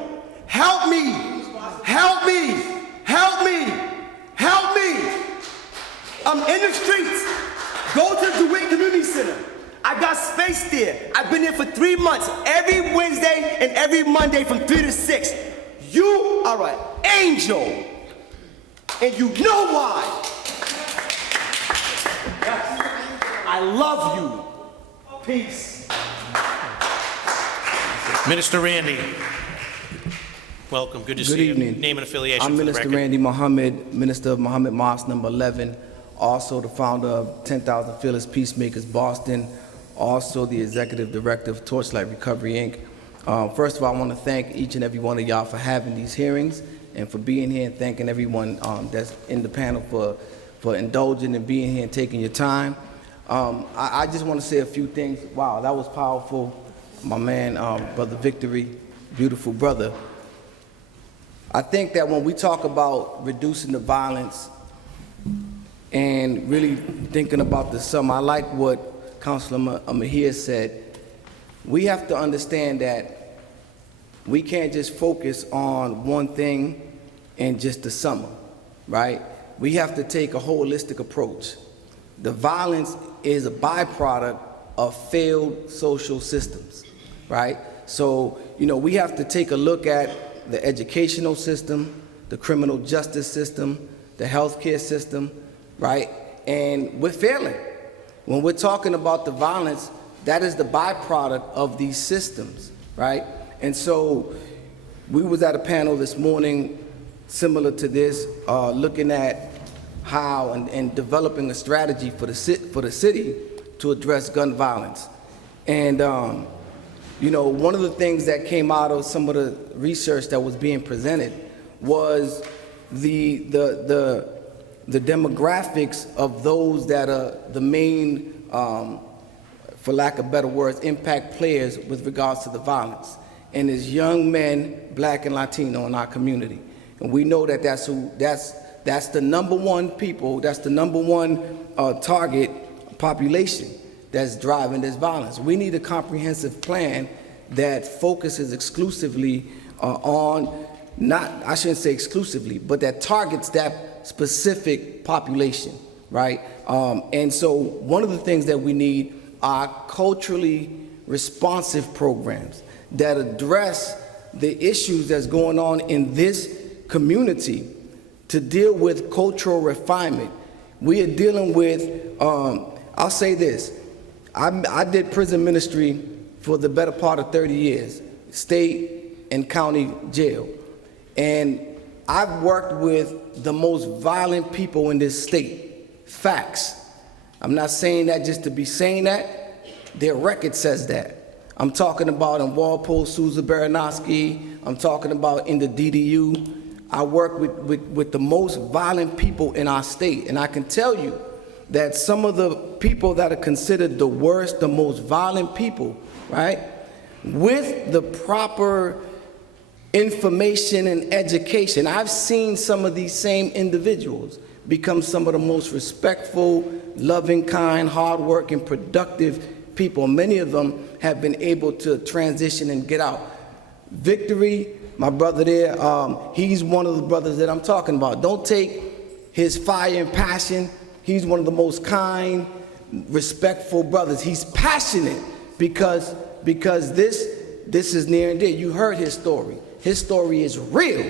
Help me. Help me. Help me. Help me. I'm in the streets. Go to the DeWitt Community Center. I got space nice there. I've been there for 3 months, every Wednesday and every Monday from 3 to 6. You are an angel, and you know why. I love you. Peace. Minister Randy, welcome. Good to see you. Good evening. Name and affiliation I'm for the Minister record. Randy Muhammad, Minister of Muhammad Mosque number 11, also the founder of 10,000 Fearless Peacemakers Boston, also the Executive Director of Torchlight Recovery, Inc. First of all, I want to thank each and every one of y'all for having these hearings and for being here, and thanking everyone that's in the panel for indulging and being here and taking your time. I just want to say a few things. Wow, that was powerful. My man, Brother Victory, beautiful brother. I think that when we talk about reducing the violence and really thinking about the sum, I like what Councilor Mahir said. We have to understand that we can't just focus on one thing and just the summer, right? We have to take a holistic approach. The violence is a byproduct of failed social systems, right? So, we have to take a look at the educational system, the criminal justice system, the healthcare system, right? And we're failing. When we're talking about the violence, that is the byproduct of these systems, right? And so we was at a panel this morning similar to this, looking at how and developing a strategy for the city to address gun violence. And one of the things that came out of some of the research that was being presented was the demographics of those that are the main, for lack of better words, impact players with regards to the violence. And it's young men, Black and Latino in our community. And we know that that's the number one people, that's the number one target population that's driving this violence. We need a comprehensive plan that focuses exclusively on, I shouldn't say exclusively, but that targets that specific population, right? And so one of the things that we need are culturally responsive programs that address the issues that's going on in this community to deal with cultural refinement. We are dealing with, I'll say this, I did prison ministry for the better part of 30 years, state and county jail. And I've worked with the most violent people in this state. Facts. I'm not saying that just to be saying that. Their record says that. I'm talking about in Walpole, Sousa Baranowski. I'm talking about in the DDU. I work with the most violent people in our state. And I can tell you that some of the people that are considered the worst, the most violent people, right, with the proper information and education, I've seen some of these same individuals become some of the most respectful, loving, kind, hardworking, productive people. Many of them have been able to transition and get out. Victory, my brother there, he's one of the brothers that I'm talking about. Don't take his fire and passion. He's one of the most kind, respectful brothers. He's passionate because this is near and dear. You heard his story. His story is real.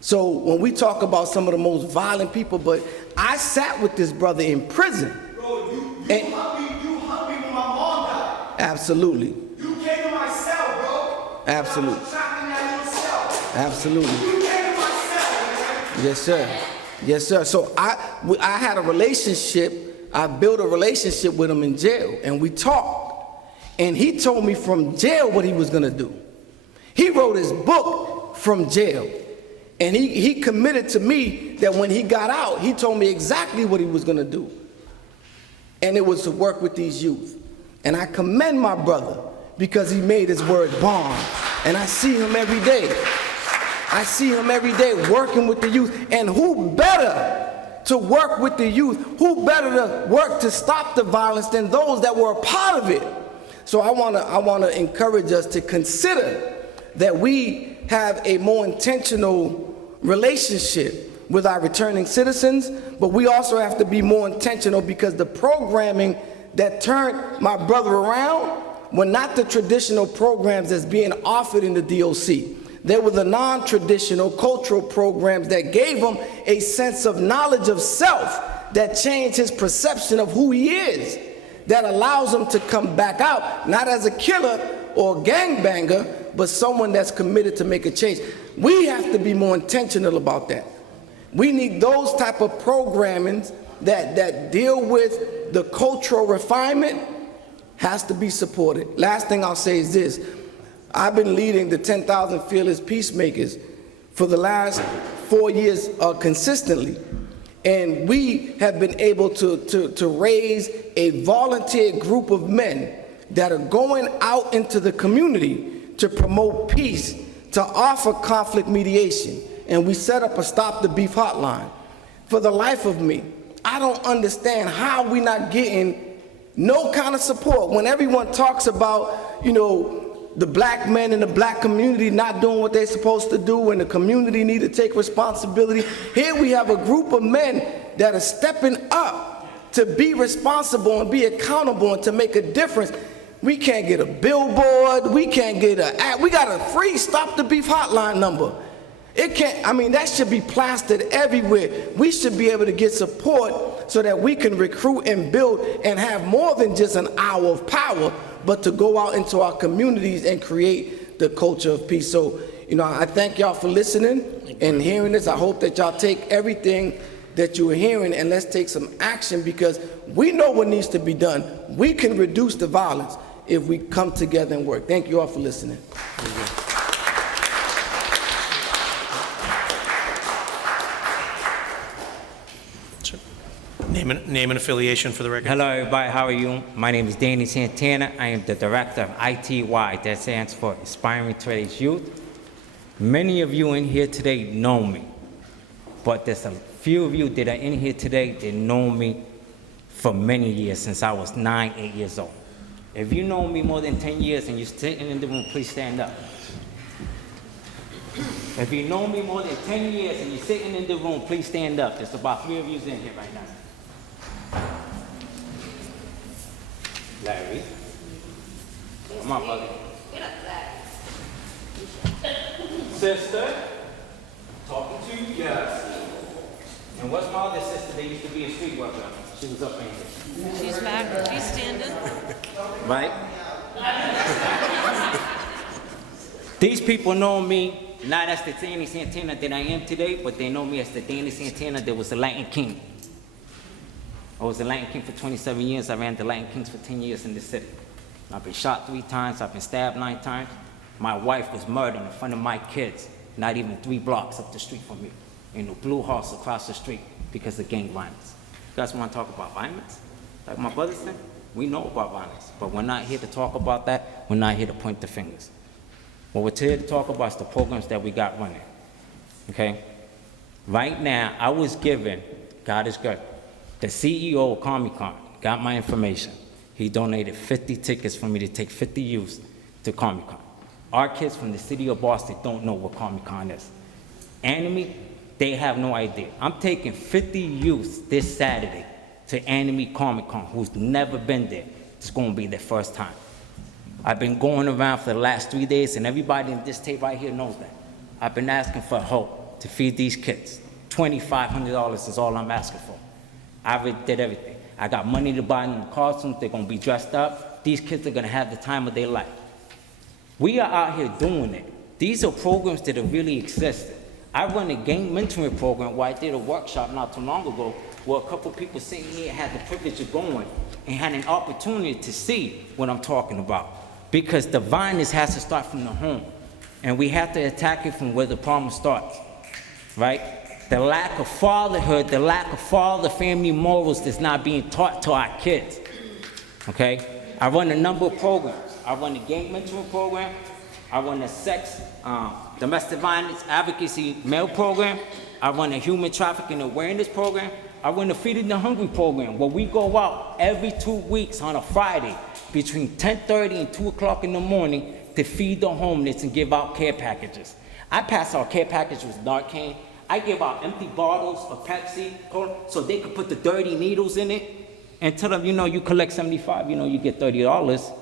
So when we talk about some of the most violent people, but I sat with this brother in prison. Bro, you hung me when my mom died. Absolutely. You came to my cell, bro. Absolutely. I was trapped in that little cell. Absolutely. You came to my cell, man. Yes, sir. Yes, sir. So I had a relationship. I built a relationship with him in jail, and we talked. And he told me from jail what he was going to do. He wrote his book from jail. And he committed to me that when he got out, he told me exactly what he was going to do. And it was to work with these youth. And I commend my brother because he made his word bond. And I see him every day. I see him every day working with the youth. And who better to work with the youth? Who better to work to stop the violence than those that were a part of it? So I want to encourage us to consider that we have a more intentional relationship with our returning citizens, but we also have to be more intentional because the programming that turned my brother around were not the traditional programs that's being offered in the DOC. There were the non-traditional cultural programs that gave him a sense of knowledge of self that changed his perception of who he is, that allows him to come back out, not as a killer or a gangbanger, but someone that's committed to make a change. We have to be more intentional about that. We need those type of programming that deal with the cultural refinement has to be supported. Last thing I'll say is this. I've been leading the 10,000 Fearless Peacemakers for the last 4 years consistently. And we have been able to raise a volunteer group of men that are going out into the community to promote peace, to offer conflict mediation. And we set up a Stop the Beef hotline. For the life of me, I don't understand how we're not getting no kind of support when everyone talks about, you know, the black men in the black community not doing what they're supposed to do and the community need to take responsibility. Here we have a group of men that are stepping up to be responsible and be accountable and to make a difference. We can't get a billboard, we can't get an ad, we got a free Stop the Beef hotline number. It can't, I mean, that should be plastered everywhere. We should be able to get support so that we can recruit and build and have more than just an hour of power, but to go out into our communities and create the culture of peace. So, you know, I thank y'all for listening and hearing this. I hope that y'all take everything that you're hearing and let's take some action, because we know what needs to be done. We can reduce the violence if we come together and work. Thank you all for listening. Name and affiliation for the record. Hello, everybody. How are you? My name is Danny Santana. I am the director of ITY. That stands for Inspiring Today's Youth. Many of you in here today know me, but there's a few of you that are in here today that know me for many years, since I was 9, 8 years old. If you know me more than 10 years and you're sitting in the room, please stand up. If you know me more than 10 years and you're sitting in the room, please stand up. There's about 3 of you in here right now. Larry. Come on, brother. Sister. Talking to you, yes. And what's my other sister that used to be a street worker? She was up in here. She's back. She's standing. Right? These people know me not as the Danny Santana that I am today, but they know me as the Danny Santana that was the Latin King. I was the Latin King for 27 years. I ran the Latin Kings for 10 years in the city. I've been shot 3 times. I've been stabbed 9 times. My wife was murdered in front of my kids, not even 3 blocks up the street from me, in the blue house across the street because of gang violence. You guys want to talk about violence? Like my brother said, we know about violence, but we're not here to talk about that. We're not here to point the fingers. What we're here to talk about is the programs that we got running, okay? Right now, I was given, God is good, the CEO of Comic-Con got my information. He donated 50 tickets for me to take 50 youths to Comic-Con. Our kids from the city of Boston don't know what Comic-Con is. Anime, they have no idea. I'm taking 50 youths this Saturday to Anime Comic-Con who's never been there. It's going to be their first time. I've been going around for the last 3 days, and everybody in this tape right here knows that. I've been asking for help to feed these kids. $2,500 is all I'm asking for. I already did everything. I got money to buy them costumes. They're going to be dressed up. These kids are going to have the time of their life. We are out here doing it. These are programs that have really existed. I run a gang mentoring program where I did a workshop not too long ago where a couple people sitting here had the privilege of going and had an opportunity to see what I'm talking about. Because the violence has to start from the home. And we have to attack it from where the problem starts, right? The lack of fatherhood, the lack of father family morals that's not being taught to our kids, okay? I run a number of programs. I run a gang mentoring program. I run a sex, domestic violence advocacy male program. I run a human trafficking awareness program. I run a Feeding the Hungry program where we go out every 2 weeks on a Friday between 10:30 and 2 o'clock in the morning to feed the homeless and give out care packages. I pass out care packages with Narcan. I give out empty bottles of Pepsi so they could put the dirty needles in it and tell them, you know, you collect 75, you know, you get $30,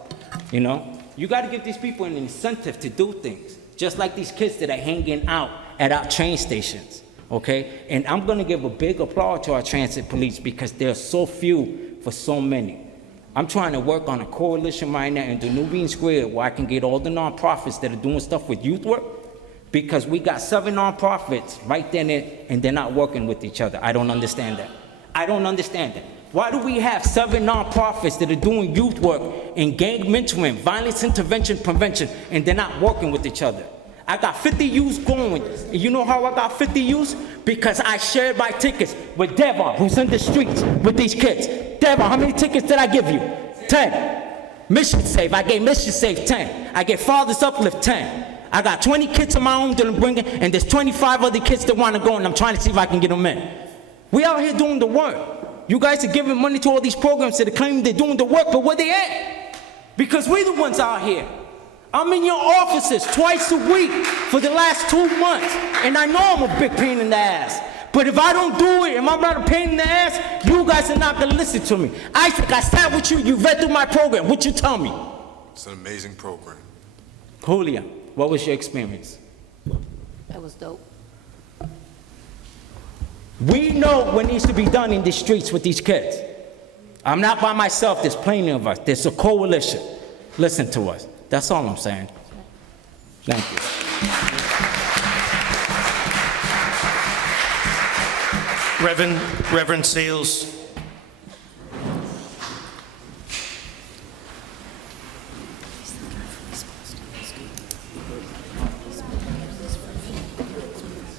you know. You got to give these people an incentive to do things, just like these kids that are hanging out at our train stations, okay? And I'm going to give a big applause to our transit police because there are so few for so many. I'm trying to work on a coalition right now in the Nubian Square where I can get all the nonprofits that are doing stuff with youth work, because we got 7 nonprofits right there and they're not working with each other. I don't understand that. I don't understand that. Why do we have 7 nonprofits that are doing youth work in gang mentoring, violence intervention, prevention, and they're not working with each other? I got 50 youths going. And you know how I got 50 youths? Because I shared my tickets with Devon, who's in the streets with these kids. Devon, how many tickets did I give you? 10. Mission Safe, I gave Mission Safe 10. I gave Father's Uplift 10. I got 20 kids of my own that I'm bringing, and there's 25 other kids that want to go, and I'm trying to see if I can get them in. We out here doing the work. You guys are giving money to all these programs that are claiming they're doing the work, but where they at? Because we're the ones out here. I'm in your offices twice a week for the last 2 months, and I know I'm a big pain in the ass. But if I don't do it, and I'm not a pain in the ass, you guys are not going to listen to me. Isaac, I sat with you. You read through my program. What you tell me? It's an amazing program. Julia, what was your experience? That was dope. We know what needs to be done in the streets with these kids. I'm not by myself. There's plenty of us. There's a coalition. Listen to us. That's all I'm saying. Thank you. Reverend Sales.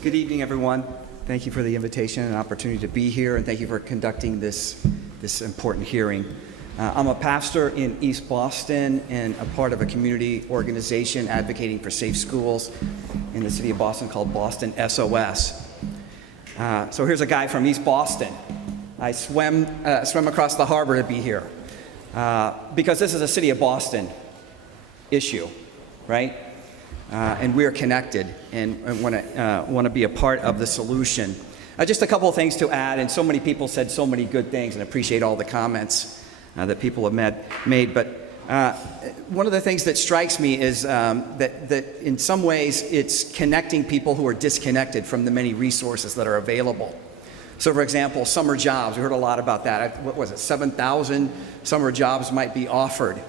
Good evening, everyone. Thank you for the invitation and opportunity to be here, and thank you for conducting this important hearing. I'm a pastor in East Boston and a part of a community organization advocating for safe schools in the city of Boston called Boston SOS. So here's a guy from East Boston. I swam across the harbor to be here because this is a city of Boston issue, right? And we're connected and want to be a part of the solution. Just a couple of things to add, and so many people said so many good things, and I appreciate all the comments that people have made. But one of the things that strikes me is that in some ways it's connecting people who are disconnected from the many resources that are available. So, for example, summer jobs. We heard a lot about that. What was it? 7,000 summer jobs might be offered.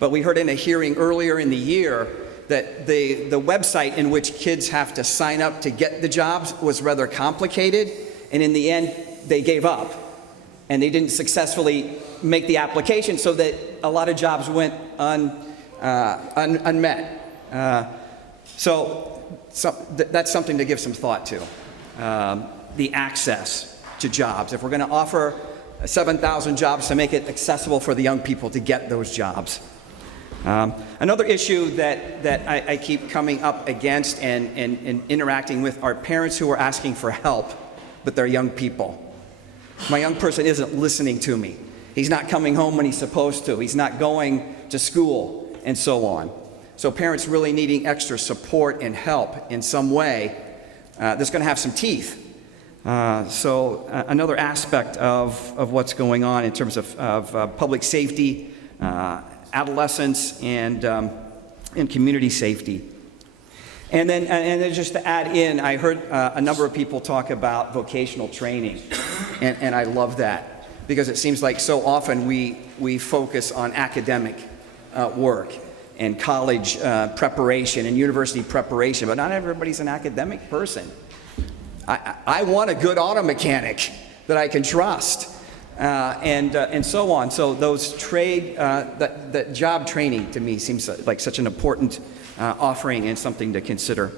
But we heard in a hearing earlier in the year that the website in which kids have to sign up to get the jobs was rather complicated, and in the end, they gave up, and they didn't successfully make the application, so that a lot of jobs went unmet. So that's something to give some thought to, the access to jobs. If we're going to offer 7,000 jobs, to make it accessible for the young people to get those jobs. Another issue that I keep coming up against and interacting with are parents who are asking for help, but they're young people. My young person isn't listening to me. He's not coming home when he's supposed to. He's not going to school, and so on. So parents really needing extra support and help in some way that's going to have some teeth. So another aspect of what's going on in terms of public safety, adolescence, and community safety. And then just to add in, I heard a number of people talk about vocational training, and I love that, because it seems like so often we focus on academic work and college preparation and university preparation, but not everybody's an academic person. I want a good auto mechanic that I can trust. And so on. So those that job training to me seems like such an important offering and something to consider.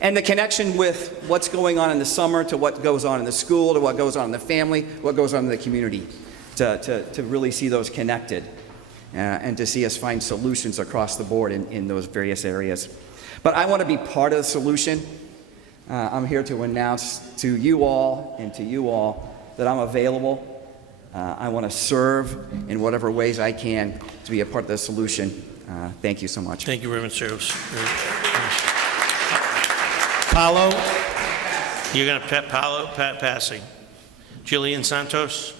And the connection with what's going on in the summer to what goes on in the school, to what goes on in the family, what goes on in the community, to really see those connected and to see us find solutions across the board in those various areas. But I want to be part of the solution. I'm here to announce to you all and to you all that I'm available. I want to serve in whatever ways I can to be a part of the solution. Thank you so much. Thank you very much, Serves. Paulo, you're going to Paulo passing. Jillian Santos.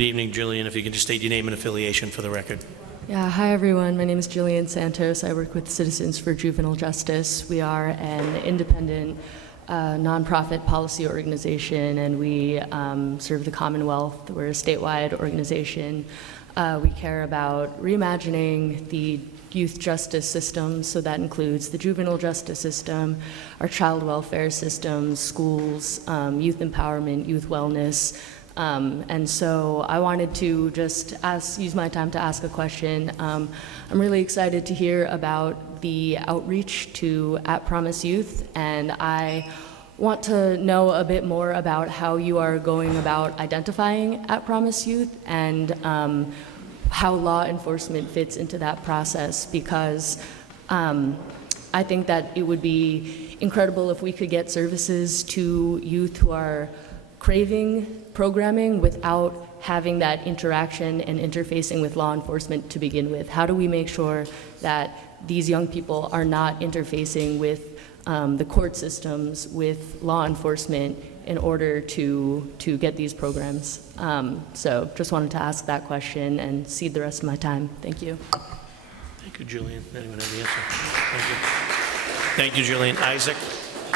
Good evening, Julian. If you could just state your name and affiliation for the record. Yeah, hi everyone. My name is Jillian Santos. I work with Citizens for Juvenile Justice. We are an independent nonprofit policy organization, and we serve the Commonwealth. We're a statewide organization. We care about reimagining the youth justice system, so that includes the juvenile justice system, our child welfare systems, schools, youth empowerment, youth wellness. And so I wanted to just use my time to ask a question. I'm really excited to hear about the outreach to At Promise Youth, and I want to know a bit more about how you are going about identifying At Promise Youth and how law enforcement fits into that process, because I think that it would be incredible if we could get services to youth who are craving programming without having that interaction and interfacing with law enforcement to begin with. How do we make sure that these young people are not interfacing with the court systems, with law enforcement, in order to get these programs? So just wanted to ask that question and cede the rest of my time. Thank you. Thank you, Julian. Anyone have the answer? Thank you. Thank you, Julian. Isaac?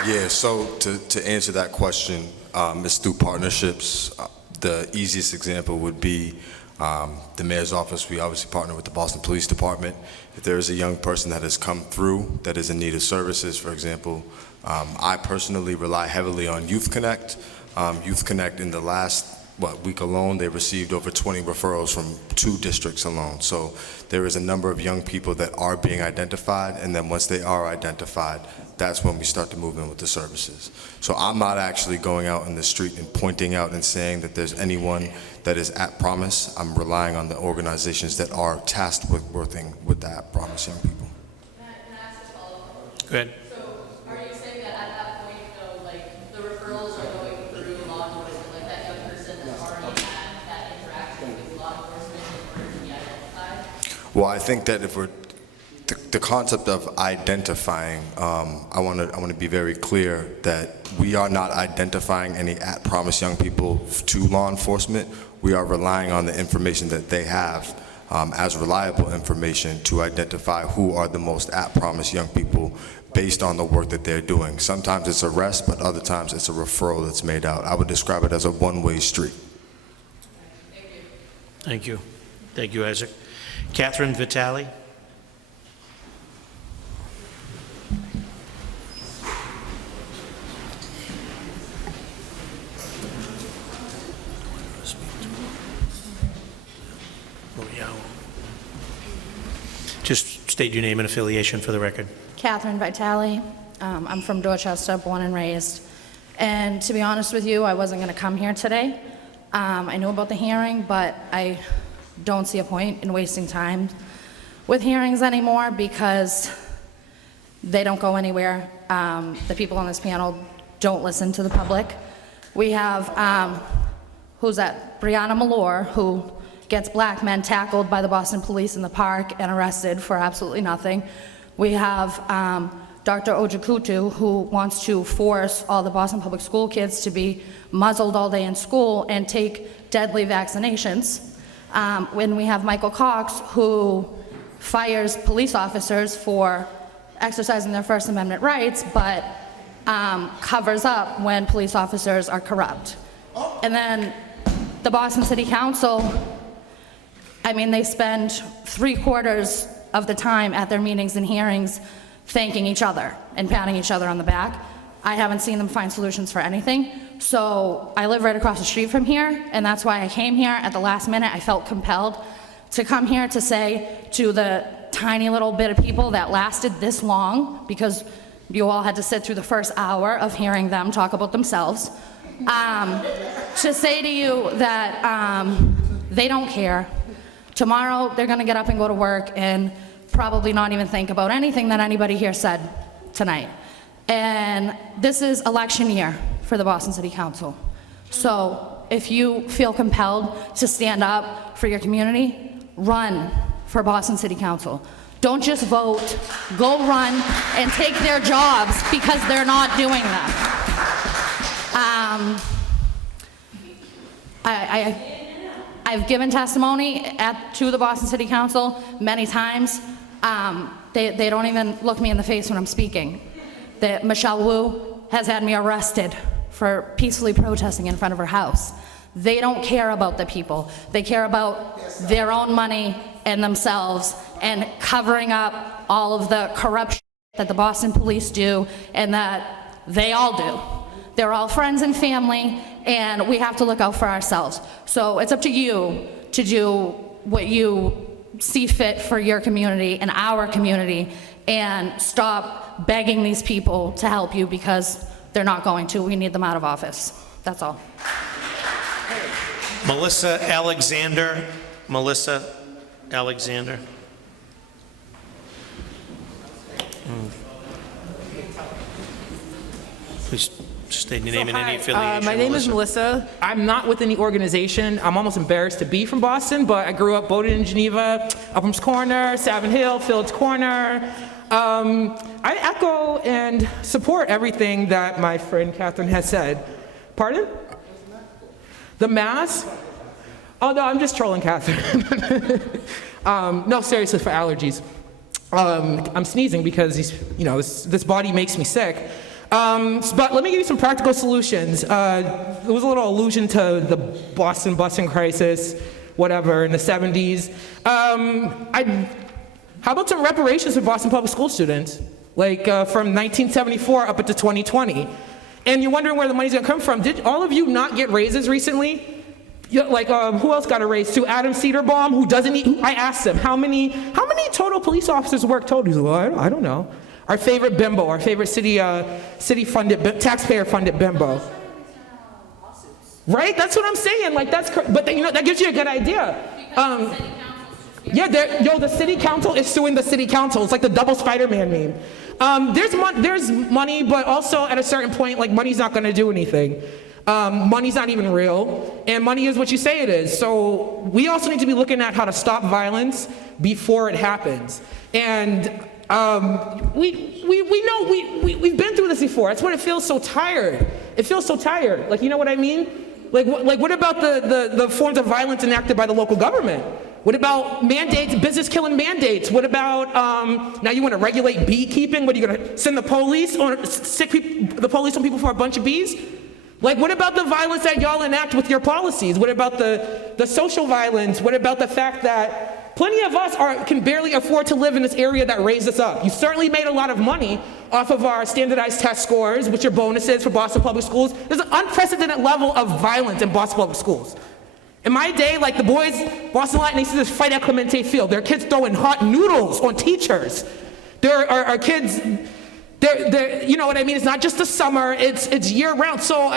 Yeah, so to answer that question, it's through partnerships. The easiest example would be the mayor's office. We obviously partner with the Boston Police Department. If there is a young person that has come through that is in need of services, for example, I personally rely heavily on Youth Connect. Youth Connect in the last week alone, they received over 20 referrals from 2 districts alone. So there is a number of young people that are being identified, and then once they are identified, that's when we start to move in with the services. So I'm not actually going out in the street and pointing out and saying that there's anyone that is at Promise. I'm relying on the organizations that are tasked with working with the At Promise young people. Can I ask a follow-up? Go ahead. So are you saying that at that point, though, like the referrals are going through law enforcement, like that young person has already had that interaction with law enforcement in order to be identified? Well, I think that if we're the concept of identifying, I want to be very clear that we are not identifying any At Promise young people to law enforcement. We are relying on the information that they have as reliable information to identify who are the most At Promise young people based on the work that they're doing. Sometimes it's arrest, but other times it's a referral that's made out. I would describe it as a one-way street. Thank you. Thank you, Isaac. Catherine Vitale? Just state your name and affiliation for the record. Catherine Vitale. I'm from Dorchester, born and raised. And to be honest with you, I wasn't going to come here today. I knew about the hearing, but I don't see a point in wasting time with hearings anymore because they don't go anywhere. The people on this panel don't listen to the public. We have, who's that? Brianna Malore, who gets black men tackled by the Boston police in the park and arrested for absolutely nothing. We have Dr. Ojukutu, who wants to force all the Boston public school kids to be muzzled all day in school and take deadly vaccinations. When we have Michael Cox, who fires police officers for exercising their First Amendment rights, but covers up when police officers are corrupt. And then the Boston City Council, I mean, they spend 3/4 of the time at their meetings and hearings thanking each other and patting each other on the back. I haven't seen them find solutions for anything. So I live right across the street from here, and that's why I came here at the last minute. I felt compelled to come here to say to the tiny little bit of people that lasted this long, because you all had to sit through the first hour of hearing them talk about themselves, to say to you that they don't care. Tomorrow, they're gonna get up and go to work and probably not even think about anything that anybody here said tonight. And this is election year for the Boston City Council. So if you feel compelled to stand up for your community, run for Boston City Council. Don't just vote, go run and take their jobs because they're not doing them. I I've given testimony to the Boston City Council many times. They don't even look me in the face when I'm speaking. That Michelle Wu has had me arrested for peacefully protesting in front of her house. They don't care about the people. They care about their own money and themselves and covering up all of the corruption that the Boston police do and that they all do. They're all friends and family, and we have to look out for ourselves. So it's up to you to do what you see fit for your community and our community, and stop begging these people to help you, because they're not going to. We need them out of office. That's all. Melissa Alexander. Melissa Alexander. Please state your name and any affiliation. My name is Melissa. I'm not with any organization. I'm almost embarrassed to be from Boston, but I grew up Bowdoin in Geneva, Upham's Corner, Savin Hill, Fields Corner. I echo and support everything that my friend Catherine has said. Pardon? The mask? Oh no, I'm just trolling Catherine. No, seriously, for allergies. I'm sneezing because this body makes me sick. But let me give you some practical solutions. There was a little allusion to the Boston busing crisis, whatever, in the 70s. How about some reparations for Boston public school students? Like from 1974 up into 2020. And you're wondering where the money's gonna come from. Did all of you not get raises recently? Who else got a raise too? Adam Cedarbaum, who doesn't need, I asked him, how many total police officers work total? He's like, well, I don't know. Our favorite bimbo, our favorite city-funded, taxpayer-funded bimbo. Right? That's what I'm saying. Like but that gives you a good idea. Yeah, the city council is suing the city council. It's like the double Spider-Man meme. There's money, but also at a certain point, like money's not going to do anything. Money's not even real, and money is what you say it is. So we also need to be looking at how to stop violence before it happens. And we know we've been through this before. That's why it feels so tired. It feels so tired. Like, you know what I mean? Like what about the forms of violence enacted by the local government? What about mandates, business killing mandates? What about now you want to regulate beekeeping? What are you going to send the police on the police on people for a bunch of bees? Like, what about the violence that y'all enact with your policies? What about the social violence? What about the fact that plenty of us can barely afford to live in this area that raised us up? You certainly made a lot of money off of our standardized test scores, which are bonuses for Boston Public Schools. There's an unprecedented level of violence in Boston Public Schools. In my day, like the boys, Boston Latin, they used to just fight at Clemente Field. There are kids throwing hot noodles on teachers. There are kids, you know what I mean? It's not just the summer, it's year round. So,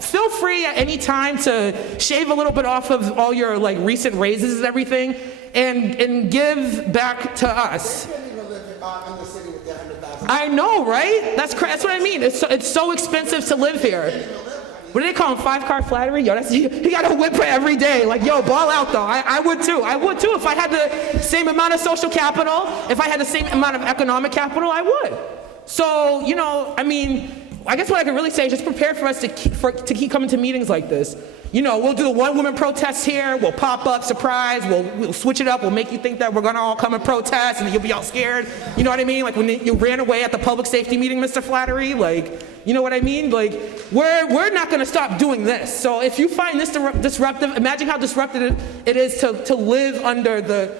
feel free at any time to shave a little bit off of all your like recent raises and everything and give back to us. I know, right? That's what I mean. It's so expensive to live here. What do they call him? 5-car flattery? Yo, he got a whip every day. Like, yo, ball out though. I would too. I would too if I had the same amount of social capital. If I had the same amount of economic capital, I would. So, I guess what I can really say is just prepare for us to keep coming to meetings like this. We'll do the one-woman protest here. We'll pop up, surprise. We'll switch it up. We'll make you think that we're gonna all come and protest, and then you'll be all scared. You know what I mean? Like when you ran away at the public safety meeting, Mr. Flattery. Like, you know what I mean? Like we're not gonna stop doing this. So if you find this disruptive, imagine how disruptive it is to live under the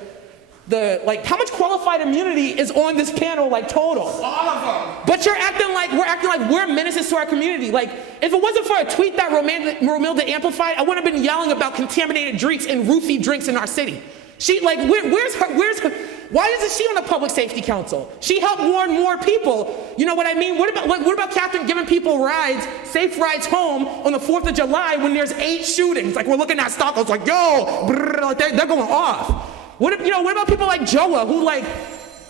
how much qualified immunity is on this panel, like total? All of them. But we're acting like we're menaces to our community. Like, if it wasn't for a tweet that Romilda amplified, I would have been yelling about contaminated drinks and roofie drinks in our city. Where's her, why isn't she on the Public Safety Council? She helped warn more people. You know what I mean? What about Catherine giving people rides, safe rides home on the 4th of July when there's 8 shootings? Like, we're looking at Stockholm, like, yo, brrr, they're going off. What about people like Joa who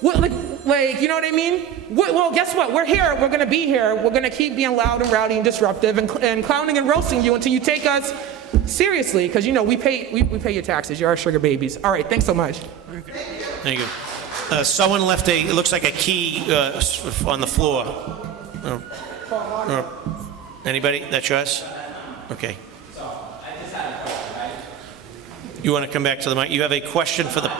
you know what I mean? Well, guess what? We're here. We're going to be here. We're going to keep being loud and rowdy and disruptive and clowning and roasting you until you take us seriously, because we pay your taxes. You're our sugar babies. All right. Thanks so much. Thank you. Someone left it looks like a key on the floor. Anybody? That's yours? Okay. You want to come back to the mic? You have a question for the...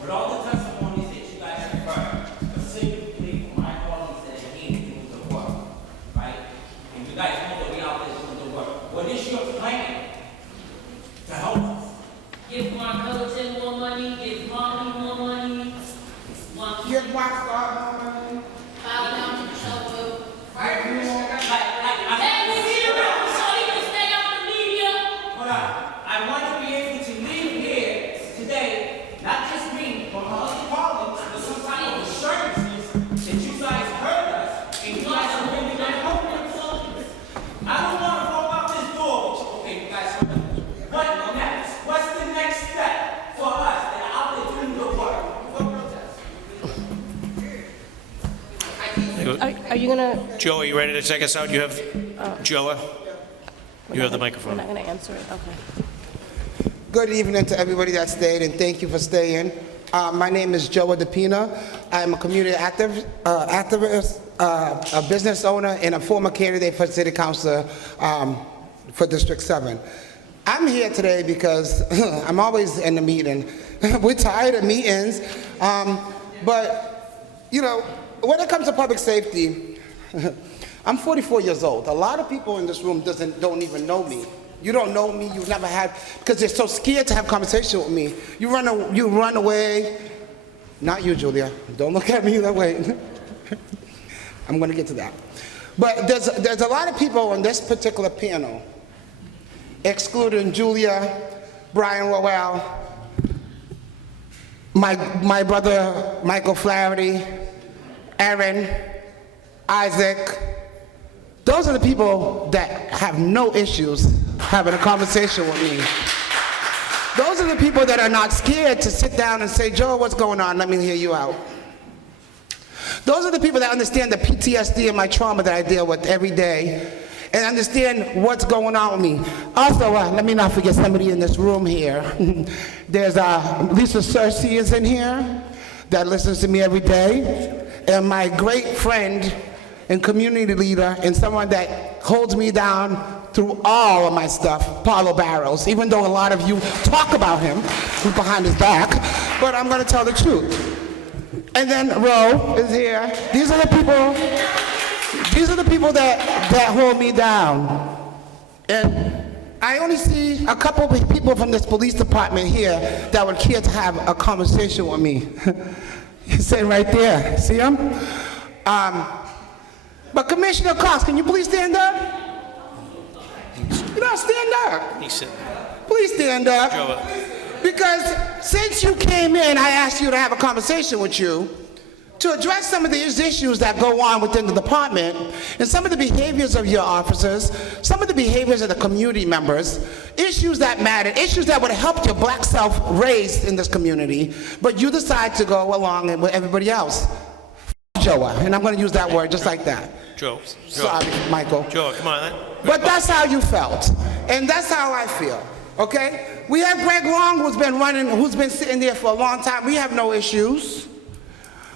With all the testimonies that you guys have heard, specifically from my colleagues that are here doing the work, right? And you guys know that we out there doing the work. What is your plan to help us? Give Mark Cullerton more money, give Marley more money. Give Mark Star more money. Bow down to the shovel. I want to be able to leave here today, not just me, but my other colleagues, with some type of assurances that you guys heard us and you guys are really going to help us. I don't want to go out this door. Okay, you guys heard us. What next? What's the next step for us that are out there doing the work? Are you gonna? Joe, are you ready to take us out? You have... Joa? You have the microphone. We're not gonna answer it, okay. Good evening to everybody that stayed, and thank you for staying. My name is Joa DePina. I'm a community activist, a business owner, and a former candidate for city council for District 7. I'm here today because I'm always in the meeting. We're tired of meetings, but, you know, when it comes to public safety, I'm 44 years old. A lot of people in this room don't even know me. You don't know me, you've never had, because they're so scared to have conversation with me. You run away. Not you, Julia. Don't look at me that way. I'm gonna get to that. But there's a lot of people on this particular panel, excluding Julia, Brian Rowell, my brother Michael Flaherty, Aaron, Isaac. Those are the people that have no issues having a conversation with me. Those are the people that are not scared to sit down and say, Joe, what's going on? Let me hear you out. Those are the people that understand the PTSD and my trauma that I deal with every day and understand what's going on with me. Also, let me not forget somebody in this room here. There's Lisa Cersei is in here that listens to me every day, and my great friend and community leader and someone that holds me down through all of my stuff, Paulo Barros, even though a lot of you talk about him behind his back, but I'm gonna tell the truth. And then Ro is here. These are the people that hold me down. And I only see a couple of people from this police department here that would care to have a conversation with me. He's sitting right there, see him? But Commissioner Cox, can you please stand up? You know, stand up. He's sitting. Please stand up. Joa. Because since you came in, I asked you to have a conversation with you to address some of these issues that go on within the department and some of the behaviors of your officers, some of the behaviors of the community members, issues that matter, issues that would help your black self raised in this community, but you decide to go along with everybody else. Joa, and I'm going to use that word just like that. Joe. Sorry, Michael. Joe, come on. But that's how you felt, and that's how I feel, okay? We have Greg Long, who's been sitting there for a long time. We have no issues.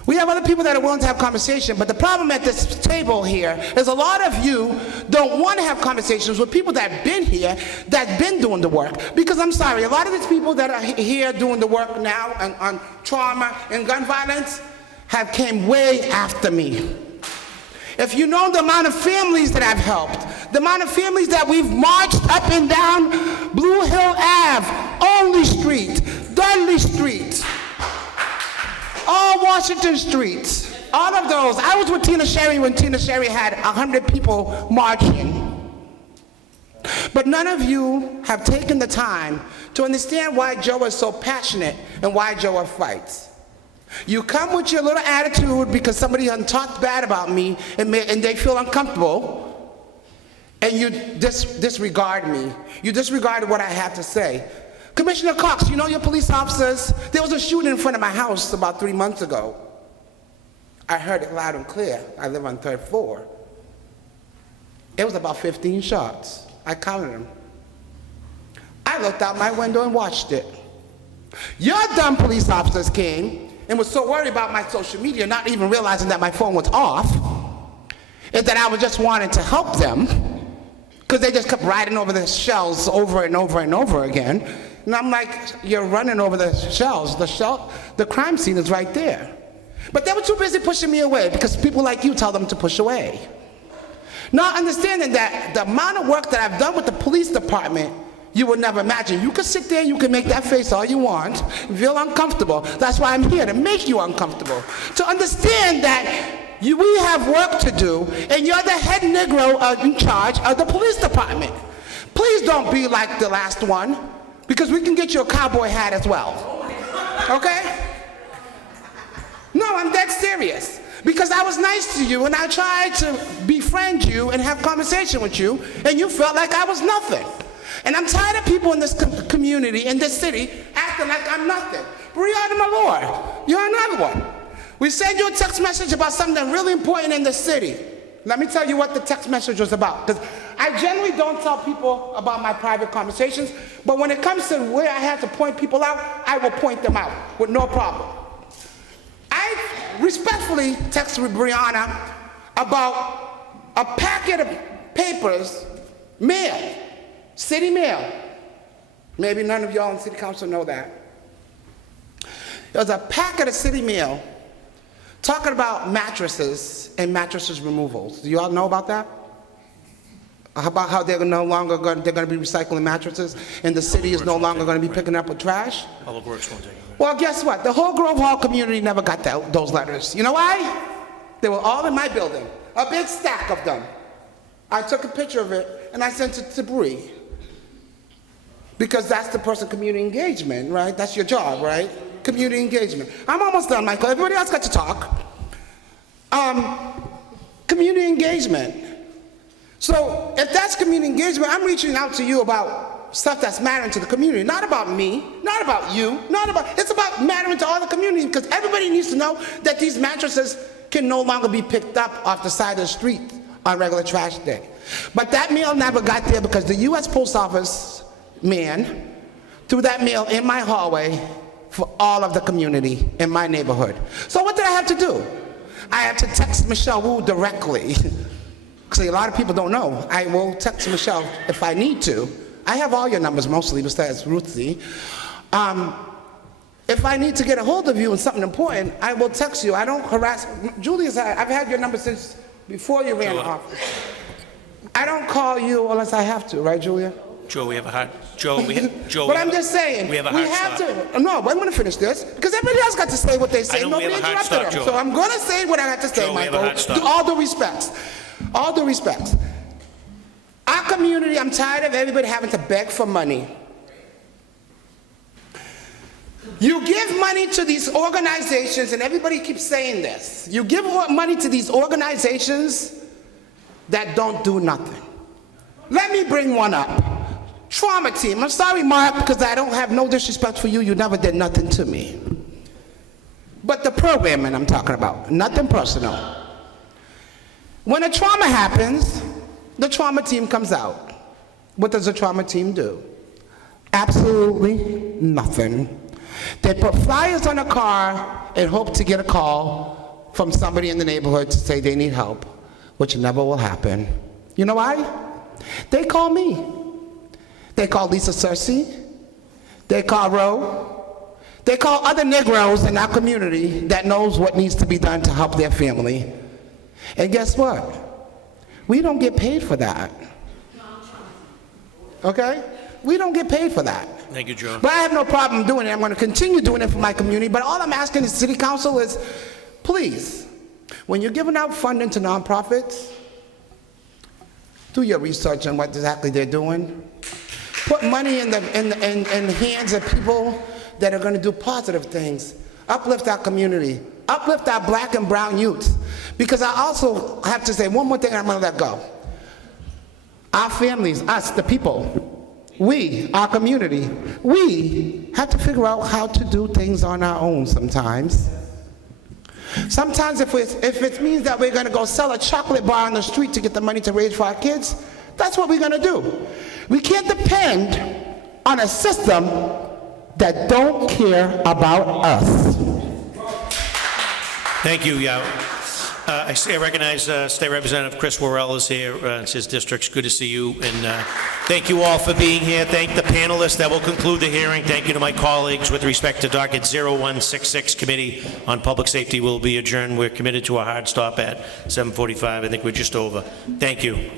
We have other people that are willing to have conversation, but the problem at this table here is a lot of you don't want to have conversations with people that have been here, that have been doing the work. Because I'm sorry, a lot of these people that are here doing the work now on trauma and gun violence have came way after me. If you know the amount of families that I've helped, the amount of families that we've marched up and down Blue Hill Ave, Olney Street, Dudley Street, all Washington Streets, all of those. I was with Tina Sherry when Tina Sherry had 100 people marching. But none of you have taken the time to understand why Joe is so passionate and why Joe fights. You come with your little attitude because somebody talked bad about me and they feel uncomfortable, and you disregard me. You disregard what I have to say. Commissioner Cox, you know your police officers? There was a shooting in front of my house about 3 months ago. I heard it loud and clear. I live on 3rd floor. It was about 15 shots. I counted them. I looked out my window and watched it. Your dumb police officers came and was so worried about my social media, not even realizing that my phone was off, and that I was just wanting to help them, because they just kept riding over the shells over and over and over again. And I'm like, you're running over the shells. The crime scene is right there. But they were too busy pushing me away because people like you tell them to push away. Not understanding that the amount of work that I've done with the police department, you would never imagine. You could sit there, you can make that face all you want, feel uncomfortable. That's why I'm here, to make you uncomfortable. To understand that we have work to do, and you're the head Negro in charge of the police department. Please don't be like the last one, because we can get you a cowboy hat as well. Okay? No, I'm dead serious. Because I was nice to you, and I tried to befriend you and have conversation with you, and you felt like I was nothing. And I'm tired of people in this community, in this city, acting like I'm nothing. Brianna Malore, you're another one. We sent you a text message about something really important in the city. Let me tell you what the text message was about. Because I generally don't tell people about my private conversations, but when it comes to where I have to point people out, I will point them out with no problem. I respectfully texted Brianna about a packet of papers, mail, city mail. Maybe none of y'all in city council know that. There was a packet of city mail talking about mattresses and mattresses removals. Do you all know about that? About how they're no longer going to be recycling mattresses, and the city is no longer going to be picking up with trash? Public Works won't take it. Well, guess what? The whole Grove Hall community never got those letters. You know why? They were all in my building, a big stack of them. I took a picture of it and I sent it to Bree, because that's the person, community engagement, right? That's your job, right? Community engagement. I'm almost done, Michael. Everybody else got to talk. Community engagement. So if that's community engagement, I'm reaching out to you about stuff that's mattering to the community, not about me, not about you, it's about mattering to all the community, because everybody needs to know that these mattresses can no longer be picked up off the side of the street on regular trash day. But that mail never got there because the U.S. Post Office man threw that mail in my hallway for all of the community in my neighborhood. So what did I have to do? I had to text Michelle Wu directly. See, a lot of people don't know. I will text Michelle if I need to. I have all your numbers mostly, besides Ruthie. If I need to get a hold of you on something important, I will text you. I don't harass. Julius, I've had your number since before you ran the office. I don't call you unless I have to, right, Julia? Joe, we have a hard, Joe, But I'm just saying, we have a hard stop. No, I'm going to finish this, because everybody else got to say what they say. I know we Nobody have a hard interrupted stop, them. Joe. So I'm going to say what I got to say, Joe, we have a Michael. hard stop. To all due respects. All due respects. Our community, I'm tired of everybody having to beg for money. You give money to these organizations, and everybody keeps saying this. You give money to these organizations that don't do nothing. Let me bring one up. Trauma team. I'm sorry, Mark, because I don't have no disrespect for you. You never did nothing to me. But the programming I'm talking about, nothing personal. When a trauma happens, the trauma team comes out. What does the trauma team do? Absolutely nothing. They put flyers on a car and hope to get a call from somebody in the neighborhood to say they need help, which never will happen. You know why? They call me. They call Lisa Cersei. They call Ro. They call other Negroes in our community that knows what needs to be done to help their family. And guess what? We don't get paid for that. Okay? We don't get paid for that. Thank you, Joe. But I have no problem doing it. I'm going to continue doing it for my community. But all I'm asking the city council is, please, when you're giving out funding to nonprofits, do your research on what exactly they're doing. Put money in the hands of people that are going to do positive things. Uplift our community. Uplift our black and brown youth. Because I also have to say one more thing and I'm going to let go. Our families, us, the people, we, our community, we have to figure out how to do things on our own sometimes. Sometimes if it means that we're going to go sell a chocolate bar on the street to get the money to raise for our kids, that's what we're going to do. We can't depend on a system that don't care about us. Thank you, Yao. I recognize State Representative Chris Worrell is here. It's his district. Good to see you. And thank you all for being here. Thank the panelists. That will conclude the hearing. Thank you to my colleagues with respect to Docket 0166 Committee on Public Safety will be adjourned. We're committed to a hard stop at 7:45. I think we're just over. Thank you.